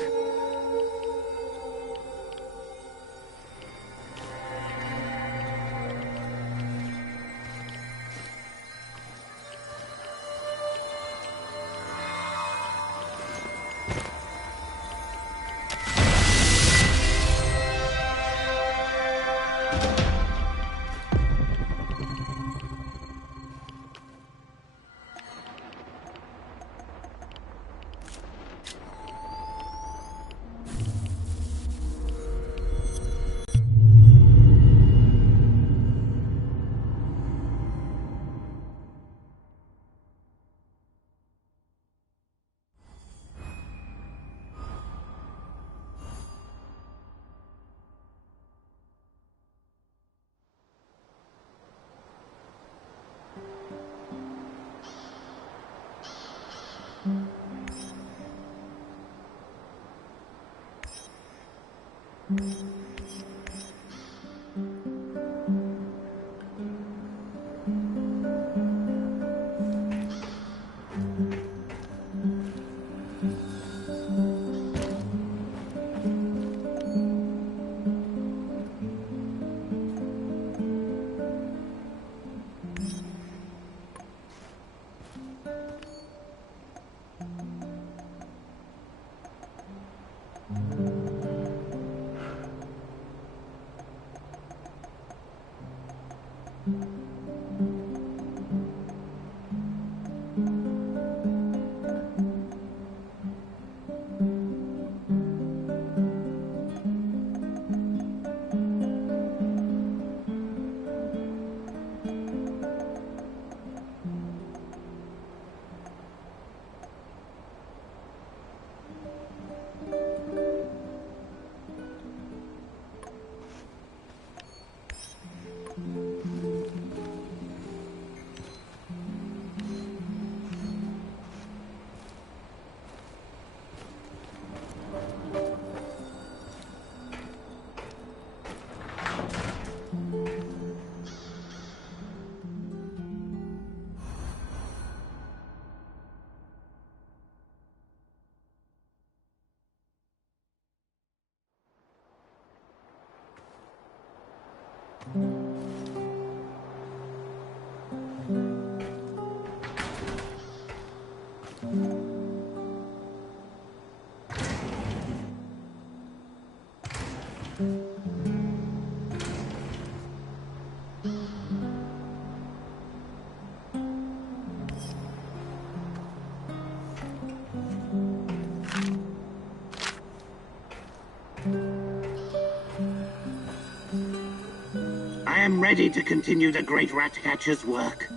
I am ready to continue the great Ratcatcher's work.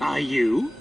Are you?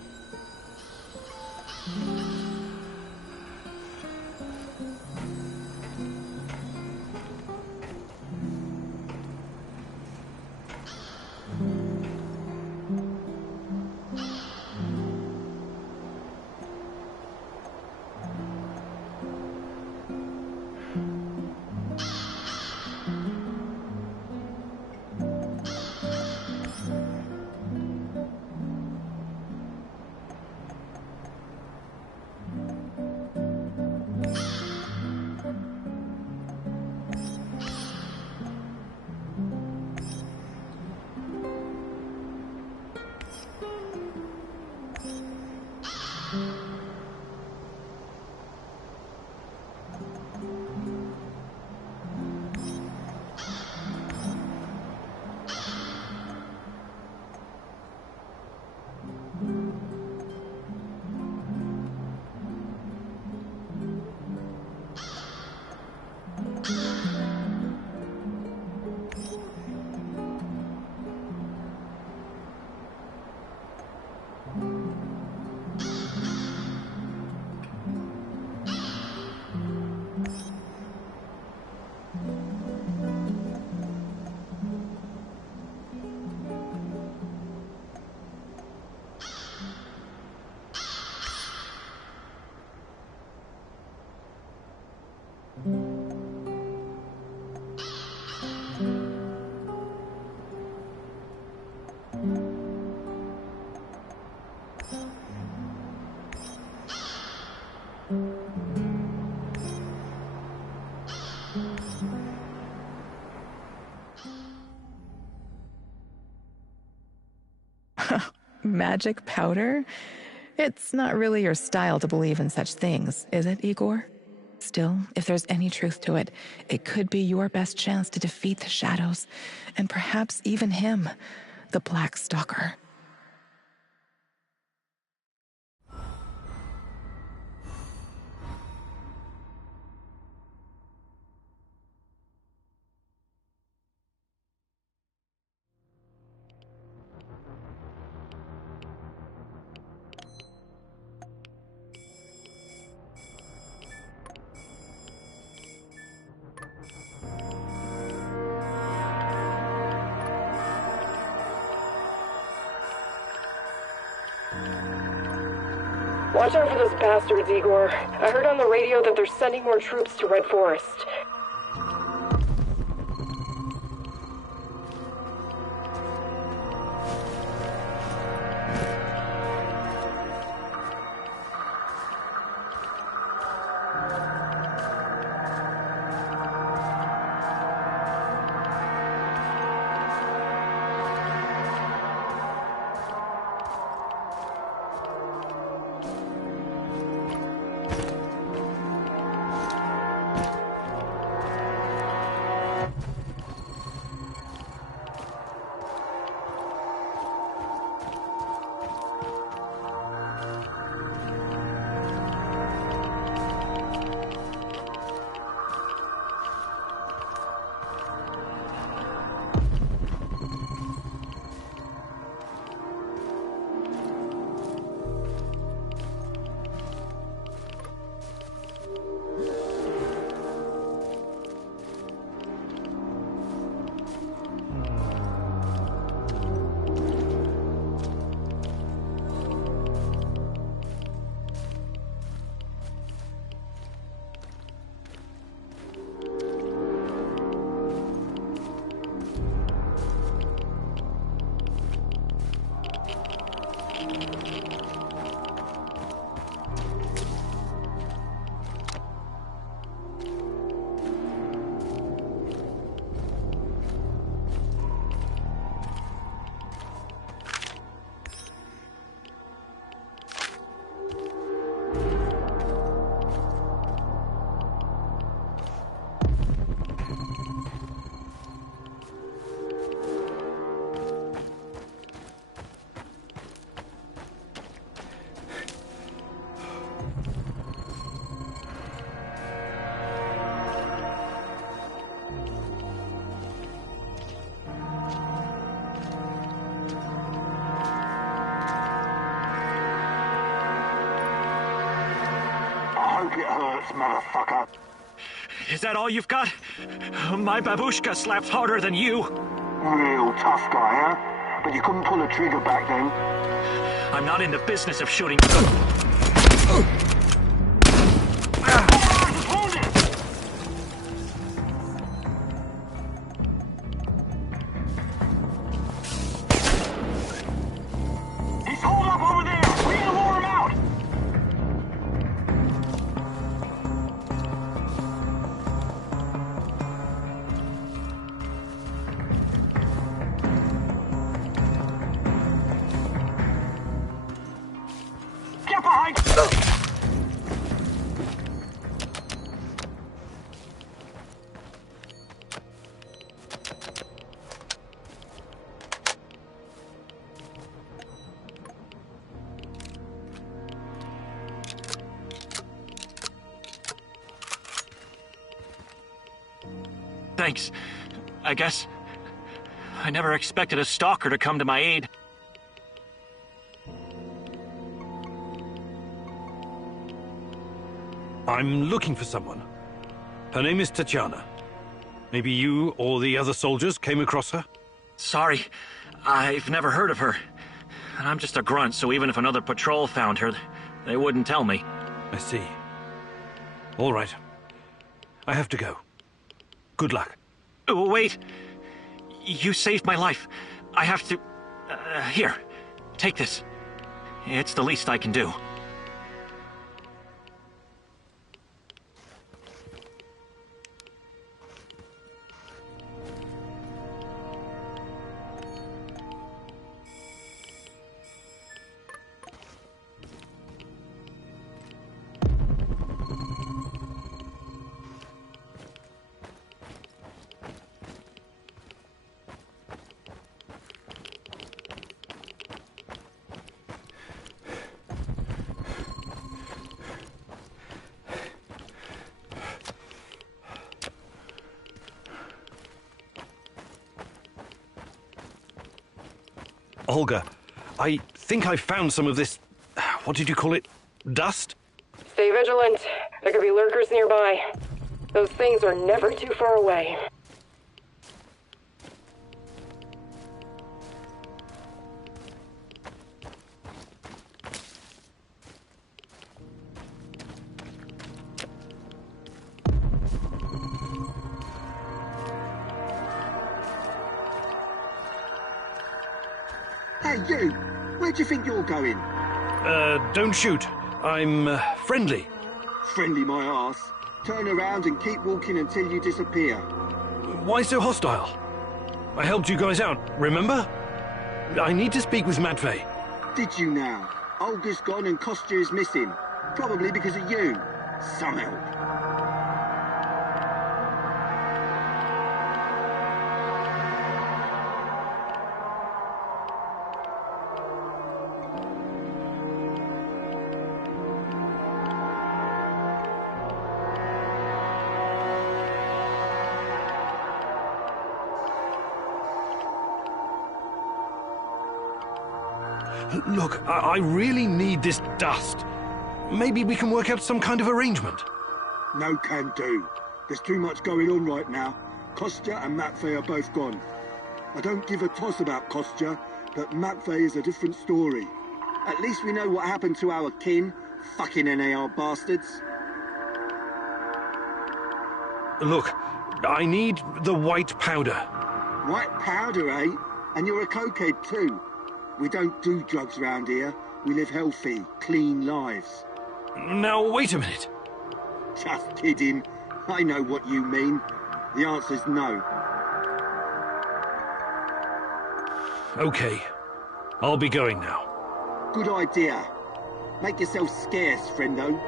Magic powder? It's not really your style to believe in such things, is it, Igor? Still, if there's any truth to it, it could be your best chance to defeat the shadows, and perhaps even him, the Black Stalker. Watch out for those bastards, Igor. I heard on the radio that they're sending more troops to Red Forest. Hope it hurts, motherfucker. Is that all you've got? My babushka slaps harder than you. Real tough guy, huh? But you couldn't pull a trigger back then. I'm not in the business of shooting. He's holed up over there! We need to lure him out! Get behind! Thanks. I guess I never expected a stalker to come to my aid. I'm looking for someone. Her name is Tatiana. Maybe you or the other soldiers came across her? Sorry, I've never heard of her. And I'm just a grunt, so even if another patrol found her, they wouldn't tell me. I see. All right. I have to go. Good luck. Oh, wait. You saved my life. I have to... here. Take this. It's the least I can do. Olga, I think I found some of this... What did you call it? Dust? Stay vigilant. There could be lurkers nearby. Those things are never too far away. Hey, you! Where do you think you're going? Don't shoot. I'm, friendly. Friendly, my arse. Turn around and keep walking until you disappear. Why so hostile? I helped you guys out, remember? I need to speak with Matvey. Did you now? Olga's gone and Kostya is missing. Probably because of you. Some help. Look, I really need this dust. Maybe we can work out some kind of arrangement. No can do. There's too much going on right now. Kostya and Matvey are both gone. I don't give a toss about Kostya, but Matvey is a different story. At least we know what happened to our kin. Fucking NAR bastards. Look, I need the white powder. White powder, eh? And you're a cokehead too. We don't do drugs around here. We live healthy, clean lives. Now, wait a minute. Just kidding. I know what you mean. The answer's no. Okay. I'll be going now. Good idea. Make yourself scarce, friendo.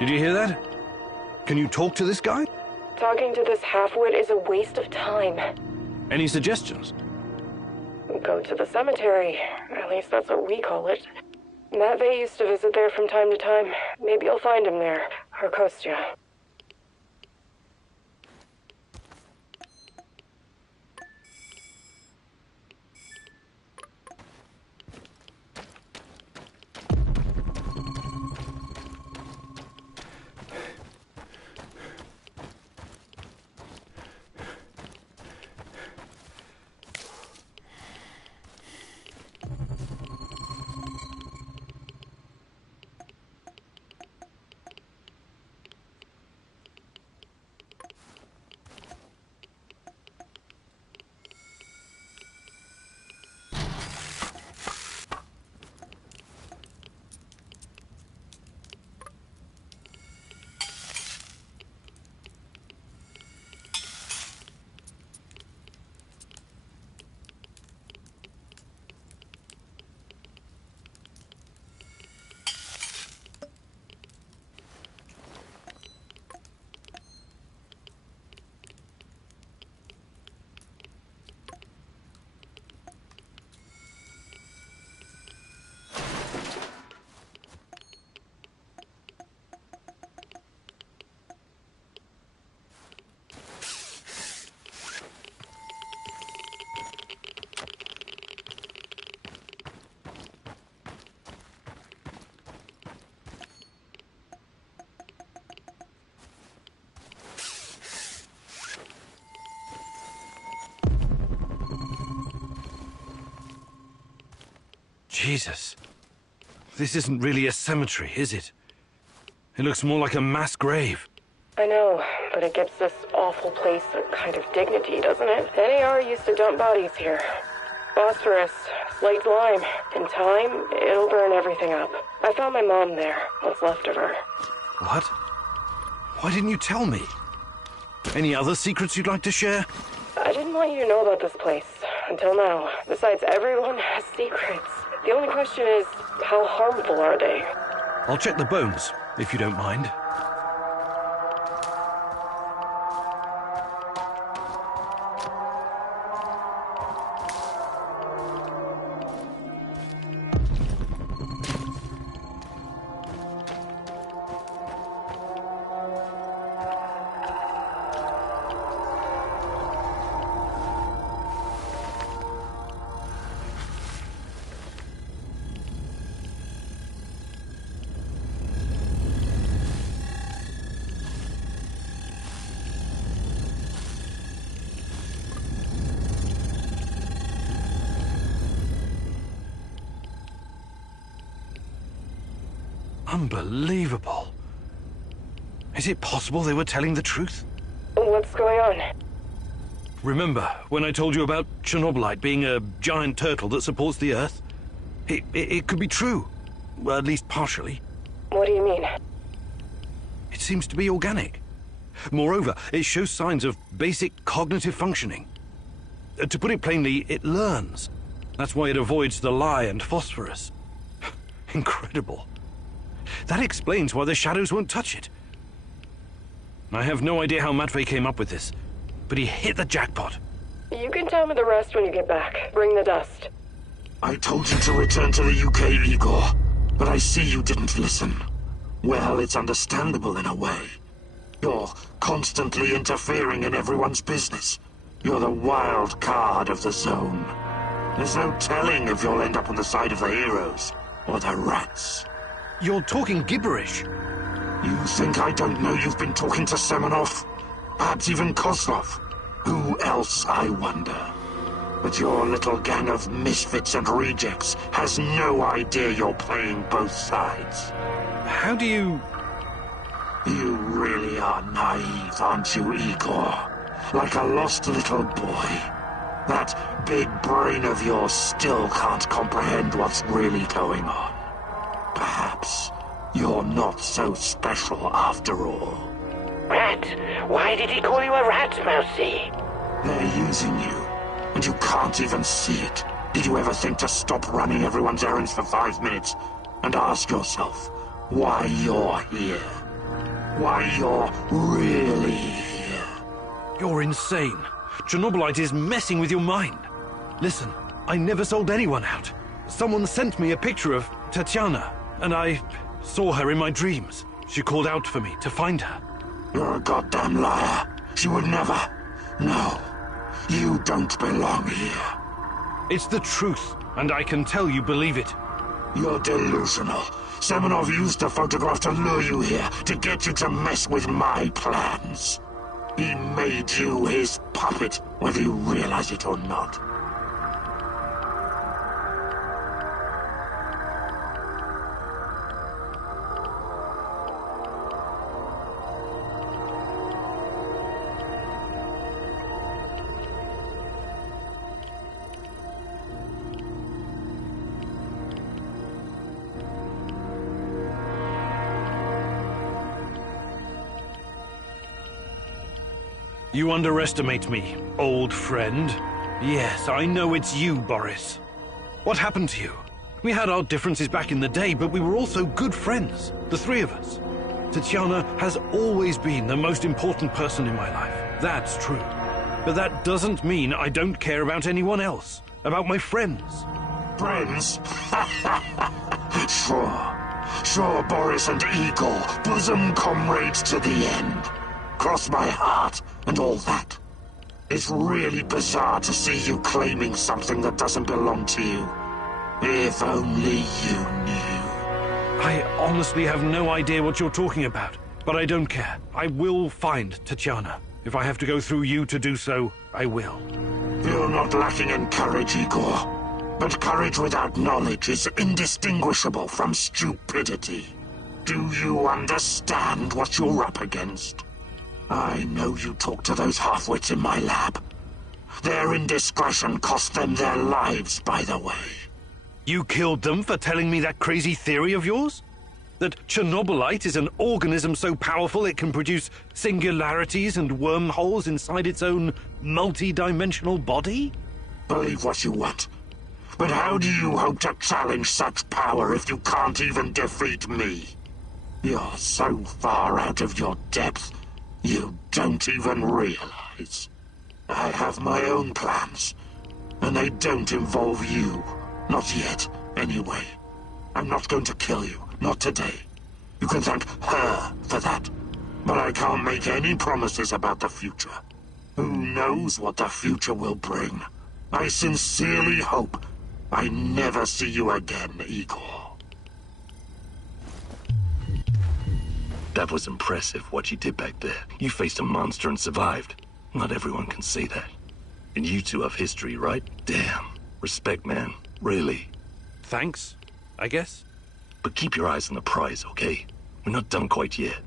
Did you hear that? Can you talk to this guy? Talking to this half-wit is a waste of time. Any suggestions? Go to the cemetery. At least that's what we call it. Matvey used to visit there from time to time. Maybe you'll find him there. Or Kostya. Jesus. This isn't really a cemetery, is it? It looks more like a mass grave. I know, but it gives this awful place a kind of dignity, doesn't it? NAR used to dump bodies here. Phosphorus, slaked lime. In time, it'll burn everything up. I found my mom there, what's left of her. What? Why didn't you tell me? Any other secrets you'd like to share? I didn't want you to know about this place, until now. Besides, everyone has secrets. The only question is, how harmful are they? I'll check the bones, if you don't mind. Unbelievable. Is it possible they were telling the truth? What's going on? Remember when I told you about Chernobylite being a giant turtle that supports the Earth? It could be true. Well, at least partially. What do you mean? It seems to be organic. Moreover, it shows signs of basic cognitive functioning. To put it plainly, it learns. That's why it avoids the lye and phosphorus. Incredible. That explains why the shadows won't touch it. I have no idea how Matvey came up with this, but he hit the jackpot. You can tell me the rest when you get back. Bring the dust. I told you to return to the UK, Igor, but I see you didn't listen. Well, it's understandable in a way. You're constantly interfering in everyone's business. You're the wild card of the zone. There's no telling if you'll end up on the side of the heroes or the rats. You're talking gibberish. You think I don't know you've been talking to Semenov? Perhaps even Kozlov? Who else, I wonder? But your little gang of misfits and rejects has no idea you're playing both sides. How do you... You really are naive, aren't you, Igor? Like a lost little boy. That big brain of yours still can't comprehend what's really going on. Perhaps you're not so special after all. Rat? Why did he call you a rat, Mousy? They're using you, and you can't even see it. Did you ever think to stop running everyone's errands for 5 minutes and ask yourself why you're here? Why you're really here? You're insane. Chernobylite is messing with your mind. Listen, I never sold anyone out. Someone sent me a picture of Tatiana, and I saw her in my dreams. She called out for me to find her. You're a goddamn liar. She would never. No, you don't belong here. It's the truth, and I can tell you believe it. You're delusional. Semenov used the photograph to lure you here, to get you to mess with my plans. He made you his puppet, whether you realize it or not. You underestimate me, old friend. Yes, I know it's you, Boris. What happened to you? We had our differences back in the day, but we were also good friends, the three of us. Tatiana has always been the most important person in my life. That's true. But that doesn't mean I don't care about anyone else, about my friends. Friends? Sure, Boris and Igor, bosom comrades to the end. Cross my heart and all that. It's really bizarre to see you claiming something that doesn't belong to you. If only you knew. I honestly have no idea what you're talking about, but I don't care. I will find Tatiana. If I have to go through you to do so, I will. You're not lacking in courage, Igor. But courage without knowledge is indistinguishable from stupidity. Do you understand what you're up against? I know you talk to those half-wits in my lab. Their indiscretion cost them their lives, by the way. You killed them for telling me that crazy theory of yours? That Chernobylite is an organism so powerful it can produce singularities and wormholes inside its own multi-dimensional body? Believe what you want. But how do you hope to challenge such power if you can't even defeat me? You're so far out of your depth, you don't even realize. I have my own plans, and they don't involve you. Not yet, anyway. I'm not going to kill you, not today. You can thank her for that. But I can't make any promises about the future. Who knows what the future will bring? I sincerely hope I never see you again, Igor. That was impressive, what you did back there. You faced a monster and survived. Not everyone can say that. And you two have history, right? Damn. Respect, man. Really. Thanks, I guess. But keep your eyes on the prize, okay? We're not done quite yet.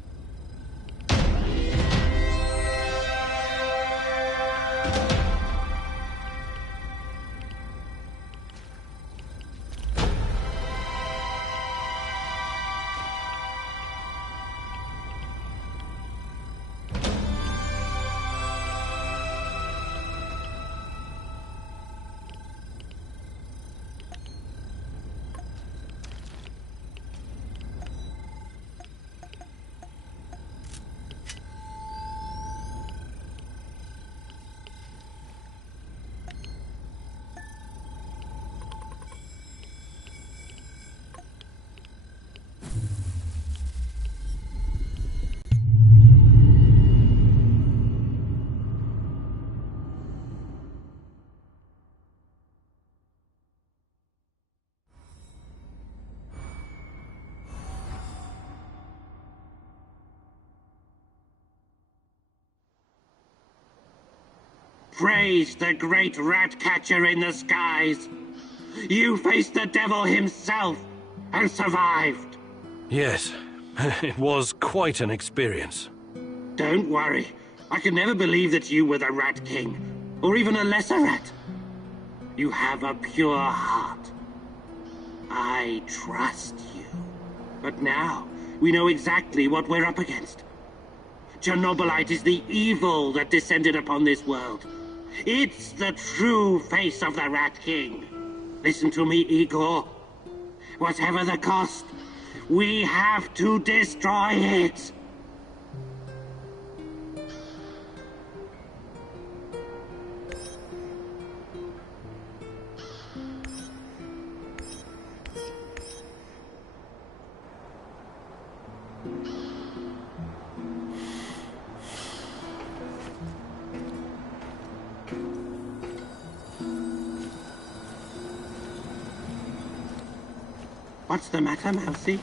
Praise the great rat catcher in the skies. You faced the devil himself and survived. Yes, it was quite an experience. Don't worry. I could never believe that you were the Rat King, or even a lesser rat. You have a pure heart. I trust you. But now, we know exactly what we're up against. Chernobylite is the evil that descended upon this world. It's the true face of the Rat King. Listen to me, Igor. Whatever the cost, we have to destroy it. What's the matter, Mousy?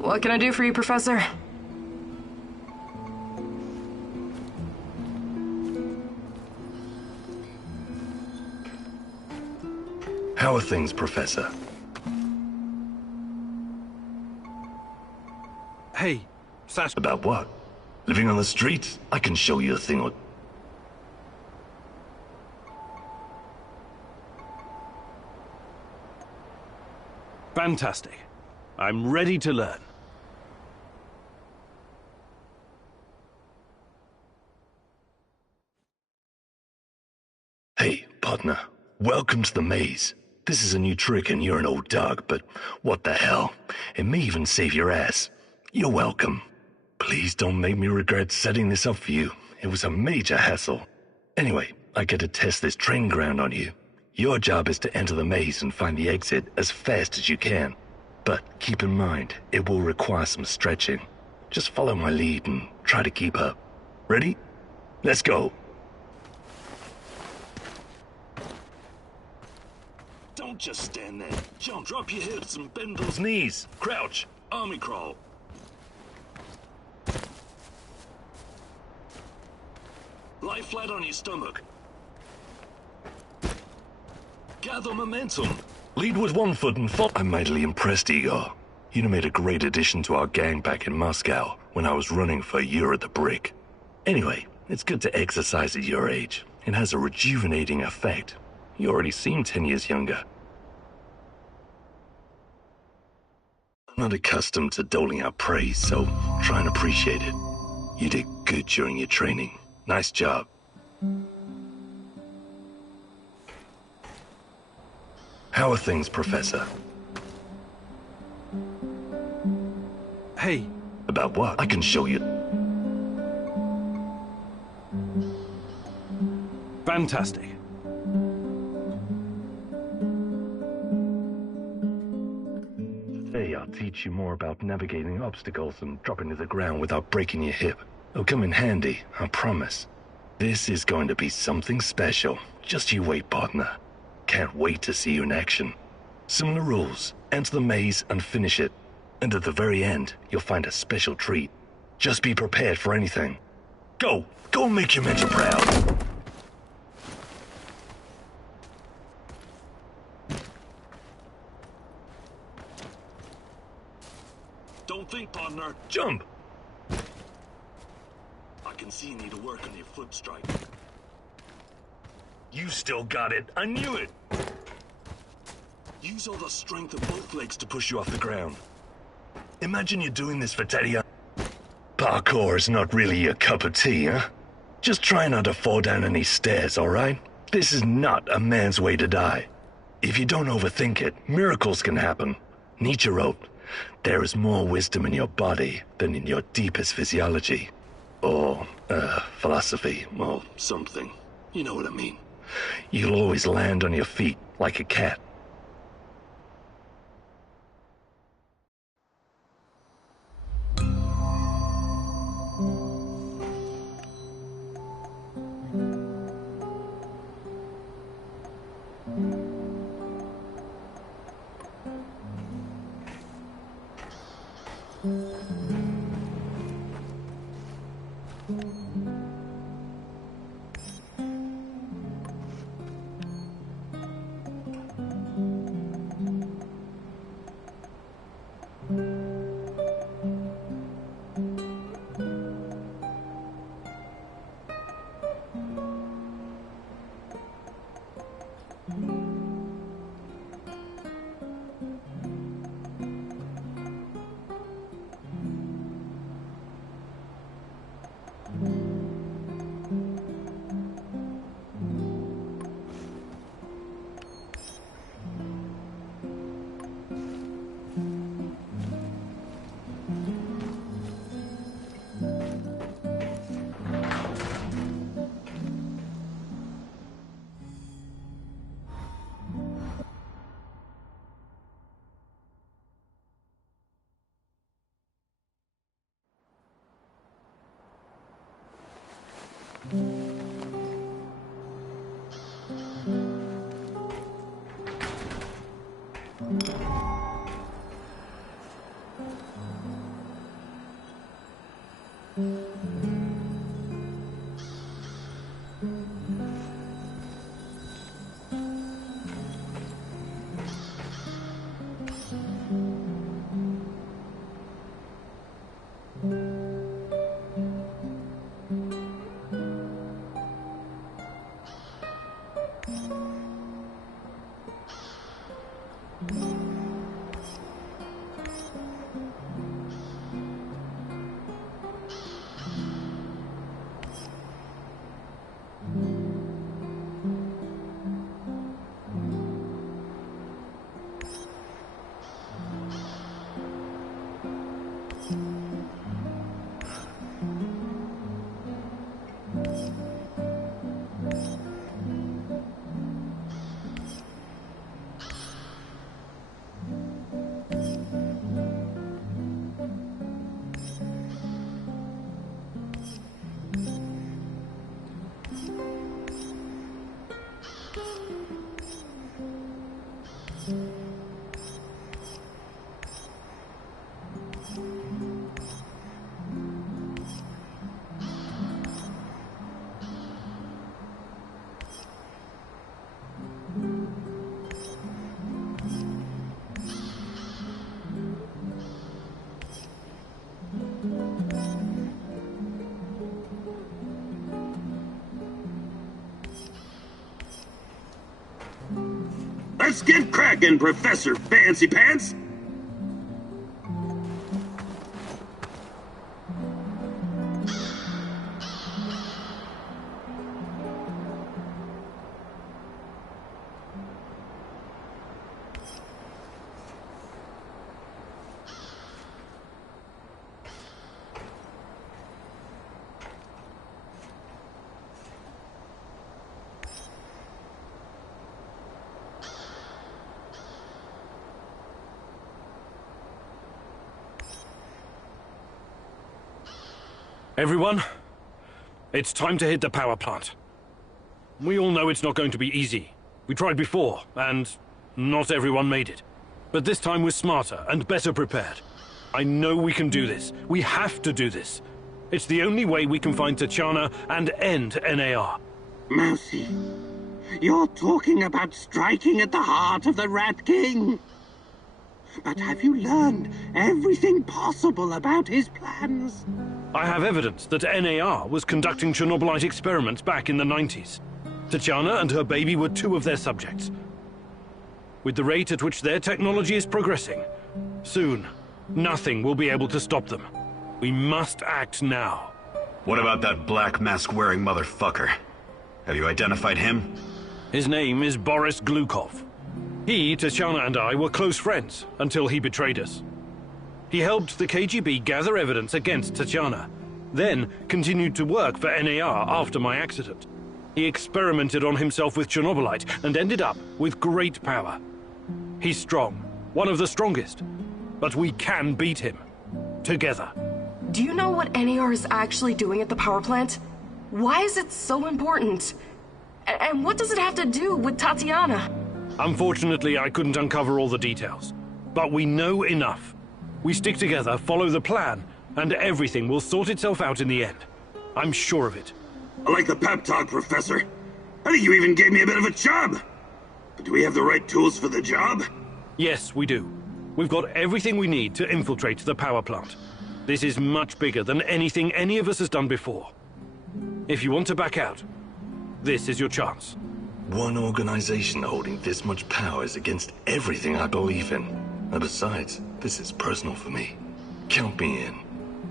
What can I do for you, Professor? How are things, Professor? Hey, Sash... About what? Living on the streets? I can show you a thing or... Fantastic. I'm ready to learn. Hey, partner. Welcome to the maze. This is a new trick and you're an old dog, but what the hell? It may even save your ass. You're welcome. Please don't make me regret setting this up for you. It was a major hassle. Anyway, I get to test this training ground on you. Your job is to enter the maze and find the exit as fast as you can. But keep in mind, it will require some stretching. Just follow my lead and try to keep up. Ready? Let's go. Don't just stand there. Jump, drop your hips and bend those knees. Crouch. Army crawl. Lie flat on your stomach. Gather momentum. Lead with one foot and follow. I'm mightily impressed, Igor. You made a great addition to our gang back in Moscow when I was running for a year at the Brick. Anyway, it's good to exercise at your age. It has a rejuvenating effect. You already seem 10 years younger. I'm not accustomed to doling out praise, so try and appreciate it. You did good during your training. Nice job. How are things, Professor? Hey. About what? I can show you. Fantastic. Today I'll teach you more about navigating obstacles and dropping to the ground without breaking your hip. It'll come in handy, I promise. This is going to be something special. Just you wait, partner. Can't wait to see you in action. Similar rules. Enter the maze and finish it. And at the very end, you'll find a special treat. Just be prepared for anything. Go! Go and make your mentor proud! Don't think, partner. Jump! I can see you need to work on your foot strike. You still got it. I knew it! Use all the strength of both legs to push you off the ground. Imagine you're doing this for Teddy. Parkour is not really your cup of tea, huh? Just try not to fall down any stairs, alright? This is not a man's way to die. If you don't overthink it, miracles can happen. Nietzsche wrote, "There is more wisdom in your body than in your deepest physiology." Or, philosophy, or something. You know what I mean. You'll always land on your feet like a cat. Let's get cracking, Professor Fancy Pants! Everyone, it's time to hit the power plant. We all know it's not going to be easy. We tried before, and not everyone made it. But this time we're smarter and better prepared. I know we can do this. We have to do this. It's the only way we can find Tachana and end NAR. Mousy, you're talking about striking at the heart of the Rat King. But have you learned everything possible about his plans? I have evidence that NAR was conducting Chernobylite experiments back in the 90s. Tachana and her baby were two of their subjects. With the rate at which their technology is progressing, soon, nothing will be able to stop them. We must act now. What about that black mask-wearing motherfucker? Have you identified him? His name is Boris Glukov. He, Tachana, and I were close friends until he betrayed us. He helped the KGB gather evidence against Tachana, then continued to work for NAR after my accident. He experimented on himself with Chernobylite and ended up with great power. He's strong, one of the strongest, but we can beat him. Together. Do you know what NAR is actually doing at the power plant? Why is it so important? And what does it have to do with Tatiana? Unfortunately, I couldn't uncover all the details. But we know enough. We stick together, follow the plan, and everything will sort itself out in the end. I'm sure of it. I like the pep talk, Professor. I think you even gave me a bit of a job. But do we have the right tools for the job? Yes, we do. We've got everything we need to infiltrate the power plant. This is much bigger than anything any of us has done before. If you want to back out, this is your chance. One organization holding this much power is against everything I believe in. And besides, this is personal for me. Count me in.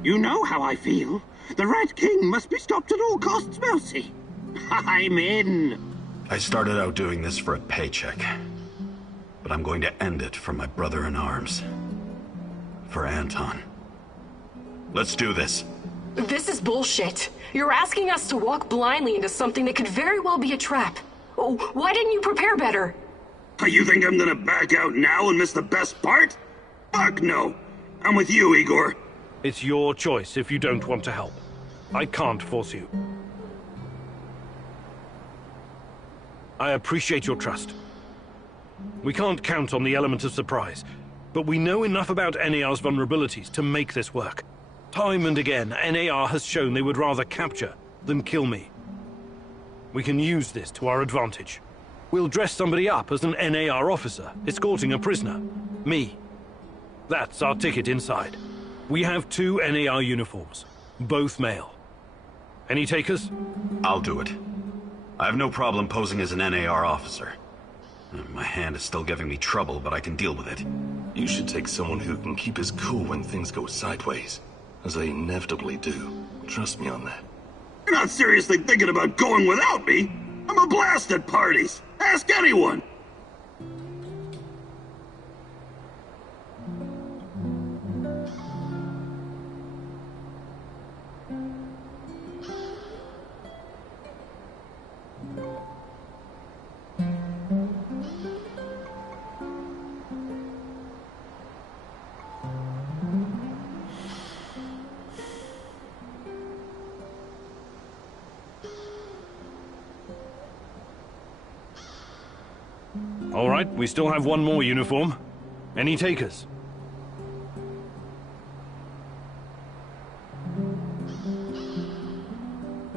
You know how I feel. The Rat King must be stopped at all costs, Mousy. I'm in. I started out doing this for a paycheck. But I'm going to end it for my brother in arms. For Anton. Let's do this. This is bullshit. You're asking us to walk blindly into something that could very well be a trap. Oh, why didn't you prepare better? You think I'm gonna back out now and miss the best part? Fuck no. I'm with you, Igor. It's your choice if you don't want to help. I can't force you. I appreciate your trust. We can't count on the element of surprise, but we know enough about NAR's vulnerabilities to make this work. Time and again, NAR has shown they would rather capture than kill me. We can use this to our advantage. We'll dress somebody up as an NAR officer, escorting a prisoner. Me. That's our ticket inside. We have 2 NAR uniforms, both male. Any takers? I'll do it. I have no problem posing as an NAR officer. My hand is still giving me trouble, but I can deal with it. You should take someone who can keep his cool when things go sideways, as they inevitably do. Trust me on that. You're not seriously thinking about going without me? I'm a blast at parties. Ask anyone. All right, we still have one more uniform. Any takers?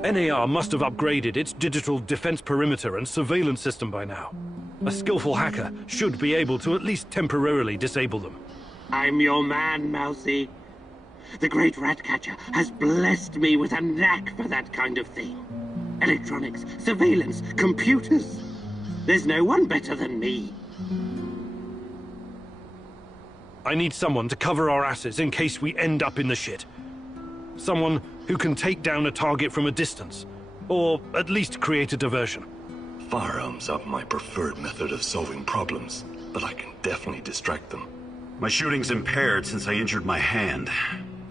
NAR must have upgraded its digital defense perimeter and surveillance system by now. A skillful hacker should be able to at least temporarily disable them. I'm your man, Mousy. The great Ratcatcher has blessed me with a knack for that kind of thing. Electronics, surveillance, computers. There's no one better than me. I need someone to cover our asses in case we end up in the shit. Someone who can take down a target from a distance, or at least create a diversion. Firearms are my preferred method of solving problems, but I can definitely distract them. My shooting's impaired since I injured my hand,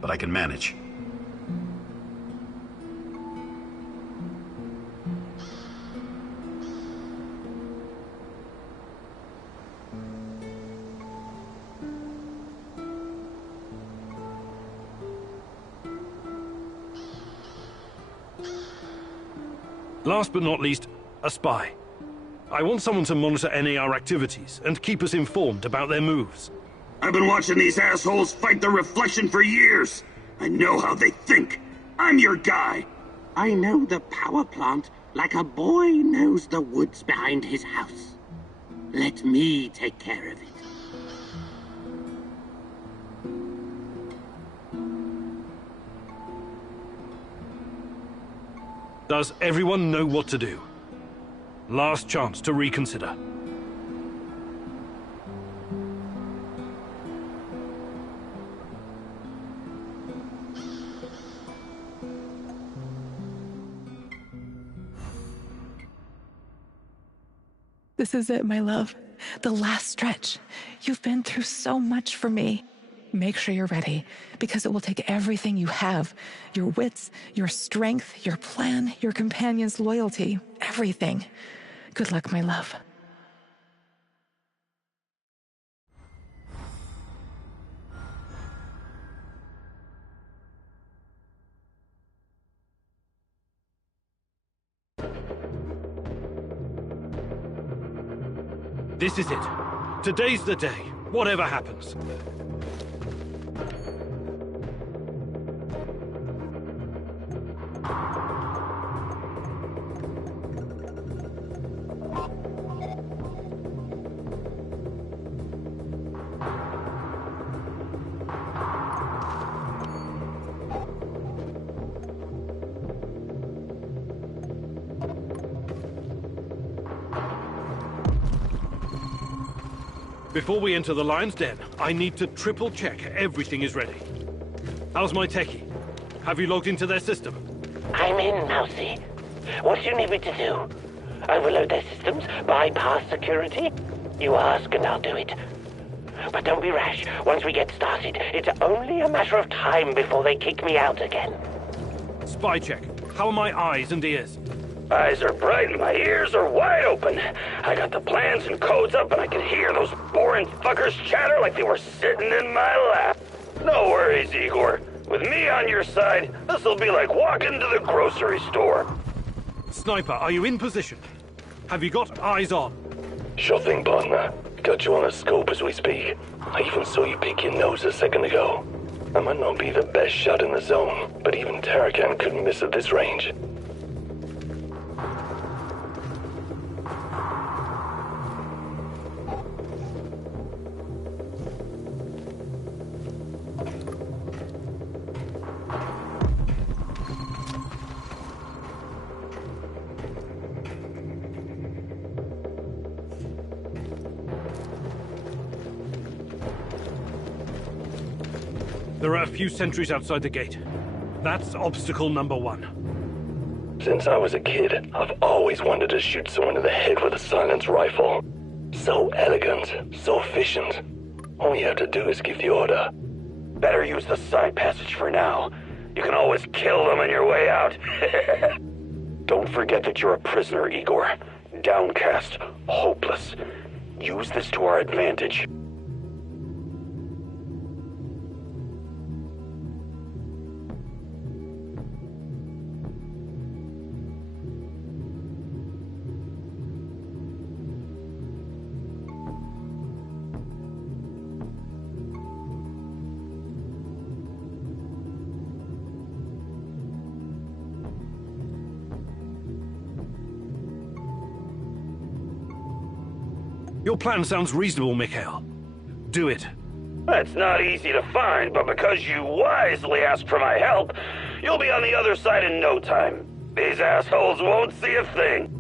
but I can manage. Last but not least, a spy. I want someone to monitor NAR activities and keep us informed about their moves. I've been watching these assholes fight the reflection for years. I know how they think. I'm your guy. I know the power plant like a boy knows the woods behind his house. Let me take care of it. Does everyone know what to do? Last chance to reconsider. This is it, my love. The last stretch. You've been through so much for me. Make sure you're ready, because it will take everything you have. Your wits, your strength, your plan, your companion's loyalty. Everything. Good luck, my love. This is it. Today's the day, whatever happens. Before we enter the lion's den, I need to triple check everything is ready. How's my techie? Have you logged into their system? I'm in, Mousy. What do you need me to do? Overload their systems? Bypass security? You ask and I'll do it. But don't be rash. Once we get started, it's only a matter of time before they kick me out again. Spy check. How are my eyes and ears? Eyes are bright and my ears are wide open. I got the plans and codes up and I can hear those boring fuckers chatter like they were sitting in my lap. No worries, Igor. With me on your side, this'll be like walking to the grocery store. Sniper, are you in position? Have you got eyes on? Sure thing, partner. Got you on a scope as we speak. I even saw you pick your nose a second ago. I might not be the best shot in the zone, but even Tarakan couldn't miss at this range. There are a few sentries outside the gate. That's obstacle number 1. Since I was a kid, I've always wanted to shoot someone in the head with a silenced rifle. So elegant, so efficient. All you have to do is give the order. Better use the side passage for now. You can always kill them on your way out. Don't forget that you're a prisoner, Igor. Downcast, hopeless. Use this to our advantage. Your plan sounds reasonable, Mikhail. Do it. That's not easy to find, but because you wisely asked for my help, you'll be on the other side in no time. These assholes won't see a thing.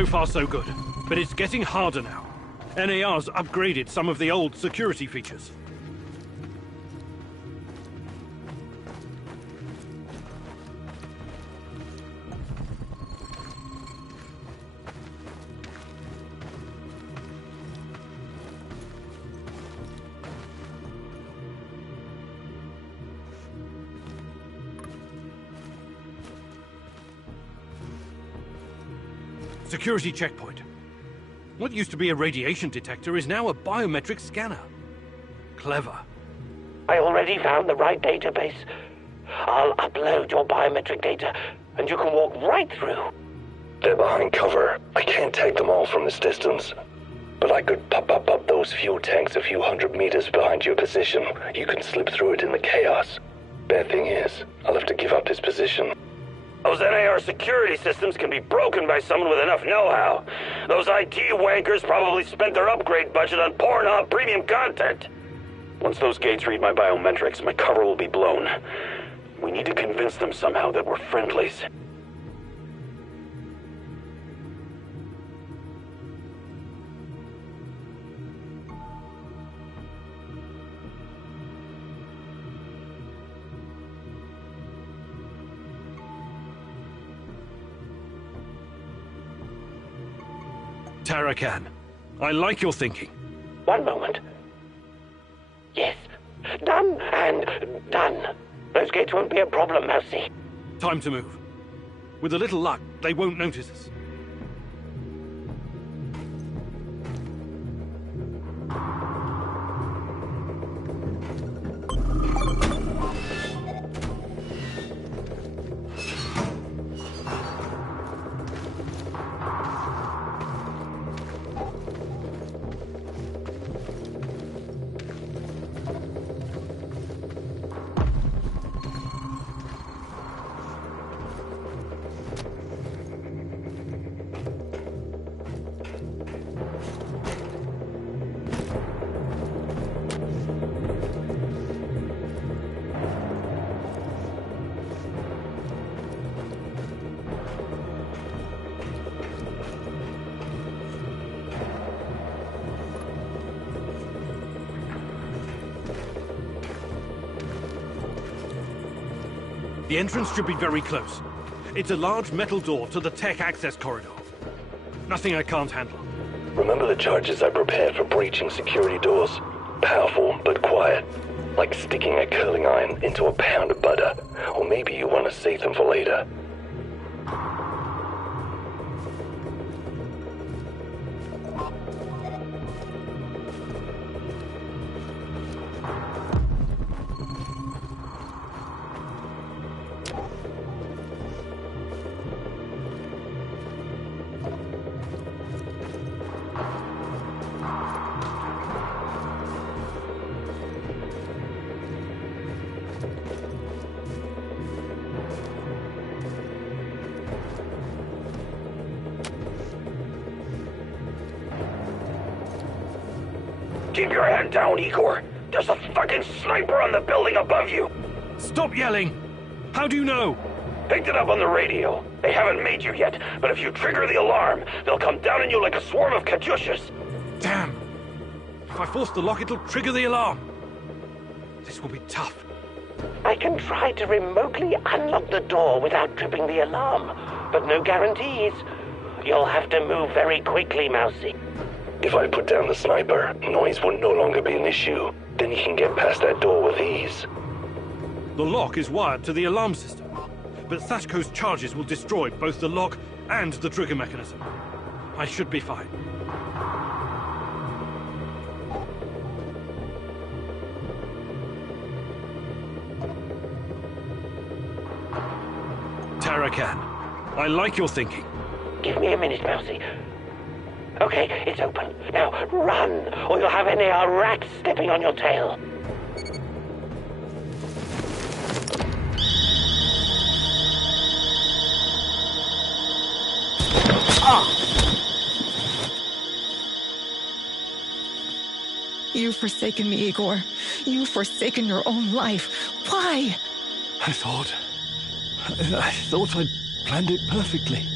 So far, so good. But it's getting harder now. NAR's upgraded some of the old security features. Security checkpoint. What used to be a radiation detector is now a biometric scanner. Clever. I already found the right database. I'll upload your biometric data, and you can walk right through. They're behind cover. I can't take them all from this distance. But I could pop up those fuel tanks a few hundred meters behind your position. You can slip through it in the chaos. Bad thing is, I'll have to give up this position. Those NAR security systems can be broken by someone with enough know-how. Those IT wankers probably spent their upgrade budget on Pornhub premium content. Once those gates read my biometrics, my cover will be blown. We need to convince them somehow that we're friendlies. Tarakan, I like your thinking. One moment. Yes. Done and done. Those gates won't be a problem, Mousy. Time to move. With a little luck, they won't notice us. The entrance should be very close. It's a large metal door to the tech access corridor. Nothing I can't handle. Remember the charges I prepared for breaching security doors? Powerful, but quiet. Like sticking a curling iron into a pound of butter. Or maybe you want to save them for later. Keep your head down, Igor. There's a fucking sniper on the building above you. Stop yelling! How do you know? Picked it up on the radio. They haven't made you yet, but if you trigger the alarm, they'll come down on you like a swarm of Katyushas. Damn! If I force the lock, it'll trigger the alarm. This will be tough. I can try to remotely unlock the door without tripping the alarm, but no guarantees. You'll have to move very quickly, Mousy. If I put down the sniper, noise will no longer be an issue. Then you can get past that door with ease. The lock is wired to the alarm system, but Sashko's charges will destroy both the lock and the trigger mechanism. I should be fine. Tarakan, I like your thinking. Give me a minute, Mousy. Okay, it's open. Now, run, or you'll have NAR rats stepping on your tail. You've forsaken me, Igor. You've forsaken your own life. Why? I thought I'd planned it perfectly.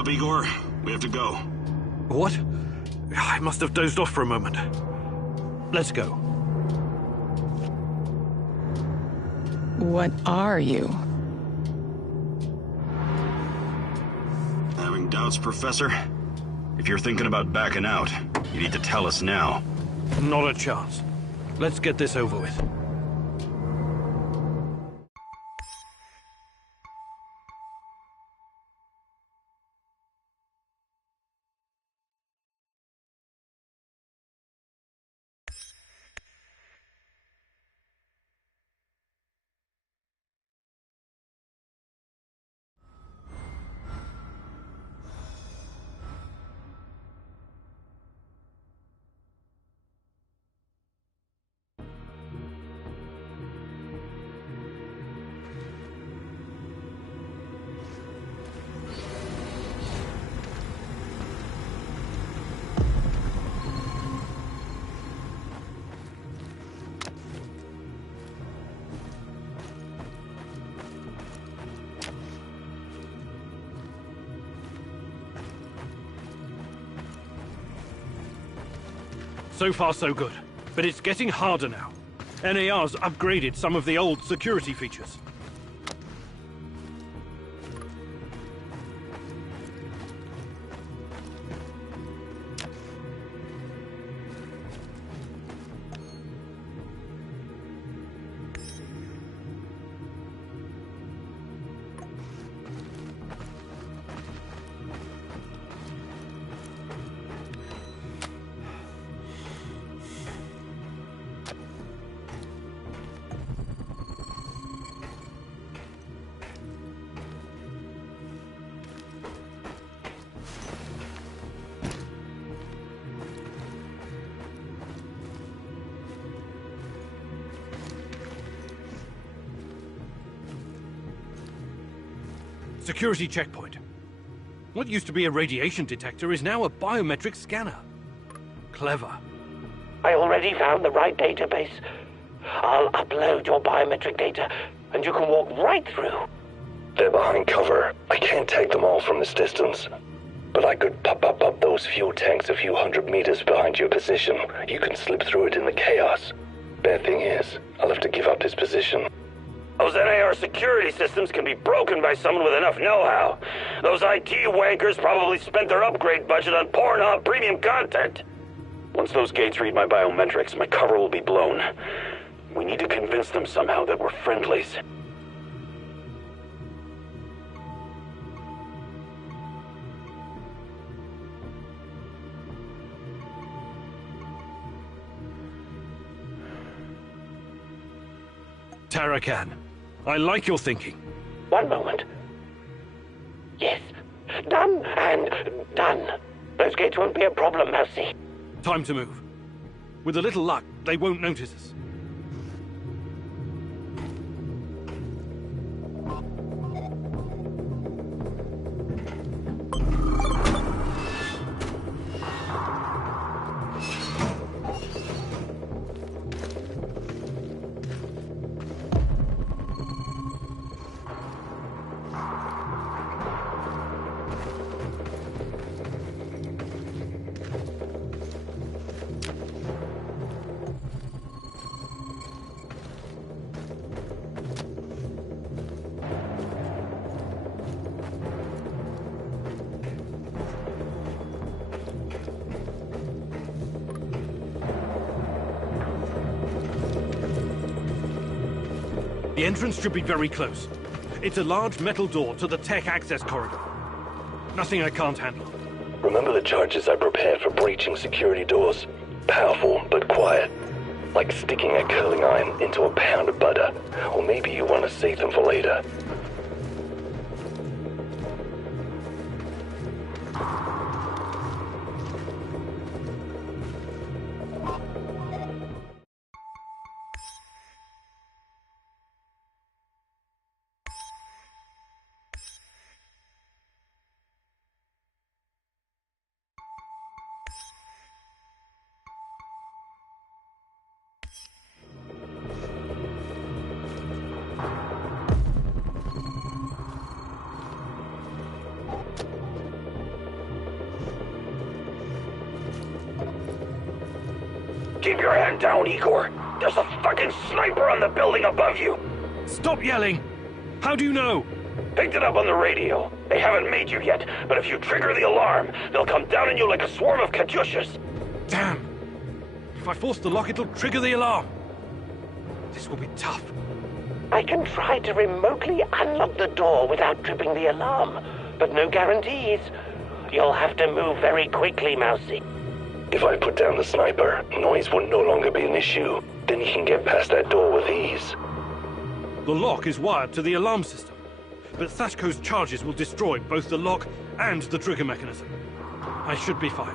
Up, Igor. We have to go. What? I must have dozed off for a moment. Let's go. What are you? Having doubts, Professor? If you're thinking about backing out, you need to tell us now. Not a chance. Let's get this over with. So far, so good. But it's getting harder now. NAR's upgraded some of the old security features. Security checkpoint. What used to be a radiation detector is now a biometric scanner. Clever. I already found the right database. I'll upload your biometric data, and you can walk right through. They're behind cover. I can't take them all from this distance. But I could pop up those fuel tanks a few hundred meters behind your position. You can slip through it in the chaos. Bad thing is, I'll have to give up this position. Those NAR security systems can be broken by someone with enough know-how. Those IT wankers probably spent their upgrade budget on Pornhub premium content. Once those gates read my biometrics, my cover will be blown. We need to convince them somehow that we're friendlies. Tarakan, I like your thinking. One moment. Yes. Done and done. Those gates won't be a problem, Mousy. Time to move. With a little luck, they won't notice us. The entrance should be very close. It's a large metal door to the tech access corridor. Nothing I can't handle. Remember the charges I prepared for breaching security doors? Powerful, but quiet. Like sticking a curling iron into a pound of butter. Or maybe you want to save them for later. Keep your hand down, Igor. There's a fucking sniper on the building above you. Stop yelling! How do you know? Picked it up on the radio. They haven't made you yet, but if you trigger the alarm, they'll come down on you like a swarm of Katyushas. Damn! If I force the lock, it'll trigger the alarm. This will be tough. I can try to remotely unlock the door without tripping the alarm, but no guarantees. You'll have to move very quickly, Mousy. If I put down the sniper, noise will no longer be an issue. Then you can get past that door with ease. The lock is wired to the alarm system, but Sashko's charges will destroy both the lock and the trigger mechanism. I should be fine.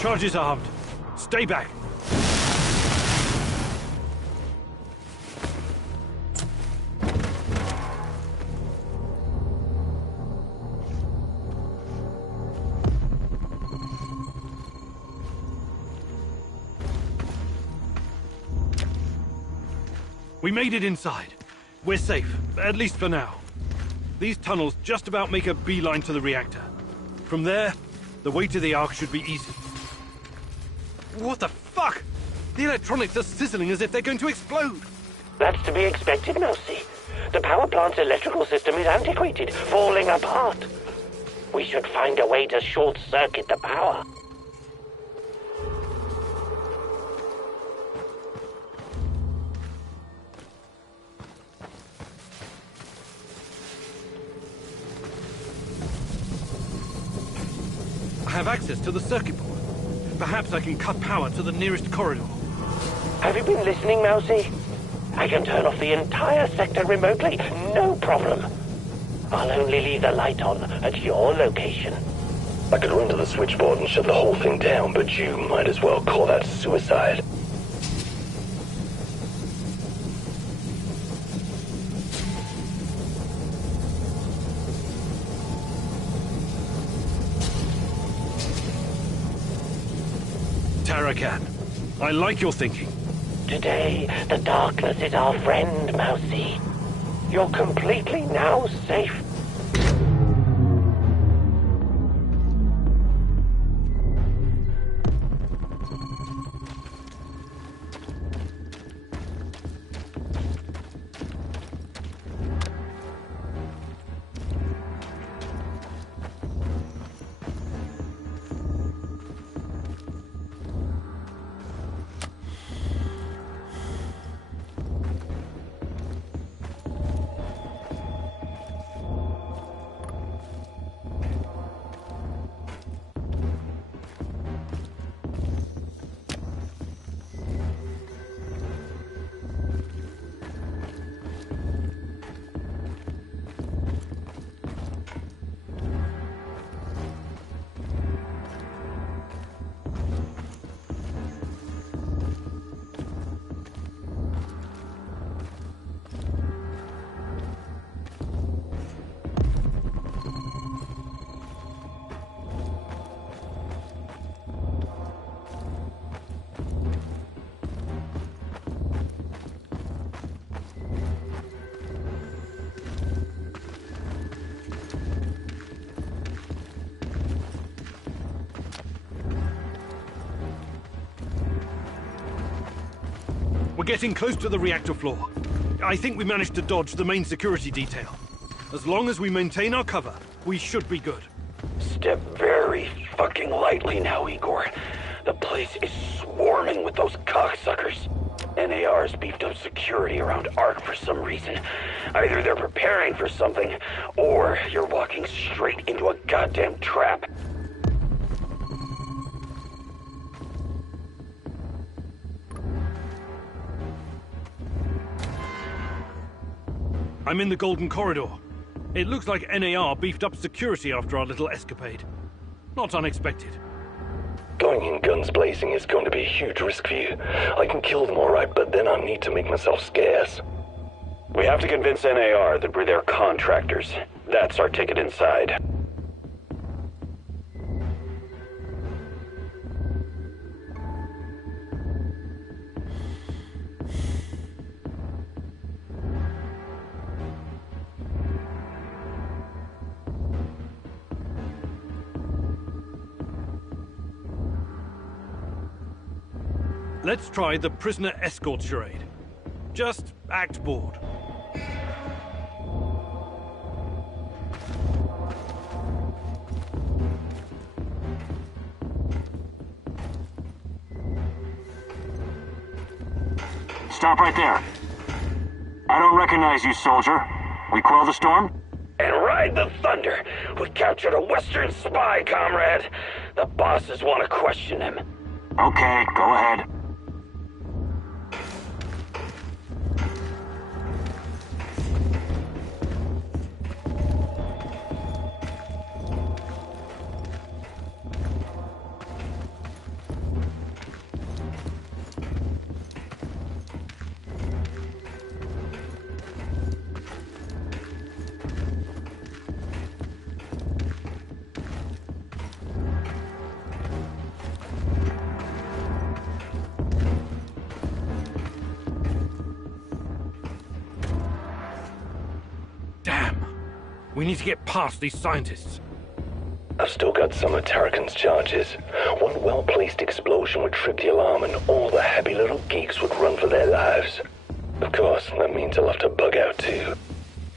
Charges armed. Stay back. We made it inside. We're safe, at least for now. These tunnels just about make a beeline to the reactor. From there, the way to the Ark should be easy. What the fuck? The electronics are sizzling as if they're going to explode. That's to be expected, Mousy. The power plant's electrical system is antiquated, falling apart. We should find a way to short-circuit the power. I have access to the circuit board. Perhaps I can cut power to the nearest corridor. Have you been listening, Mousy? I can turn off the entire sector remotely, no problem. I'll only leave the light on at your location. I could run to the switchboard and shut the whole thing down, but you might as well call that suicide. Tarakan, I like your thinking. Today, the darkness is our friend, Mousy. You're completely now safe. We're getting close to the reactor floor. I think we managed to dodge the main security detail. As long as we maintain our cover, we should be good. Step very fucking lightly now, Igor. The place is swarming with those cocksuckers. NAR's beefed up security around Ark for some reason. Either they're preparing for something, or you're walking straight into a goddamn trap. I'm in the Golden Corridor. It looks like NAR beefed up security after our little escapade. Not unexpected. Going in guns blazing is going to be a huge risk for you. I can kill them all right, but then I need to make myself scarce. We have to convince NAR that we're their contractors. That's our ticket inside. Let's try the prisoner escort charade. Just act bored. Stop right there. I don't recognize you, soldier. We quell the storm? And ride the thunder. We captured a Western spy, comrade. The bosses want to question him. Okay, go ahead. We need to get past these scientists. I've still got some of Tarakan's charges. One well-placed explosion would trip the alarm and all the happy little geeks would run for their lives. Of course, that means I'll have to bug out too.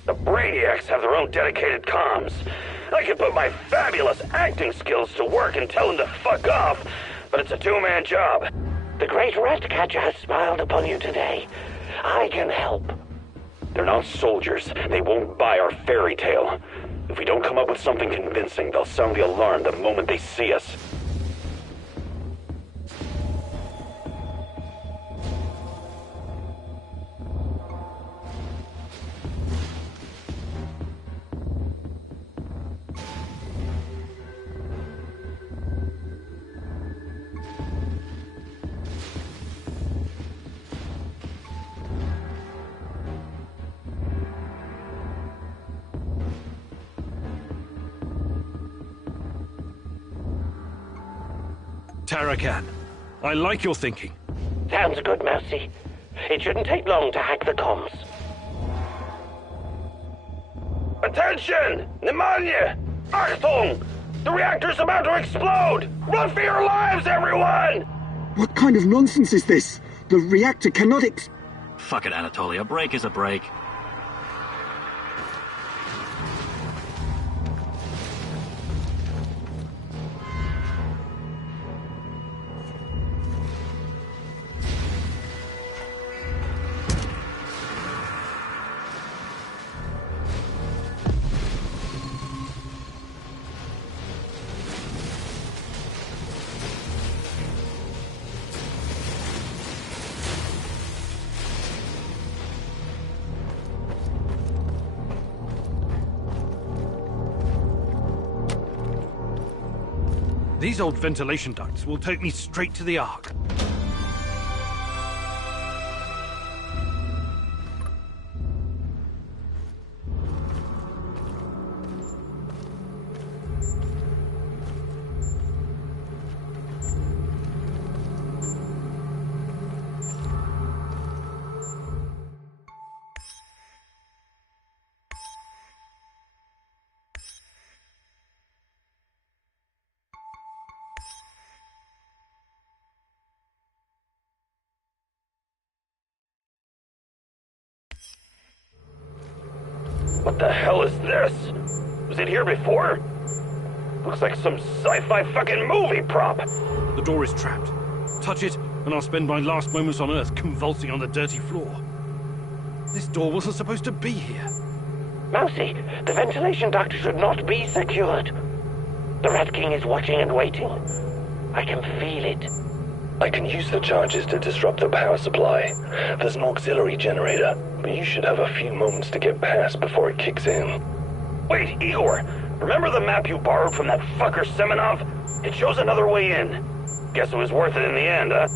The Brainiacs have their own dedicated comms. I could put my fabulous acting skills to work and tell them to fuck off, but it's a two-man job. The great Ratcatcher has smiled upon you today. I can help. They're not soldiers. They won't buy our fairy tale. If we don't come up with something convincing, they'll sound the alarm the moment they see us. Tarakan, I like your thinking. Sounds good, Mousy. It shouldn't take long to hack the comms. Attention! Pneumonia! Achtung! The reactor's about to explode! Run for your lives, everyone! What kind of nonsense is this? The reactor cannot Fuck it, Anatoly. A break is a break. These old ventilation ducts will take me straight to the Ark. What the hell is this? Was it here before? Looks like some sci-fi fucking movie prop. The door is trapped. Touch it, and I'll spend my last moments on Earth convulsing on the dirty floor. This door wasn't supposed to be here. Mousy, the ventilation duct should not be secured. The Rat King is watching and waiting. I can feel it. I can use the charges to disrupt the power supply. There's an auxiliary generator, but you should have a few moments to get past before it kicks in. Wait, Igor! Remember the map you borrowed from that fucker Semenov? It shows another way in. Guess it was worth it in the end, huh?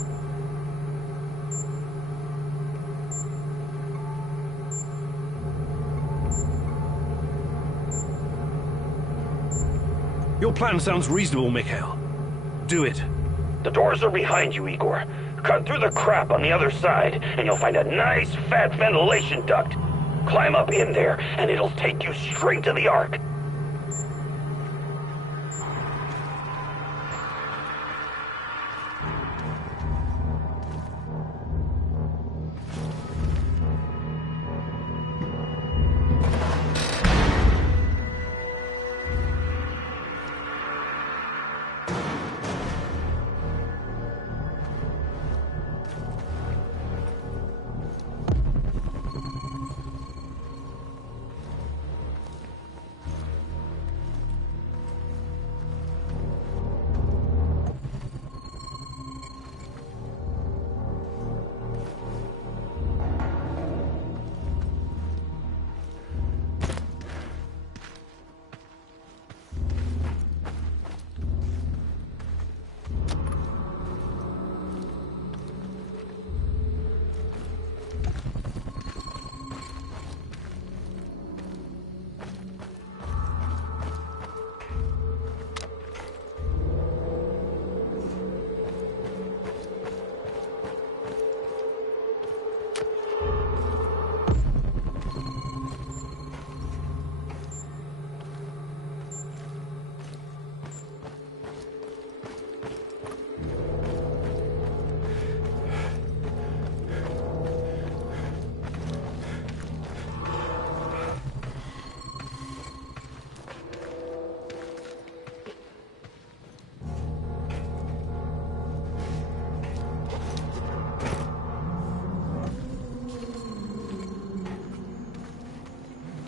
plan sounds reasonable, Mikhail. Do it. The doors are behind you, Igor. Cut through the crap on the other side, and you'll find a nice, fat ventilation duct. Climb up in there, and it'll take you straight to the Ark.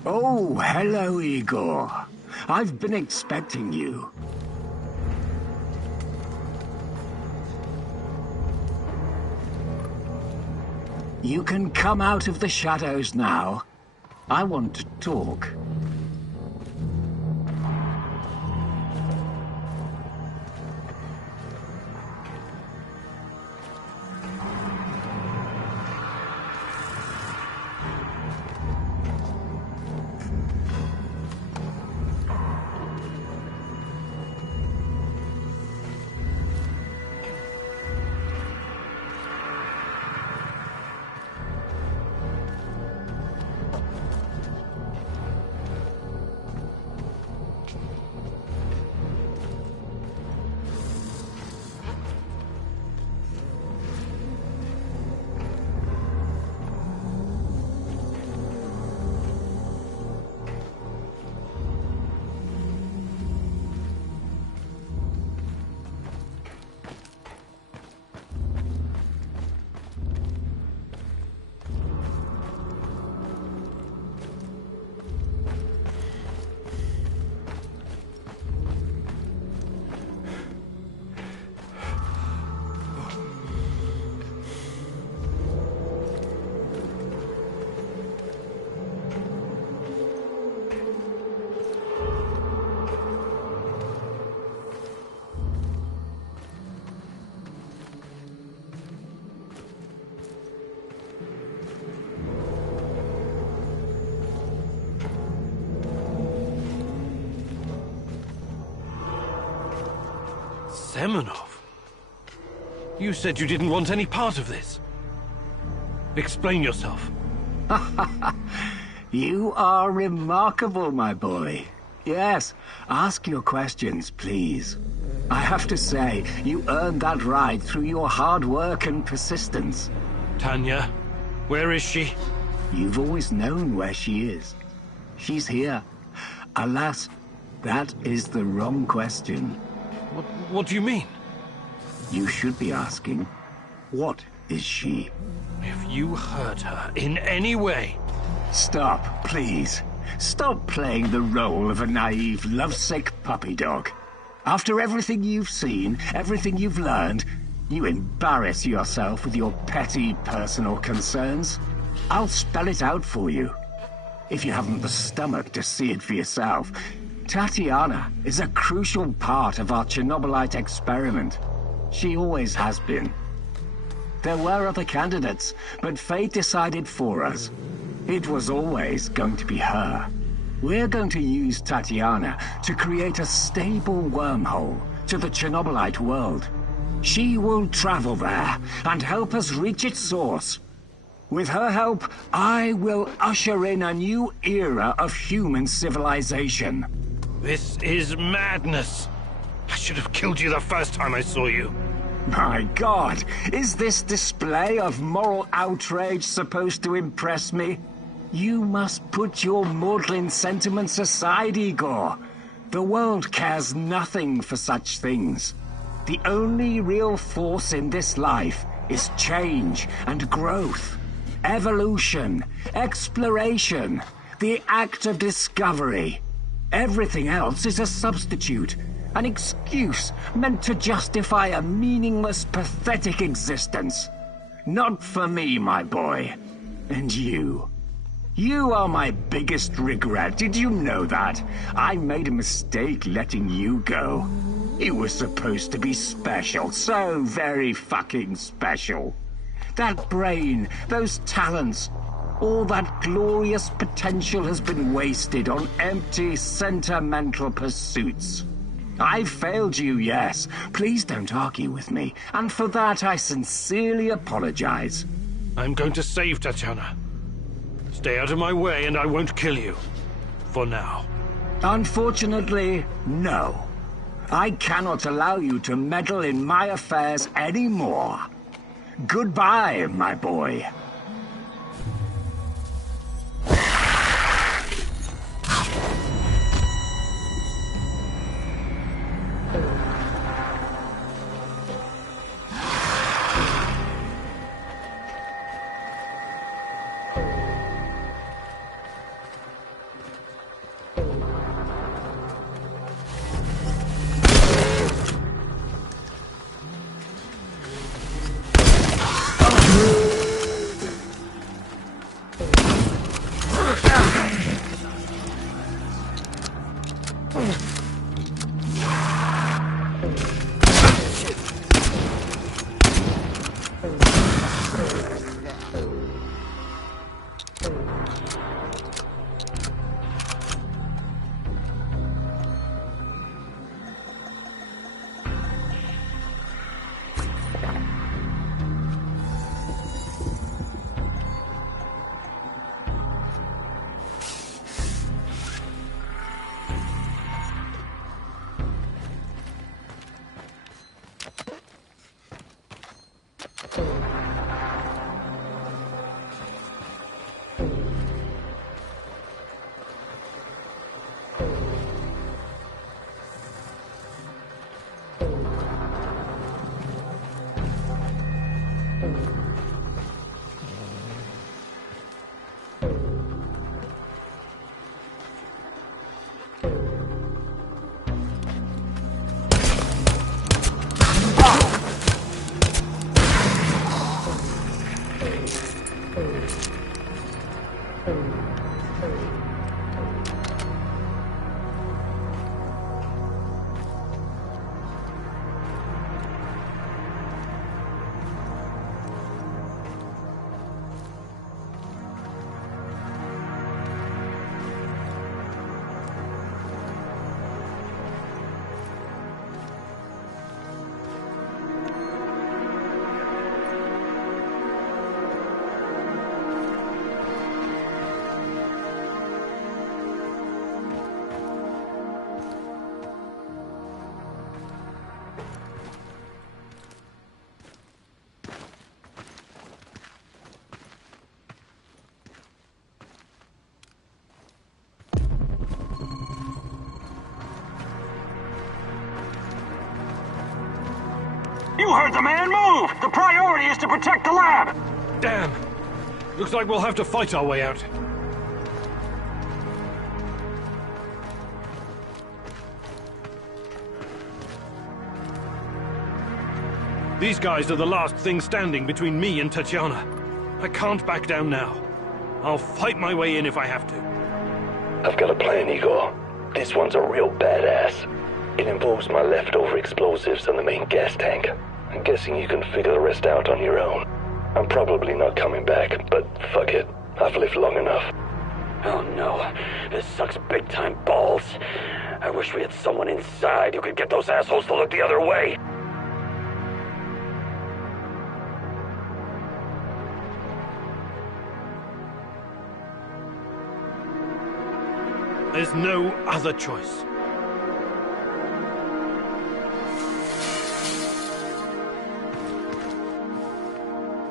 Oh, hello, Igor. I've been expecting you. You can come out of the shadows now. I want to talk. Semenov? You said you didn't want any part of this. Explain yourself. You are remarkable, my boy. Yes, ask your questions, please. I have to say, you earned that right through your hard work and persistence. Tanya, where is she? You've always known where she is. She's here. Alas, that is the wrong question. What do you mean? You should be asking, what is she? If you hurt her in any way... Stop, please. Stop playing the role of a naive, lovesick puppy dog. After everything you've seen, everything you've learned, you embarrass yourself with your petty personal concerns. I'll spell it out for you. If you haven't the stomach to see it for yourself, Tatiana is a crucial part of our Chernobylite experiment. She always has been. There were other candidates, but fate decided for us. It was always going to be her. We're going to use Tatiana to create a stable wormhole to the Chernobylite world. She will travel there and help us reach its source. With her help, I will usher in a new era of human civilization. This is madness. I should have killed you the first time I saw you. My God, is this display of moral outrage supposed to impress me? You must put your maudlin sentiments aside, Igor. The world cares nothing for such things. The only real force in this life is change and growth. Evolution, exploration, the act of discovery. Everything else is a substitute, an excuse meant to justify a meaningless, pathetic existence. Not for me, my boy. And you. You are my biggest regret. Did you know that? I made a mistake letting you go. You were supposed to be special, so very fucking special. That brain, those talents, all that glorious potential has been wasted on empty, sentimental pursuits. I've failed you, yes. Please don't argue with me, and for that I sincerely apologize. I'm going to save Tatiana. Stay out of my way and I won't kill you. For now. Unfortunately, no. I cannot allow you to meddle in my affairs anymore. Goodbye, my boy. You heard the man. Move! The priority is to protect the lab! Damn! Looks like we'll have to fight our way out. These guys are the last thing standing between me and Tatiana. I can't back down now. I'll fight my way in if I have to. I've got a plan, Igor. This one's a real badass. It involves my leftover explosives and the main gas tank. I'm guessing you can figure the rest out on your own. I'm probably not coming back, but fuck it. I've lived long enough. Oh no, this sucks big time balls. I wish we had someone inside who could get those assholes to look the other way. There's no other choice.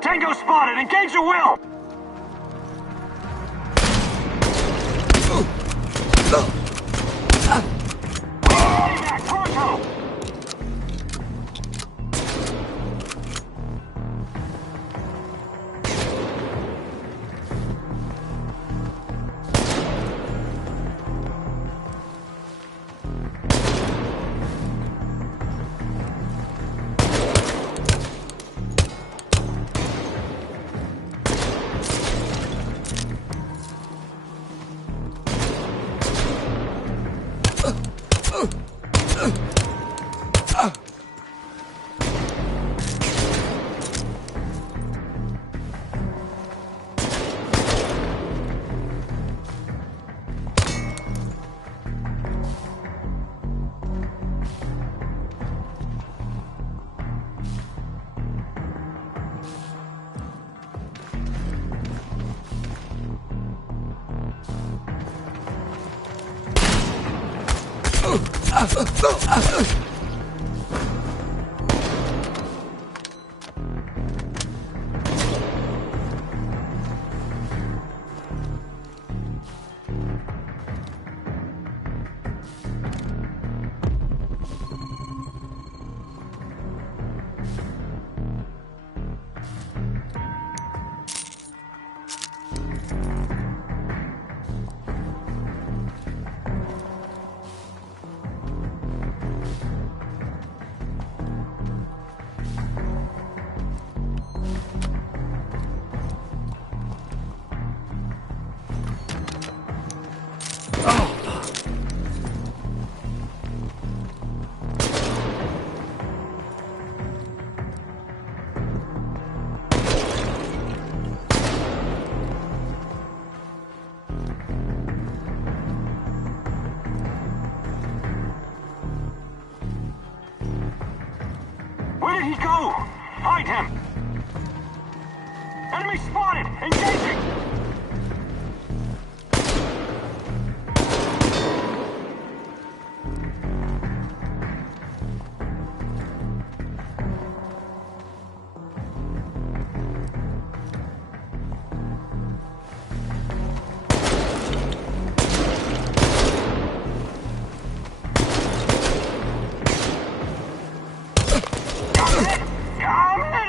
Tango spotted! Engage your will! Back, pronto! Where did he go? Find him! Enemy spotted! Engaging!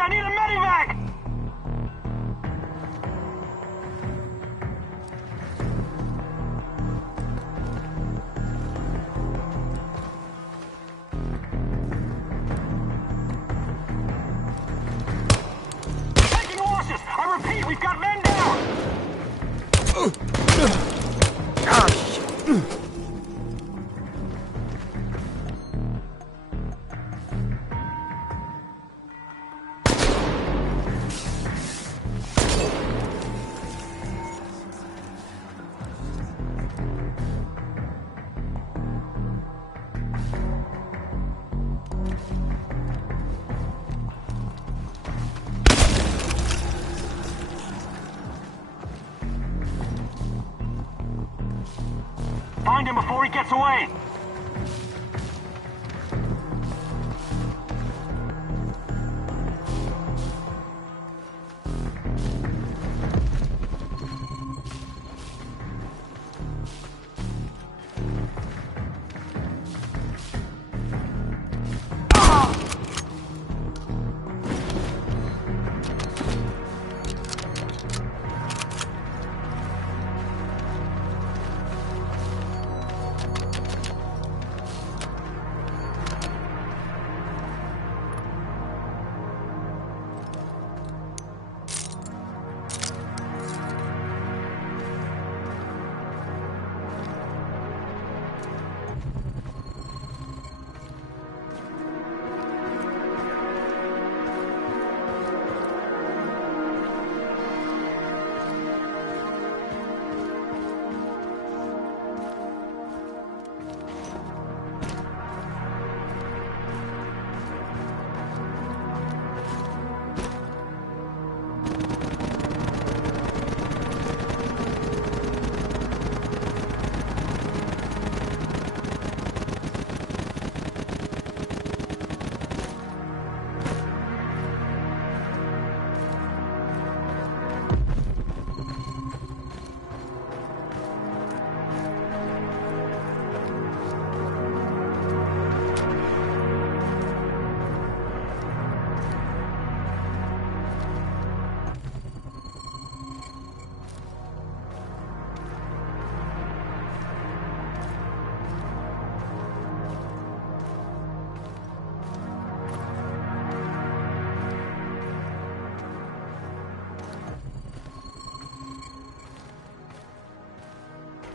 I need a medivac! Taking losses! I repeat, we've got men down! Find him before he gets away!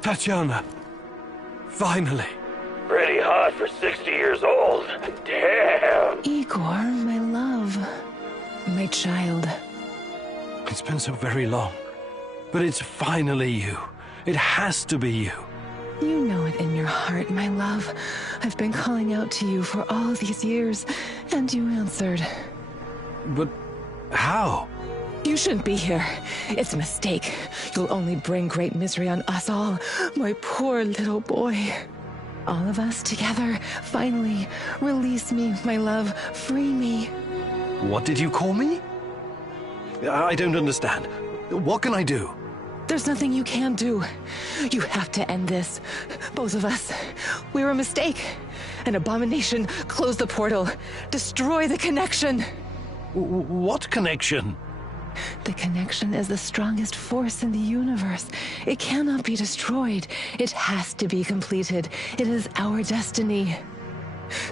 Tatiana! Finally! Pretty hot for 60 years old. Damn! Igor, my love. My child. It's been so very long. But it's finally you. It has to be you. You know it in your heart, my love. I've been calling out to you for all these years, and you answered. But how? You shouldn't be here. It's a mistake. You'll only bring great misery on us all. My poor little boy. All of us together, finally. Release me, my love. Free me. What did you call me? I don't understand. What can I do? There's nothing you can do. You have to end this. Both of us. We're a mistake. An abomination. Close the portal. Destroy the connection. What connection? The connection is the strongest force in the universe. It cannot be destroyed. It has to be completed. It is our destiny.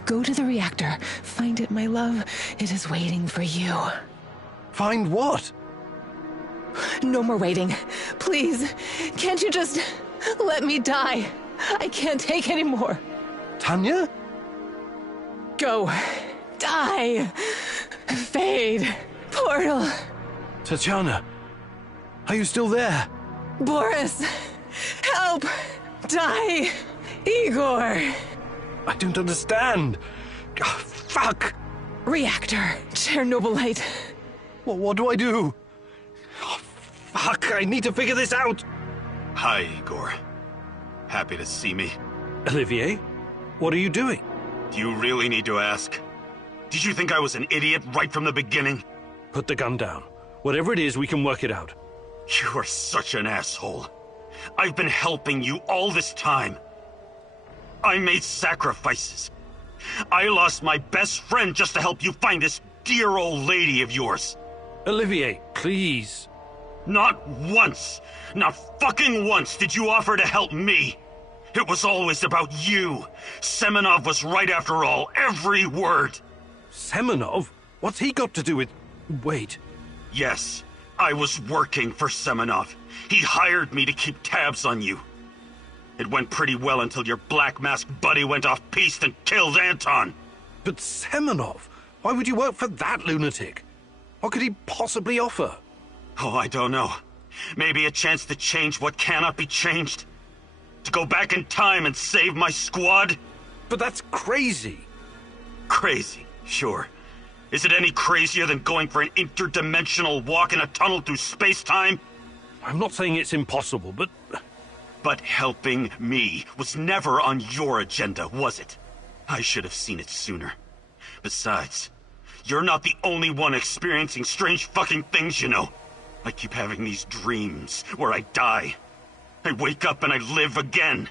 Go to the reactor. Find it, my love. It is waiting for you. Find what? No more waiting. Please, can't you just let me die? I can't take any more. Tanya? Go. Die. Fade. Portal. Tatiana, are you still there? Boris, help. Die. Igor. I don't understand. Oh, fuck. Reactor. Chernobylite. What do I do? Oh, fuck, I need to figure this out. Hi, Igor. Happy to see me. Olivier, what are you doing? Do you really need to ask? Did you think I was an idiot right from the beginning? Put the gun down. Whatever it is, we can work it out. You are such an asshole. I've been helping you all this time. I made sacrifices. I lost my best friend just to help you find this dear old lady of yours. Olivier, please. Not once, not fucking once did you offer to help me. It was always about you. Semenov was right after all, every word. Semenov? What's he got to do with... Wait. Yes, I was working for Semenov. He hired me to keep tabs on you. It went pretty well until your black mask buddy went off-piste and killed Anton. But Semenov? Why would you work for that lunatic? What could he possibly offer? Oh, I don't know. Maybe a chance to change what cannot be changed? To go back in time and save my squad? But that's crazy. Crazy, sure. Is it any crazier than going for an interdimensional walk in a tunnel through space-time? I'm not saying it's impossible, but... But helping me was never on your agenda, was it? I should have seen it sooner. Besides, you're not the only one experiencing strange fucking things, you know. I keep having these dreams where I die. I wake up and I live again.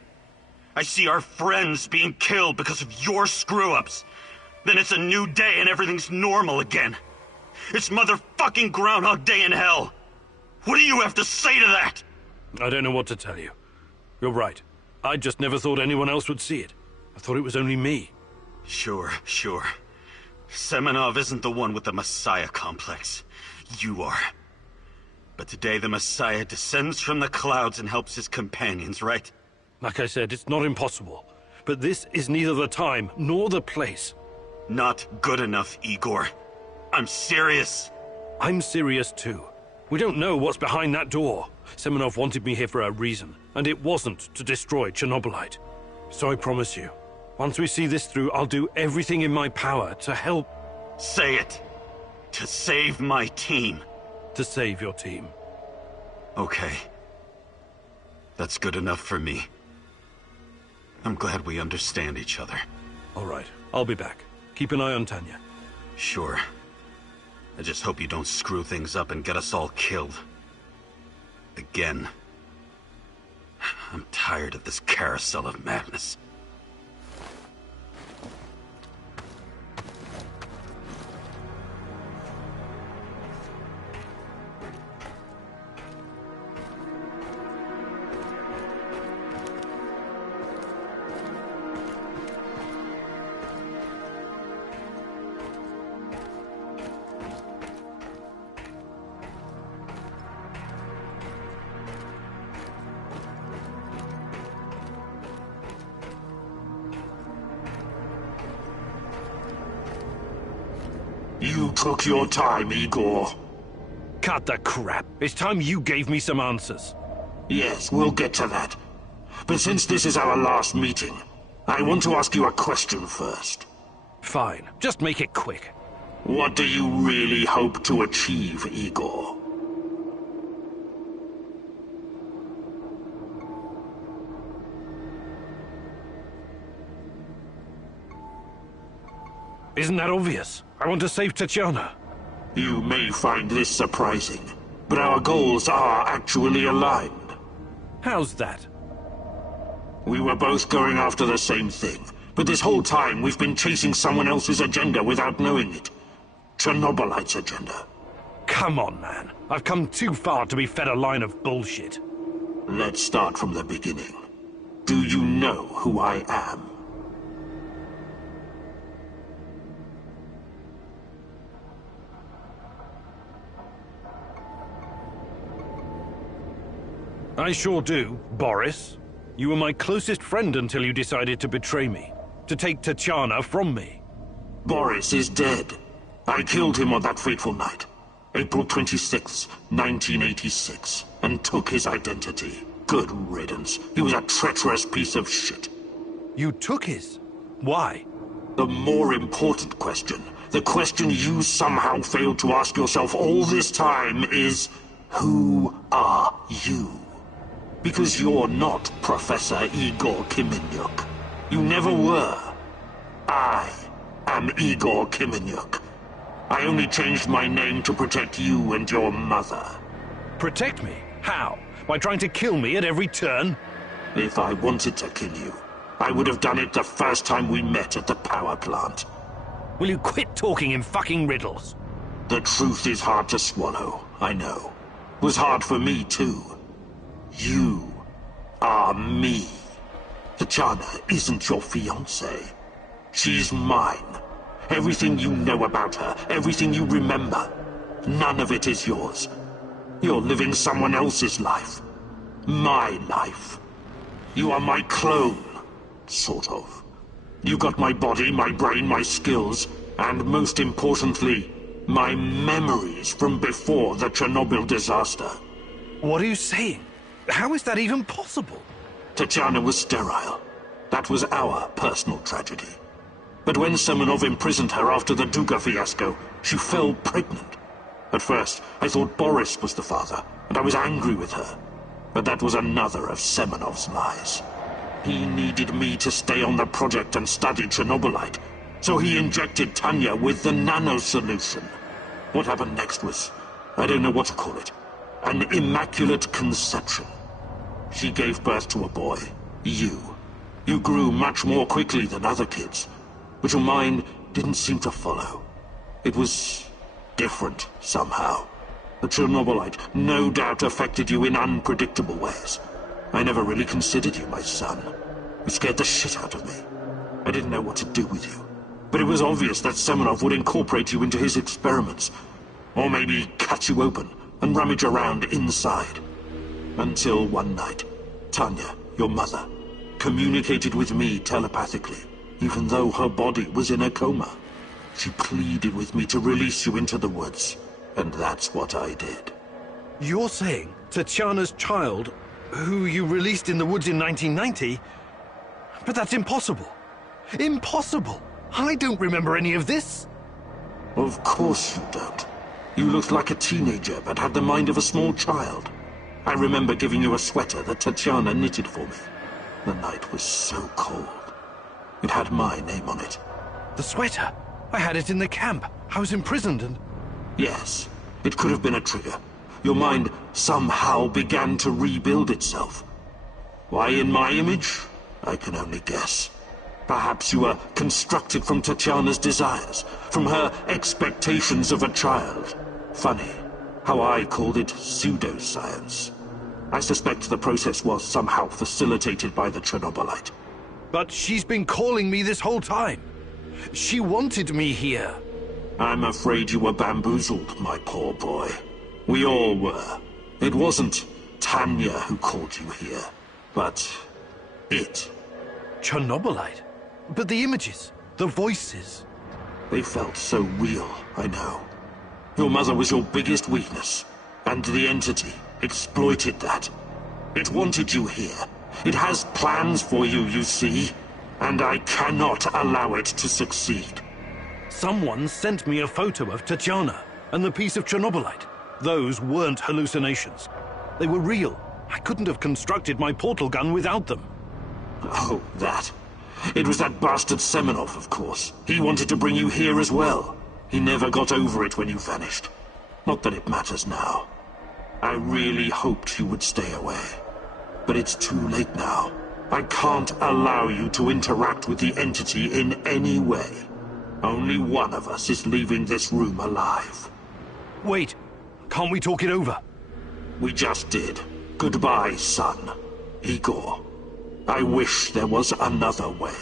I see our friends being killed because of your screw-ups. Then it's a new day and everything's normal again. It's motherfucking Groundhog Day in hell. What do you have to say to that? I don't know what to tell you. You're right. I just never thought anyone else would see it. I thought it was only me. Sure. Semenov isn't the one with the Messiah complex. You are. But today the Messiah descends from the clouds and helps his companions, right? Like I said, it's not impossible. But this is neither the time nor the place. Not good enough, Igor. I'm serious. I'm serious too. We don't know what's behind that door. Semenov wanted me here for a reason, and it wasn't to destroy Chernobylite. So I promise you, once we see this through, I'll do everything in my power to help... Say it. To save my team. To save your team. Okay. That's good enough for me. I'm glad we understand each other. All right, I'll be back. Keep an eye on Tanya. Sure. I just hope you don't screw things up and get us all killed. Again. I'm tired of this carousel of madness. You took your time, Igor. Cut the crap. It's time you gave me some answers. Yes, we'll get to that. But since this is our last meeting, I want to ask you a question first. Fine. Just make it quick. What do you really hope to achieve, Igor? Isn't that obvious? I want to save Tatiana. You may find this surprising, but our goals are actually aligned. How's that? We were both going after the same thing, but this whole time we've been chasing someone else's agenda without knowing it. Chernobylite's agenda. Come on, man. I've come too far to be fed a line of bullshit. Let's start from the beginning. Do you know who I am? I sure do, Boris. You were my closest friend until you decided to betray me. To take Tatiana from me. Boris is dead. I killed him on that fateful night. April 26th, 1986. And took his identity. Good riddance. He was a treacherous piece of shit. You took his? Why? The more important question, the question you somehow failed to ask yourself all this time is, who are you? Because you're not Professor Igor Kiminyuk. You never were. I am Igor Kiminyuk. I only changed my name to protect you and your mother. Protect me? How? By trying to kill me at every turn? If I wanted to kill you, I would have done it the first time we met at the power plant. Will you quit talking in fucking riddles? The truth is hard to swallow, I know. It was hard for me too. You are me. Tatiana isn't your fiancée. She's mine. Everything you know about her, everything you remember, none of it is yours. You're living someone else's life. My life. You are my clone, sort of. You got my body, my brain, my skills, and most importantly, my memories from before the Chernobyl disaster. What are you saying? How is that even possible? Tatiana was sterile. That was our personal tragedy. But when Semenov imprisoned her after the Duga fiasco, she fell pregnant. At first, I thought Boris was the father, and I was angry with her. But that was another of Semenov's lies. He needed me to stay on the project and study Chernobylite, so he injected Tanya with the nano solution. What happened next was, I don't know what to call it, an immaculate conception. She gave birth to a boy, you. You grew much more quickly than other kids, but your mind didn't seem to follow. It was different somehow. The Chernobylite no doubt affected you in unpredictable ways. I never really considered you my son. You scared the shit out of me. I didn't know what to do with you. But it was obvious that Semenov would incorporate you into his experiments. Or maybe cut you open and rummage around inside. Until one night, Tanya, your mother, communicated with me telepathically, even though her body was in a coma. She pleaded with me to release you into the woods, and that's what I did. You're saying Tatiana's child, who you released in the woods in 1990? But that's impossible. Impossible! I don't remember any of this. Of course you don't. You looked like a teenager, but had the mind of a small child. I remember giving you a sweater that Tatiana knitted for me. The night was so cold. It had my name on it. The sweater? I had it in the camp. I was imprisoned and... Yes, it could have been a trigger. Your mind somehow began to rebuild itself. Why in my image? I can only guess. Perhaps you were constructed from Tatiana's desires, from her expectations of a child. Funny how I called it pseudoscience. I suspect the process was somehow facilitated by the Chernobylite. But she's been calling me this whole time. She wanted me here. I'm afraid you were bamboozled, my poor boy. We all were. It wasn't Tanya who called you here, but it. Chernobylite? But the images, the voices. They felt so real, I know. Your mother was your biggest weakness, and the entity exploited that. It wanted you here. It has plans for you, you see, and I cannot allow it to succeed. Someone sent me a photo of Tatiana and the piece of Chernobylite. Those weren't hallucinations. They were real. I couldn't have constructed my portal gun without them. Oh, that. It was that bastard Semenov, of course. He wanted to bring you here as well. He never got over it when you vanished. Not that it matters now. I really hoped you would stay away. But it's too late now. I can't allow you to interact with the entity in any way. Only one of us is leaving this room alive. Wait, can't we talk it over? We just did. Goodbye, son. Igor. I wish there was another way.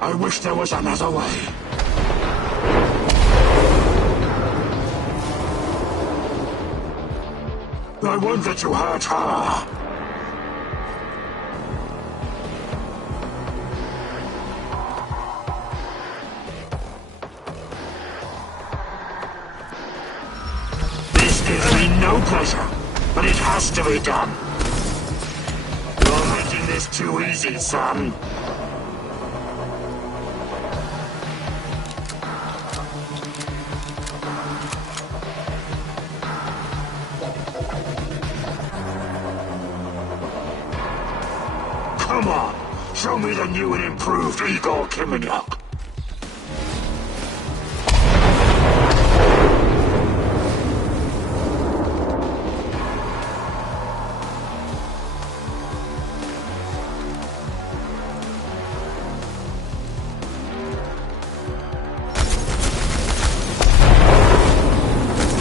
I wish there was another way. I won't let you hurt her. This gives me no pleasure, but it has to be done. You're making this too easy, son. Come on, show me the new and improved Igor Kimenyuk.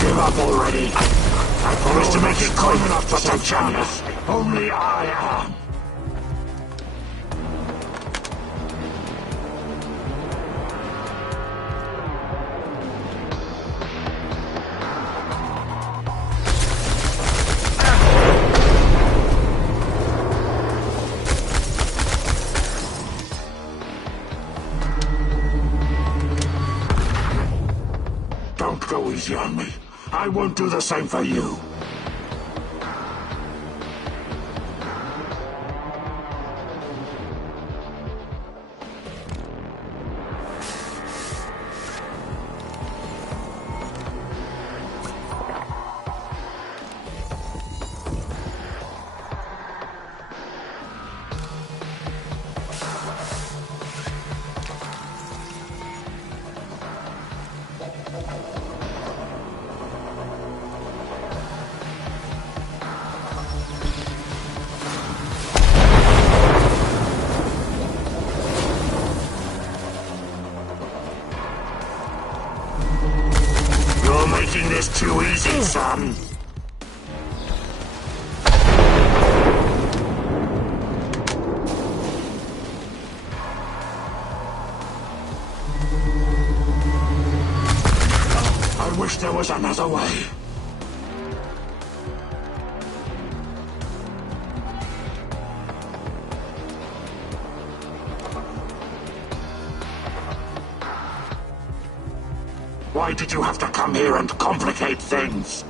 Give up already. I promise to make it quick enough for Tatiana. Only I am. Don't go easy on me. I won't do the same for you. You're making this too easy, son. I wish there was another way. Why did you have to come here and complicate things?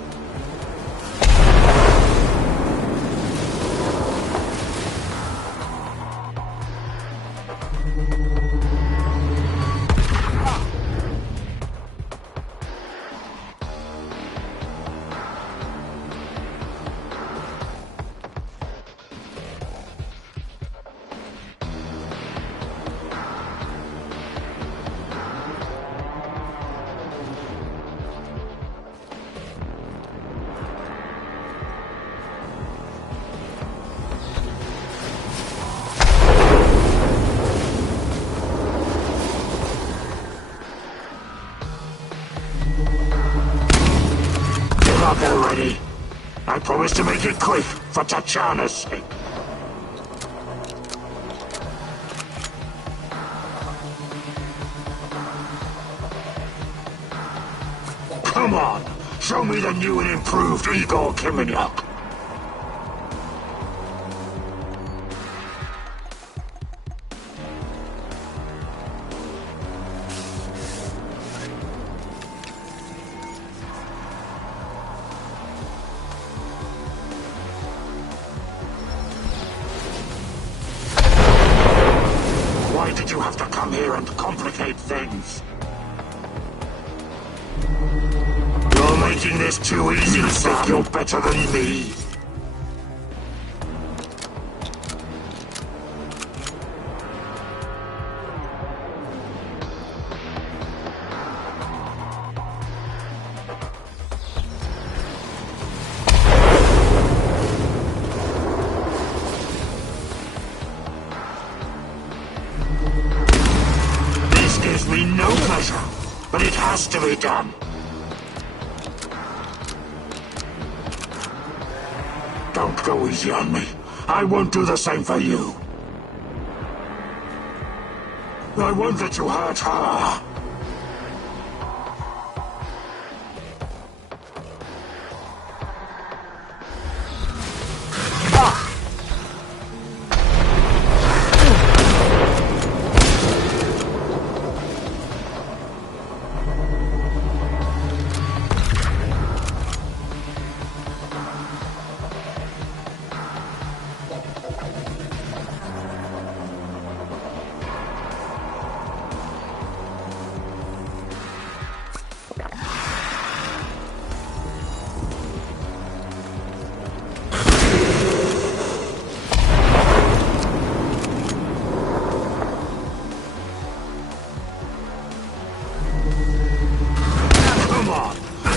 Up already. I promise to make it quick for Tatiana's sake. Come on, show me the new and improved Igor Kiminyuk. Why did you have to come here and complicate things? You're making this too easy to think you're better than me. This gives me no pleasure, but it has to be done. Don't go easy on me. I won't do the same for you. I won't let you hurt her.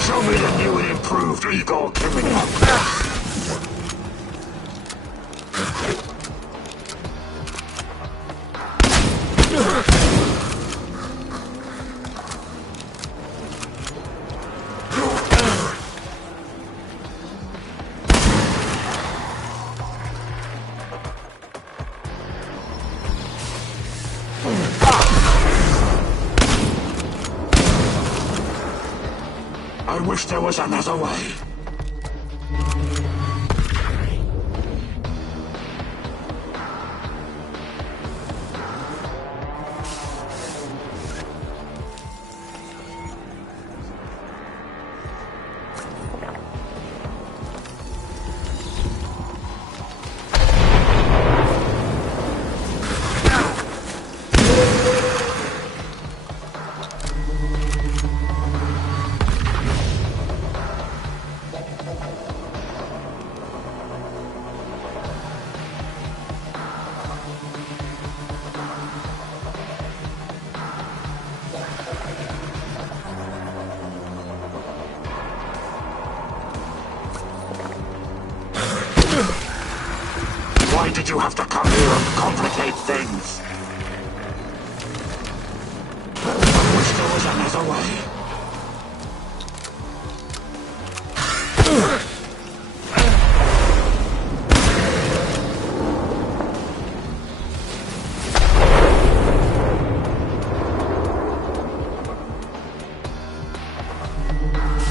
Show me the new and improved Igor Kiminyuk. I wish there was another way. Why did you have to come here and complicate things? I wish there was another way.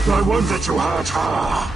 I won't let you hurt her.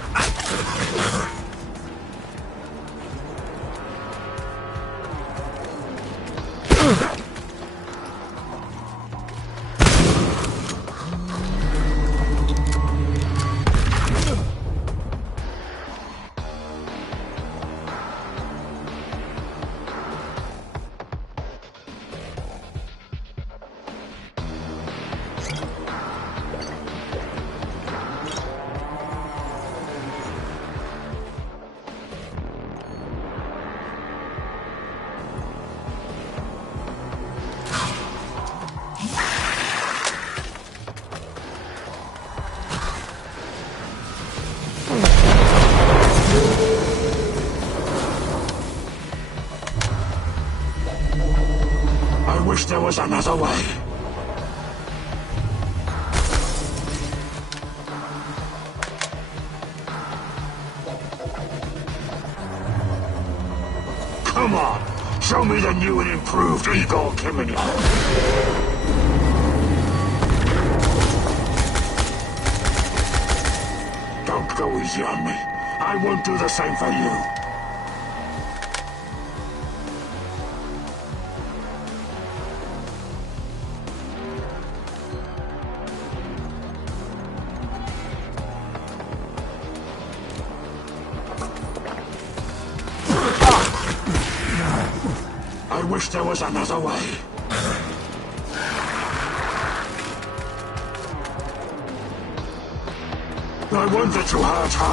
I wish there was another way. Come on, show me the new and improved Igor Kiminyuk. easy on me. I won't do the same for you. I wish there was another way. I want that you hurt her.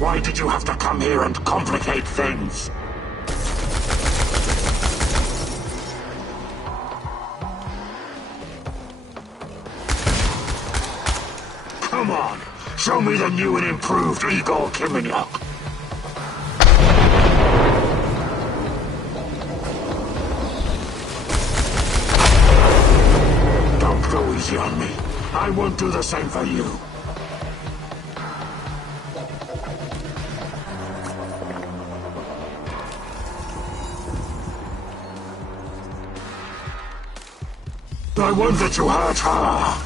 Why did you have to come here and complicate things? Come on, show me the new and improved Igor Kiminyuk. Don't go easy on me. I won't do the same for you. I want that you hurt her.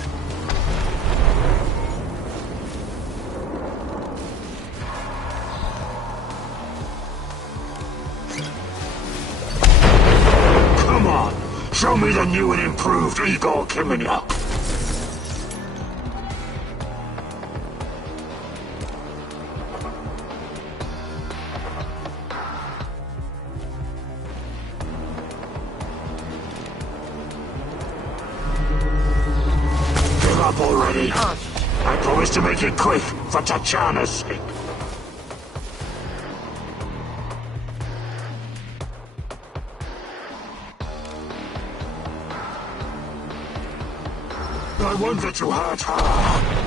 Come on, show me the new and improved Igor Kiminyuk. Up already. I promise to make it quick for Tatiana's sake. I want that you hurt her.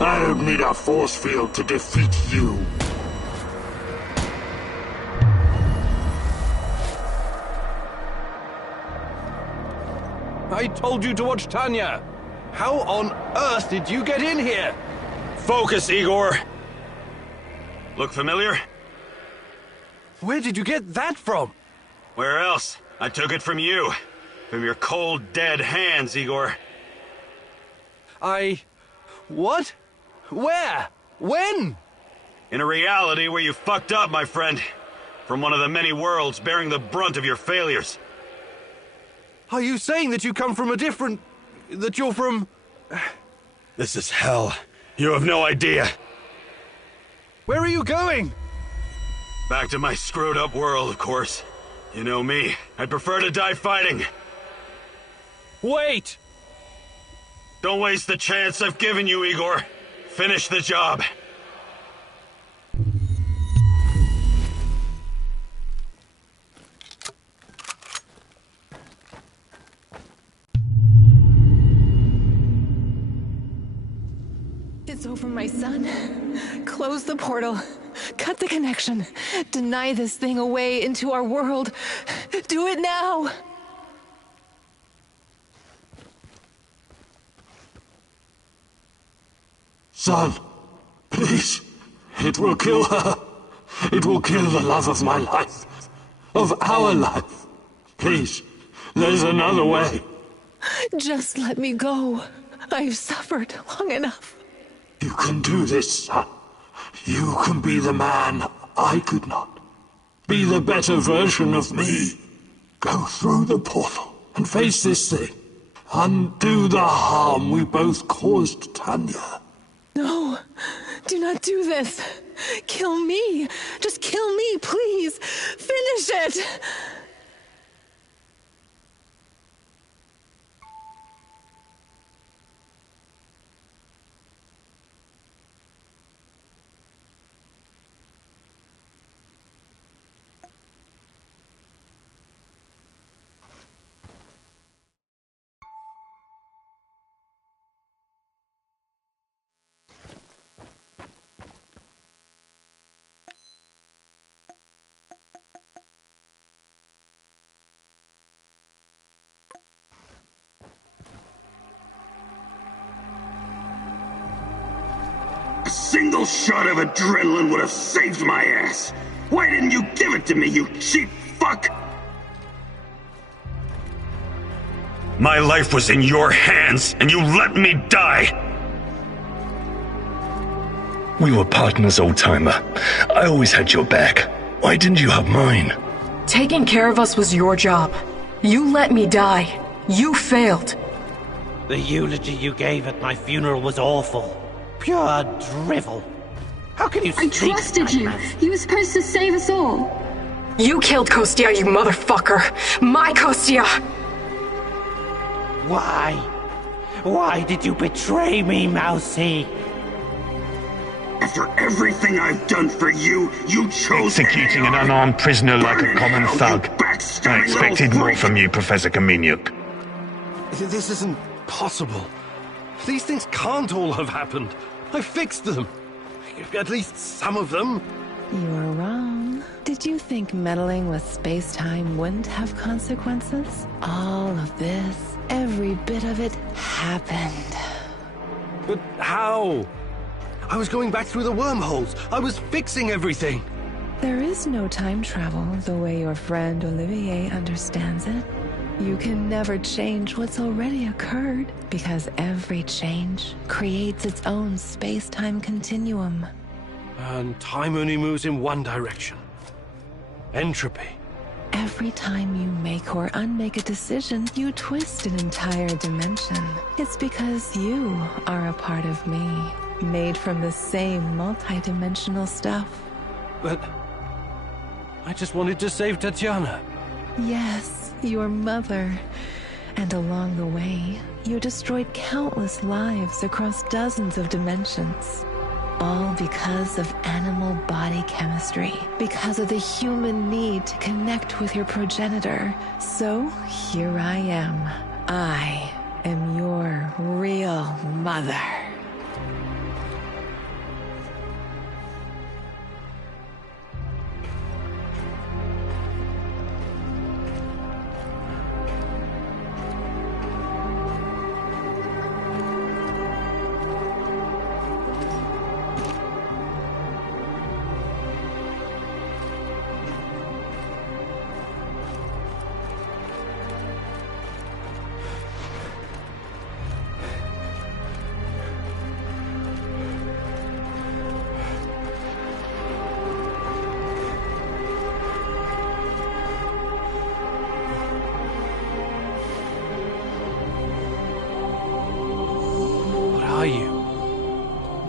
I don't need a force field to defeat you. I told you to watch Tanya. How on earth did you get in here? Focus, Igor. Look familiar? Where did you get that from? Where else? I took it from you. From your cold, dead hands, Igor. What? Where? When? In a reality where you fucked up, my friend. From one of the many worlds bearing the brunt of your failures. Are you saying that you come from a different... that you're from... This is hell. You have no idea. Where are you going? Back to my screwed up world, of course. You know me. I'd prefer to die fighting. Wait! Don't waste the chance I've given you, Igor. Finish the job. It's over, my son. Close the portal. Cut the connection. Deny this thing away into our world. Do it now! Son, please. It will kill her. It will kill the love of my life. Of our life. Please, there's another way. Just let me go. I've suffered long enough. You can do this, son. You can be the man I could not. Be the better version of me. Go through the portal and face this thing. Undo the harm we both caused Tanya. No, do not do this. Kill me. Just kill me, please. Finish it. A single shot of adrenaline would have saved my ass. Why didn't you give it to me, you cheap fuck? My life was in your hands, and you let me die! We were partners, old-timer. I always had your back. Why didn't you have mine? Taking care of us was your job. You let me die. You failed. The eulogy you gave at my funeral was awful. Pure drivel. How can you I speak trusted like you. that? You were supposed to save us all. You killed Kostia, you motherfucker. My Kostia! Why? Why did you betray me, Mousy? After everything I've done for you, you chose Executing an unarmed prisoner like a common thug. I expected more from you, Professor Kaminyuk. This isn't possible. These things can't all have happened. I fixed them. At least some of them. You're wrong. Did you think meddling with space-time wouldn't have consequences? All of this, every bit of it, happened. But how? I was going back through the wormholes. I was fixing everything. There is no time travel the way your friend Olivier understands it. You can never change what's already occurred, because every change creates its own space-time continuum. And time only moves in one direction. Entropy. Every time you make or unmake a decision, you twist an entire dimension. It's because you are a part of me, made from the same multidimensional stuff. But I just wanted to save Tatiana. Yes, your mother. And along the way, you destroyed countless lives across dozens of dimensions. All because of animal body chemistry, because of the human need to connect with your progenitor. So here I am. I am your real mother.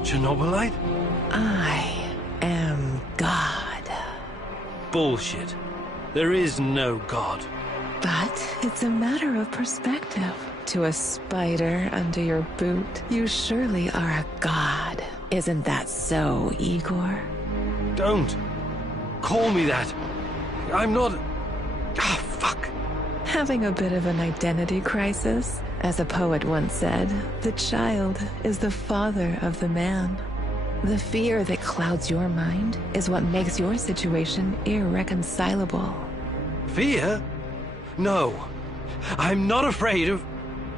Chernobylite? I am God. Bullshit. There is no God. But it's a matter of perspective. To a spider under your boot, you surely are a god. Isn't that so, Igor? Don't. Call me that. I'm not... Ah, fuck. Having a bit of an identity crisis? As a poet once said, the child is the father of the man. The fear that clouds your mind is what makes your situation irreconcilable. Fear? No. I'm not afraid of...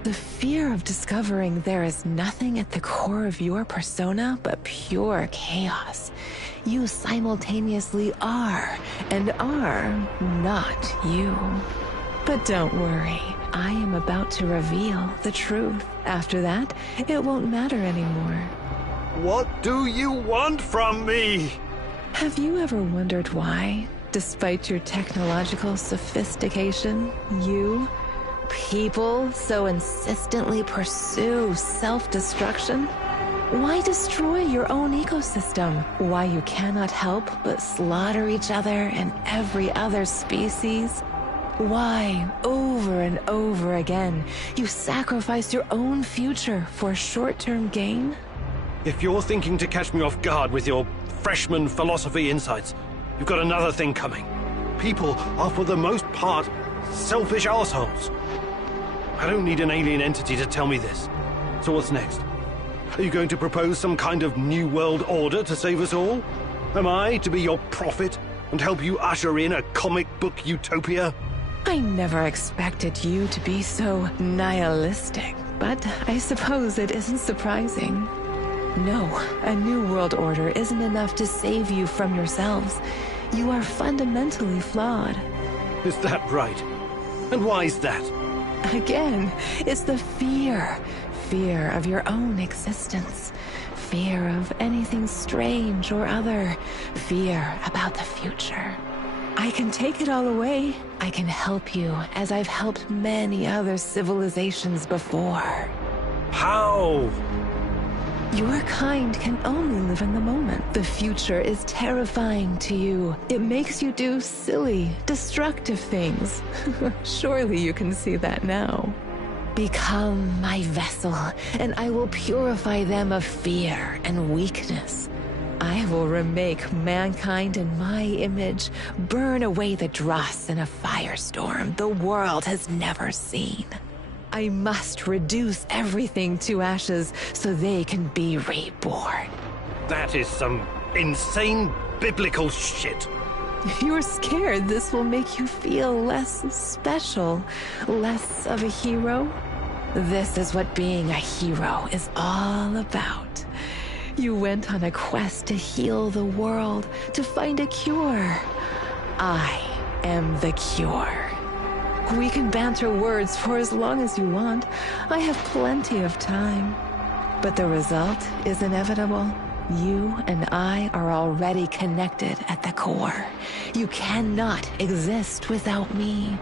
The fear of discovering there is nothing at the core of your persona but pure chaos. You simultaneously are and are not you. But don't worry, I am about to reveal the truth. After that, it won't matter anymore. What do you want from me? Have you ever wondered why, despite your technological sophistication, people so insistently pursue self-destruction? Why destroy your own ecosystem? Why you cannot help but slaughter each other and every other species? Why, over and over again, you sacrifice your own future for short-term gain? If you're thinking to catch me off guard with your freshman philosophy insights, you've got another thing coming. People are for the most part selfish assholes. I don't need an alien entity to tell me this. So what's next? Are you going to propose some kind of new world order to save us all? Am I to be your prophet and help you usher in a comic book utopia? I never expected you to be so nihilistic, but I suppose it isn't surprising. No, a new world order isn't enough to save you from yourselves. You are fundamentally flawed. Is that right? And why is that? Again, it's the fear. Fear of your own existence. Fear of anything strange or other. Fear about the future. I can take it all away. I can help you, as I've helped many other civilizations before. How? Your kind can only live in the moment. The future is terrifying to you. It makes you do silly, destructive things. Surely you can see that now. Become my vessel, and I will purify them of fear and weakness. I will remake mankind in my image, burn away the dross in a firestorm the world has never seen. I must reduce everything to ashes so they can be reborn. That is some insane biblical shit. You're scared this will make you feel less special, less of a hero? This is what being a hero is all about. You went on a quest to heal the world, to find a cure. I am the cure. We can banter words for as long as you want. I have plenty of time. But the result is inevitable. You and I are already connected at the core. You cannot exist without me.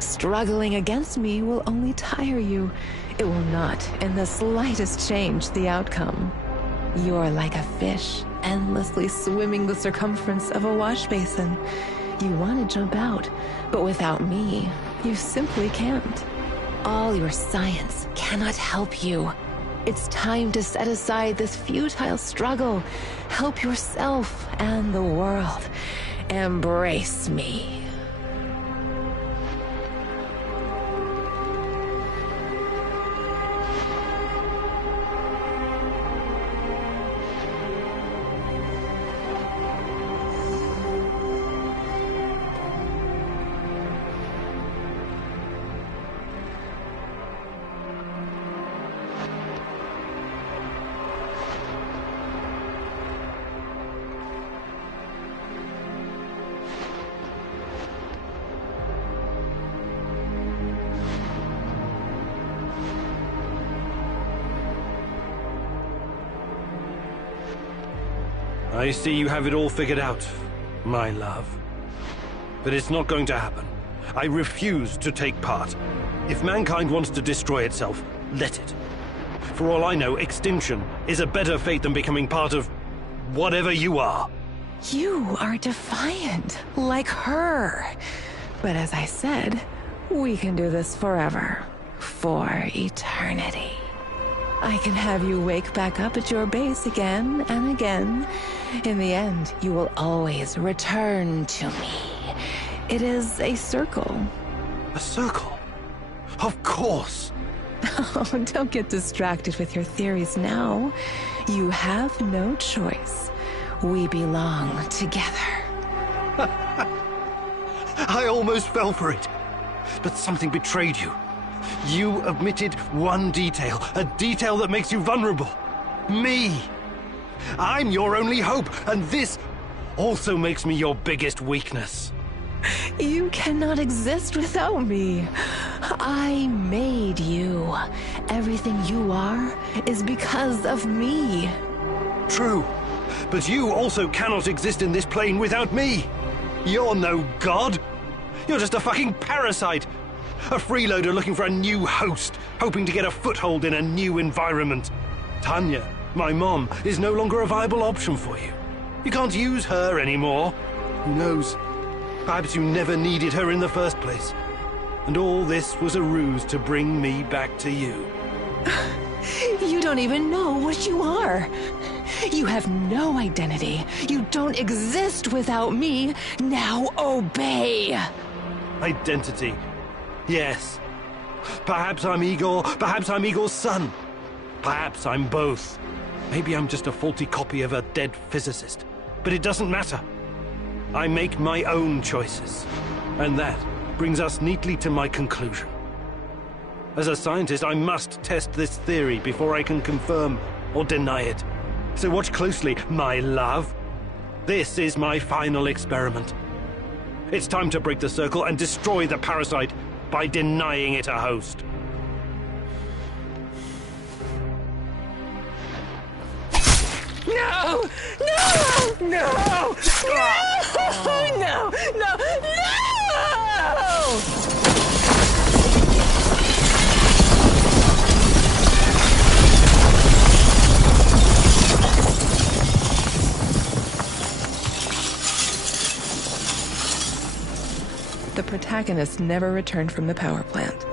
Struggling against me will only tire you. It will not in the slightest change the outcome. You're like a fish, endlessly swimming the circumference of a wash basin. You want to jump out, but without me, you simply can't. All your science cannot help you. It's time to set aside this futile struggle. Help yourself and the world. Embrace me. I see you have it all figured out, my love. But it's not going to happen. I refuse to take part. If mankind wants to destroy itself, let it. For all I know, extinction is a better fate than becoming part of whatever you are. You are defiant, like her. But as I said, we can do this forever. For eternity. I can have you wake back up at your base again and again. In the end, you will always return to me. It is a circle. A circle? Of course. Oh, don't get distracted with your theories now. You have no choice. We belong together. I almost fell for it. But something betrayed you. You omitted one detail, a detail that makes you vulnerable. Me. I'm your only hope, and this also makes me your biggest weakness. You cannot exist without me. I made you. Everything you are is because of me. True, but you also cannot exist in this plane without me. You're no god. You're just a fucking parasite. A freeloader looking for a new host, hoping to get a foothold in a new environment. Tanya, my mom, is no longer a viable option for you. You can't use her anymore. Who knows? Perhaps you never needed her in the first place. And all this was a ruse to bring me back to you. You don't even know what you are. You have no identity. You don't exist without me. Now obey. Identity. Yes. Perhaps I'm Igor, perhaps I'm Igor's son. Perhaps I'm both. Maybe I'm just a faulty copy of a dead physicist. But it doesn't matter. I make my own choices. And that brings us neatly to my conclusion. As a scientist, I must test this theory before I can confirm or deny it. So watch closely, my love. This is my final experiment. It's time to break the circle and destroy the parasite by denying it a host. No! No! No! No! No! No! No! The protagonist never returned from the power plant.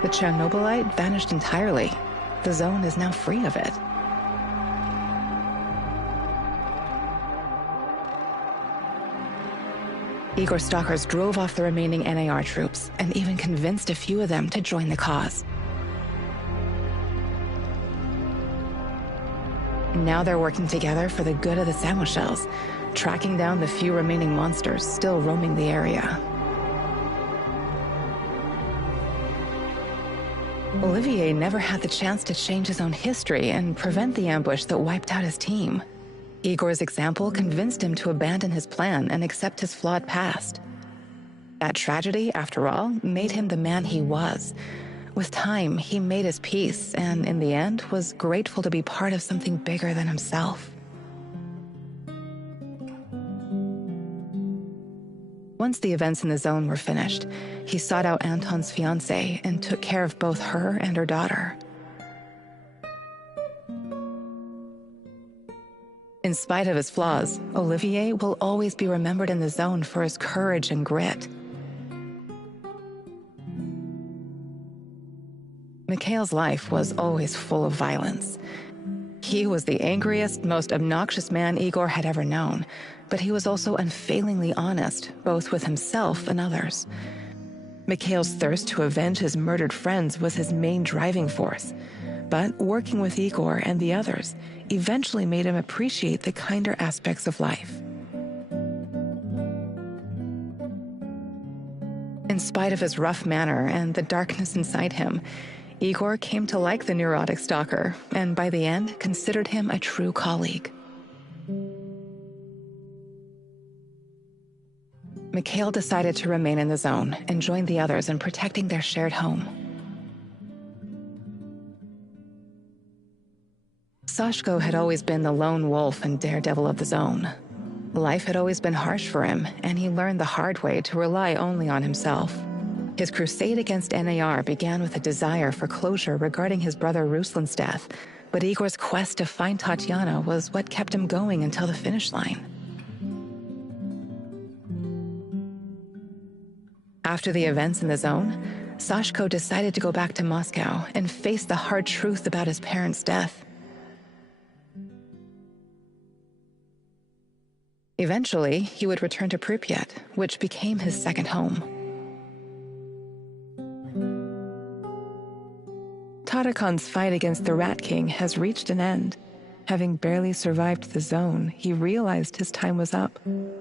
The Chernobylite vanished entirely. The zone is now free of it. Igor stalkers drove off the remaining NAR troops and even convinced a few of them to join the cause. Now they're working together for the good of the Samoshels, tracking down the few remaining monsters still roaming the area. Olivier never had the chance to change his own history and prevent the ambush that wiped out his team. Igor's example convinced him to abandon his plan and accept his flawed past. That tragedy, after all, made him the man he was. With time, he made his peace and, in the end, was grateful to be part of something bigger than himself. Once the events in the zone were finished, he sought out Anton's fiancée and took care of both her and her daughter. In spite of his flaws, Olivier will always be remembered in the zone for his courage and grit. Mikhail's life was always full of violence. He was the angriest, most obnoxious man Igor had ever known, but he was also unfailingly honest, both with himself and others. Mikhail's thirst to avenge his murdered friends was his main driving force, but working with Igor and the others eventually made him appreciate the kinder aspects of life. In spite of his rough manner and the darkness inside him, Igor came to like the neurotic stalker, and by the end, considered him a true colleague. Mikhail decided to remain in the zone and join the others in protecting their shared home. Sashko had always been the lone wolf and daredevil of the zone. Life had always been harsh for him, and he learned the hard way to rely only on himself. His crusade against NAR began with a desire for closure regarding his brother Ruslan's death, but Igor's quest to find Tatiana was what kept him going until the finish line. After the events in the zone, Sashko decided to go back to Moscow and face the hard truth about his parents' death. Eventually, he would return to Pripyat, which became his second home. Tarakan's fight against the Rat King has reached an end. Having barely survived the zone, he realized his time was up.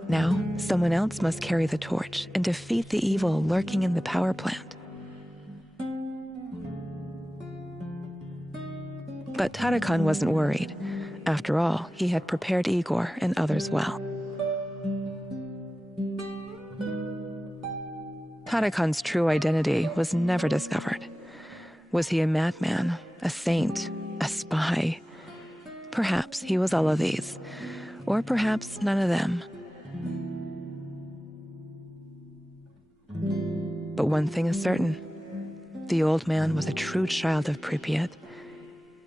Now, someone else must carry the torch and defeat the evil lurking in the power plant. But Tarakan wasn't worried. After all, he had prepared Igor and others well. Tarakan's true identity was never discovered. Was he a madman, a saint, a spy? Perhaps he was all of these, or perhaps none of them. But one thing is certain. The old man was a true child of Pripyat.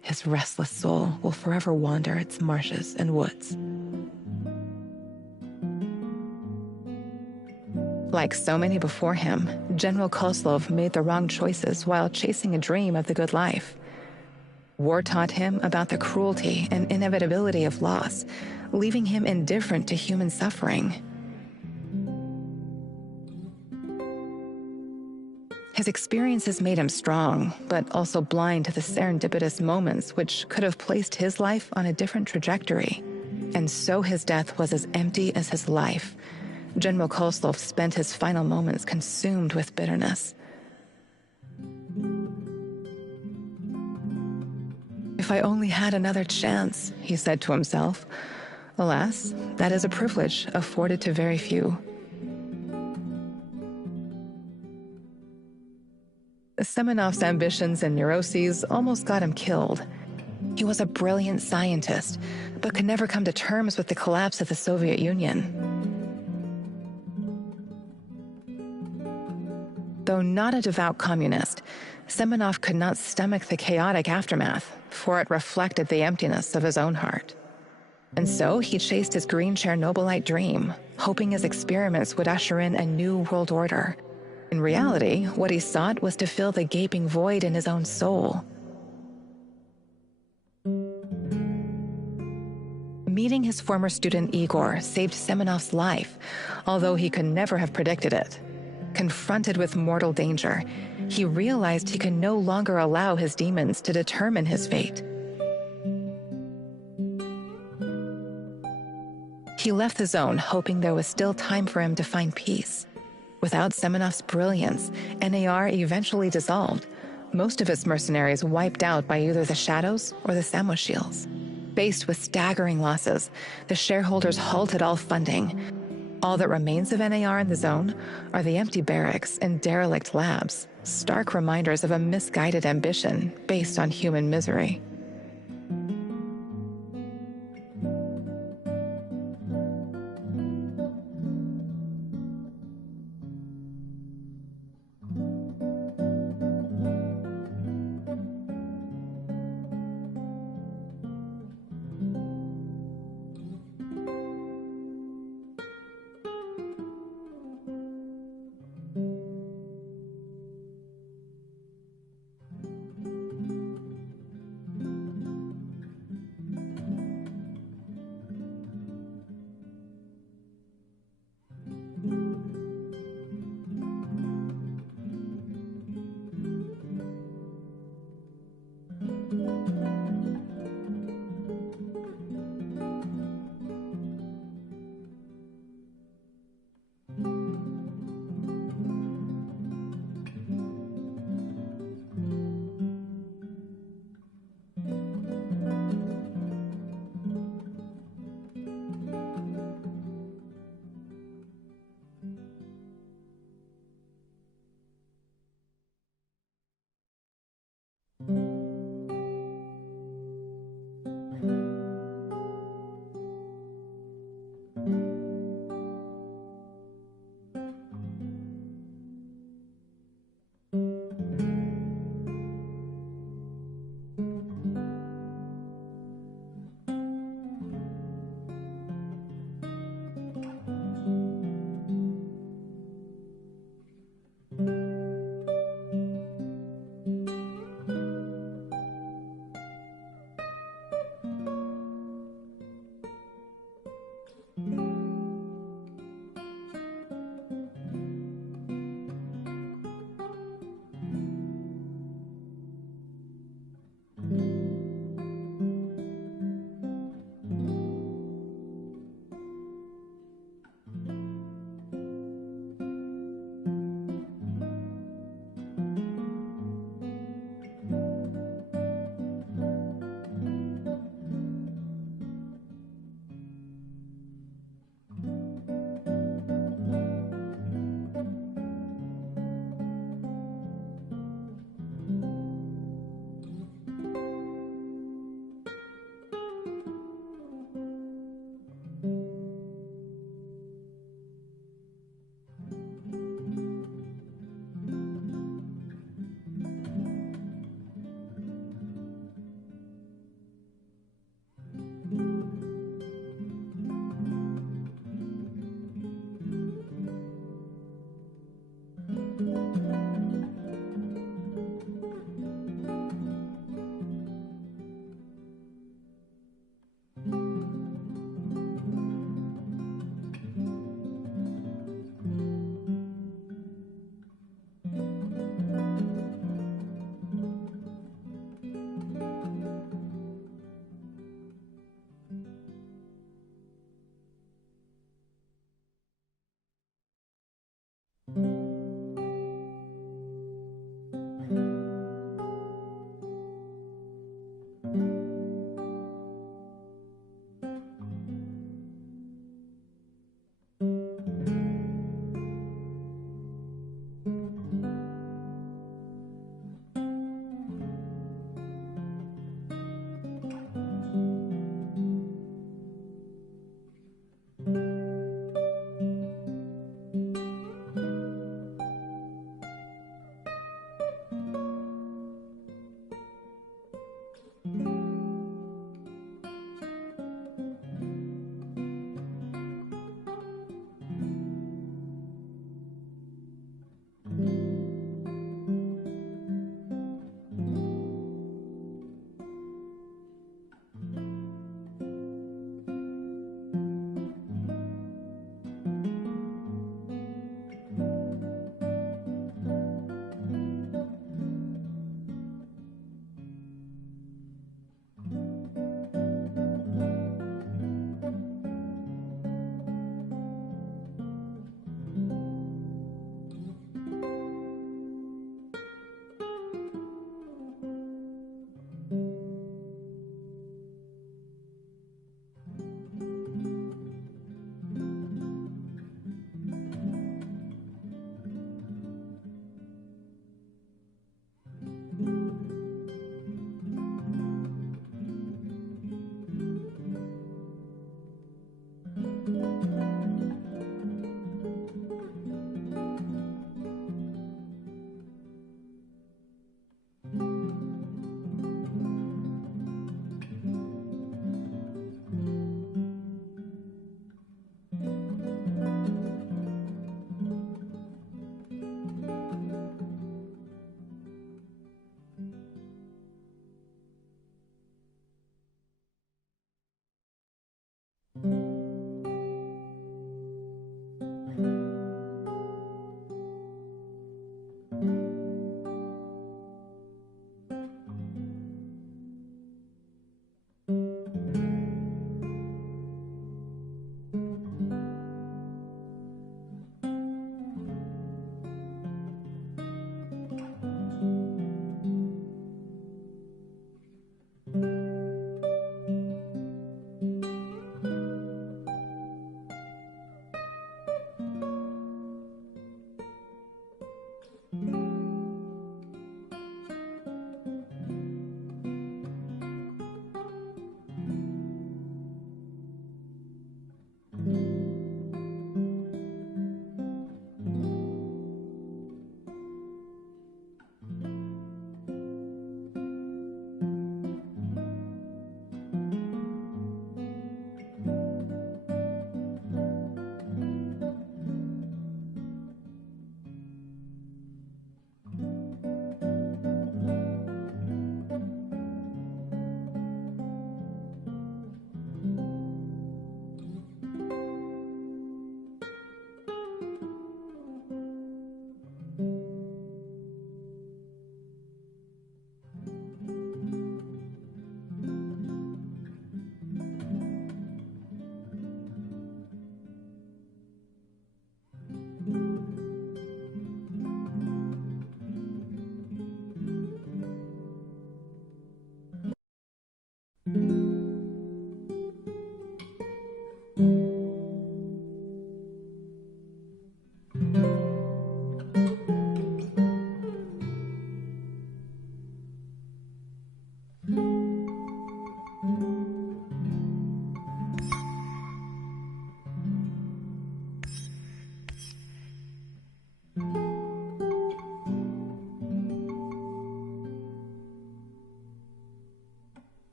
His restless soul will forever wander its marshes and woods. Like so many before him, General Kozlov made the wrong choices while chasing a dream of the good life. War taught him about the cruelty and inevitability of loss, leaving him indifferent to human suffering. His experiences made him strong, but also blind to the serendipitous moments which could have placed his life on a different trajectory. And so his death was as empty as his life. General Kozlov spent his final moments consumed with bitterness. If I only had another chance, he said to himself. Alas, that is a privilege afforded to very few. Semenov's ambitions and neuroses almost got him killed. He was a brilliant scientist, but could never come to terms with the collapse of the Soviet Union. Though not a devout communist, Semenov could not stomach the chaotic aftermath, for it reflected the emptiness of his own heart. And so he chased his green Chernobylite dream, hoping his experiments would usher in a new world order. In reality, what he sought was to fill the gaping void in his own soul. Meeting his former student Igor saved Semenov's life, although he could never have predicted it. Confronted with mortal danger, he realized he could no longer allow his demons to determine his fate. He left the zone hoping there was still time for him to find peace. Without Semenov's brilliance, NAR eventually dissolved, most of its mercenaries wiped out by either the Shadows or the Samoshils. Faced with staggering losses, the shareholders halted all funding. All that remains of NAR in the zone are the empty barracks and derelict labs, stark reminders of a misguided ambition based on human misery.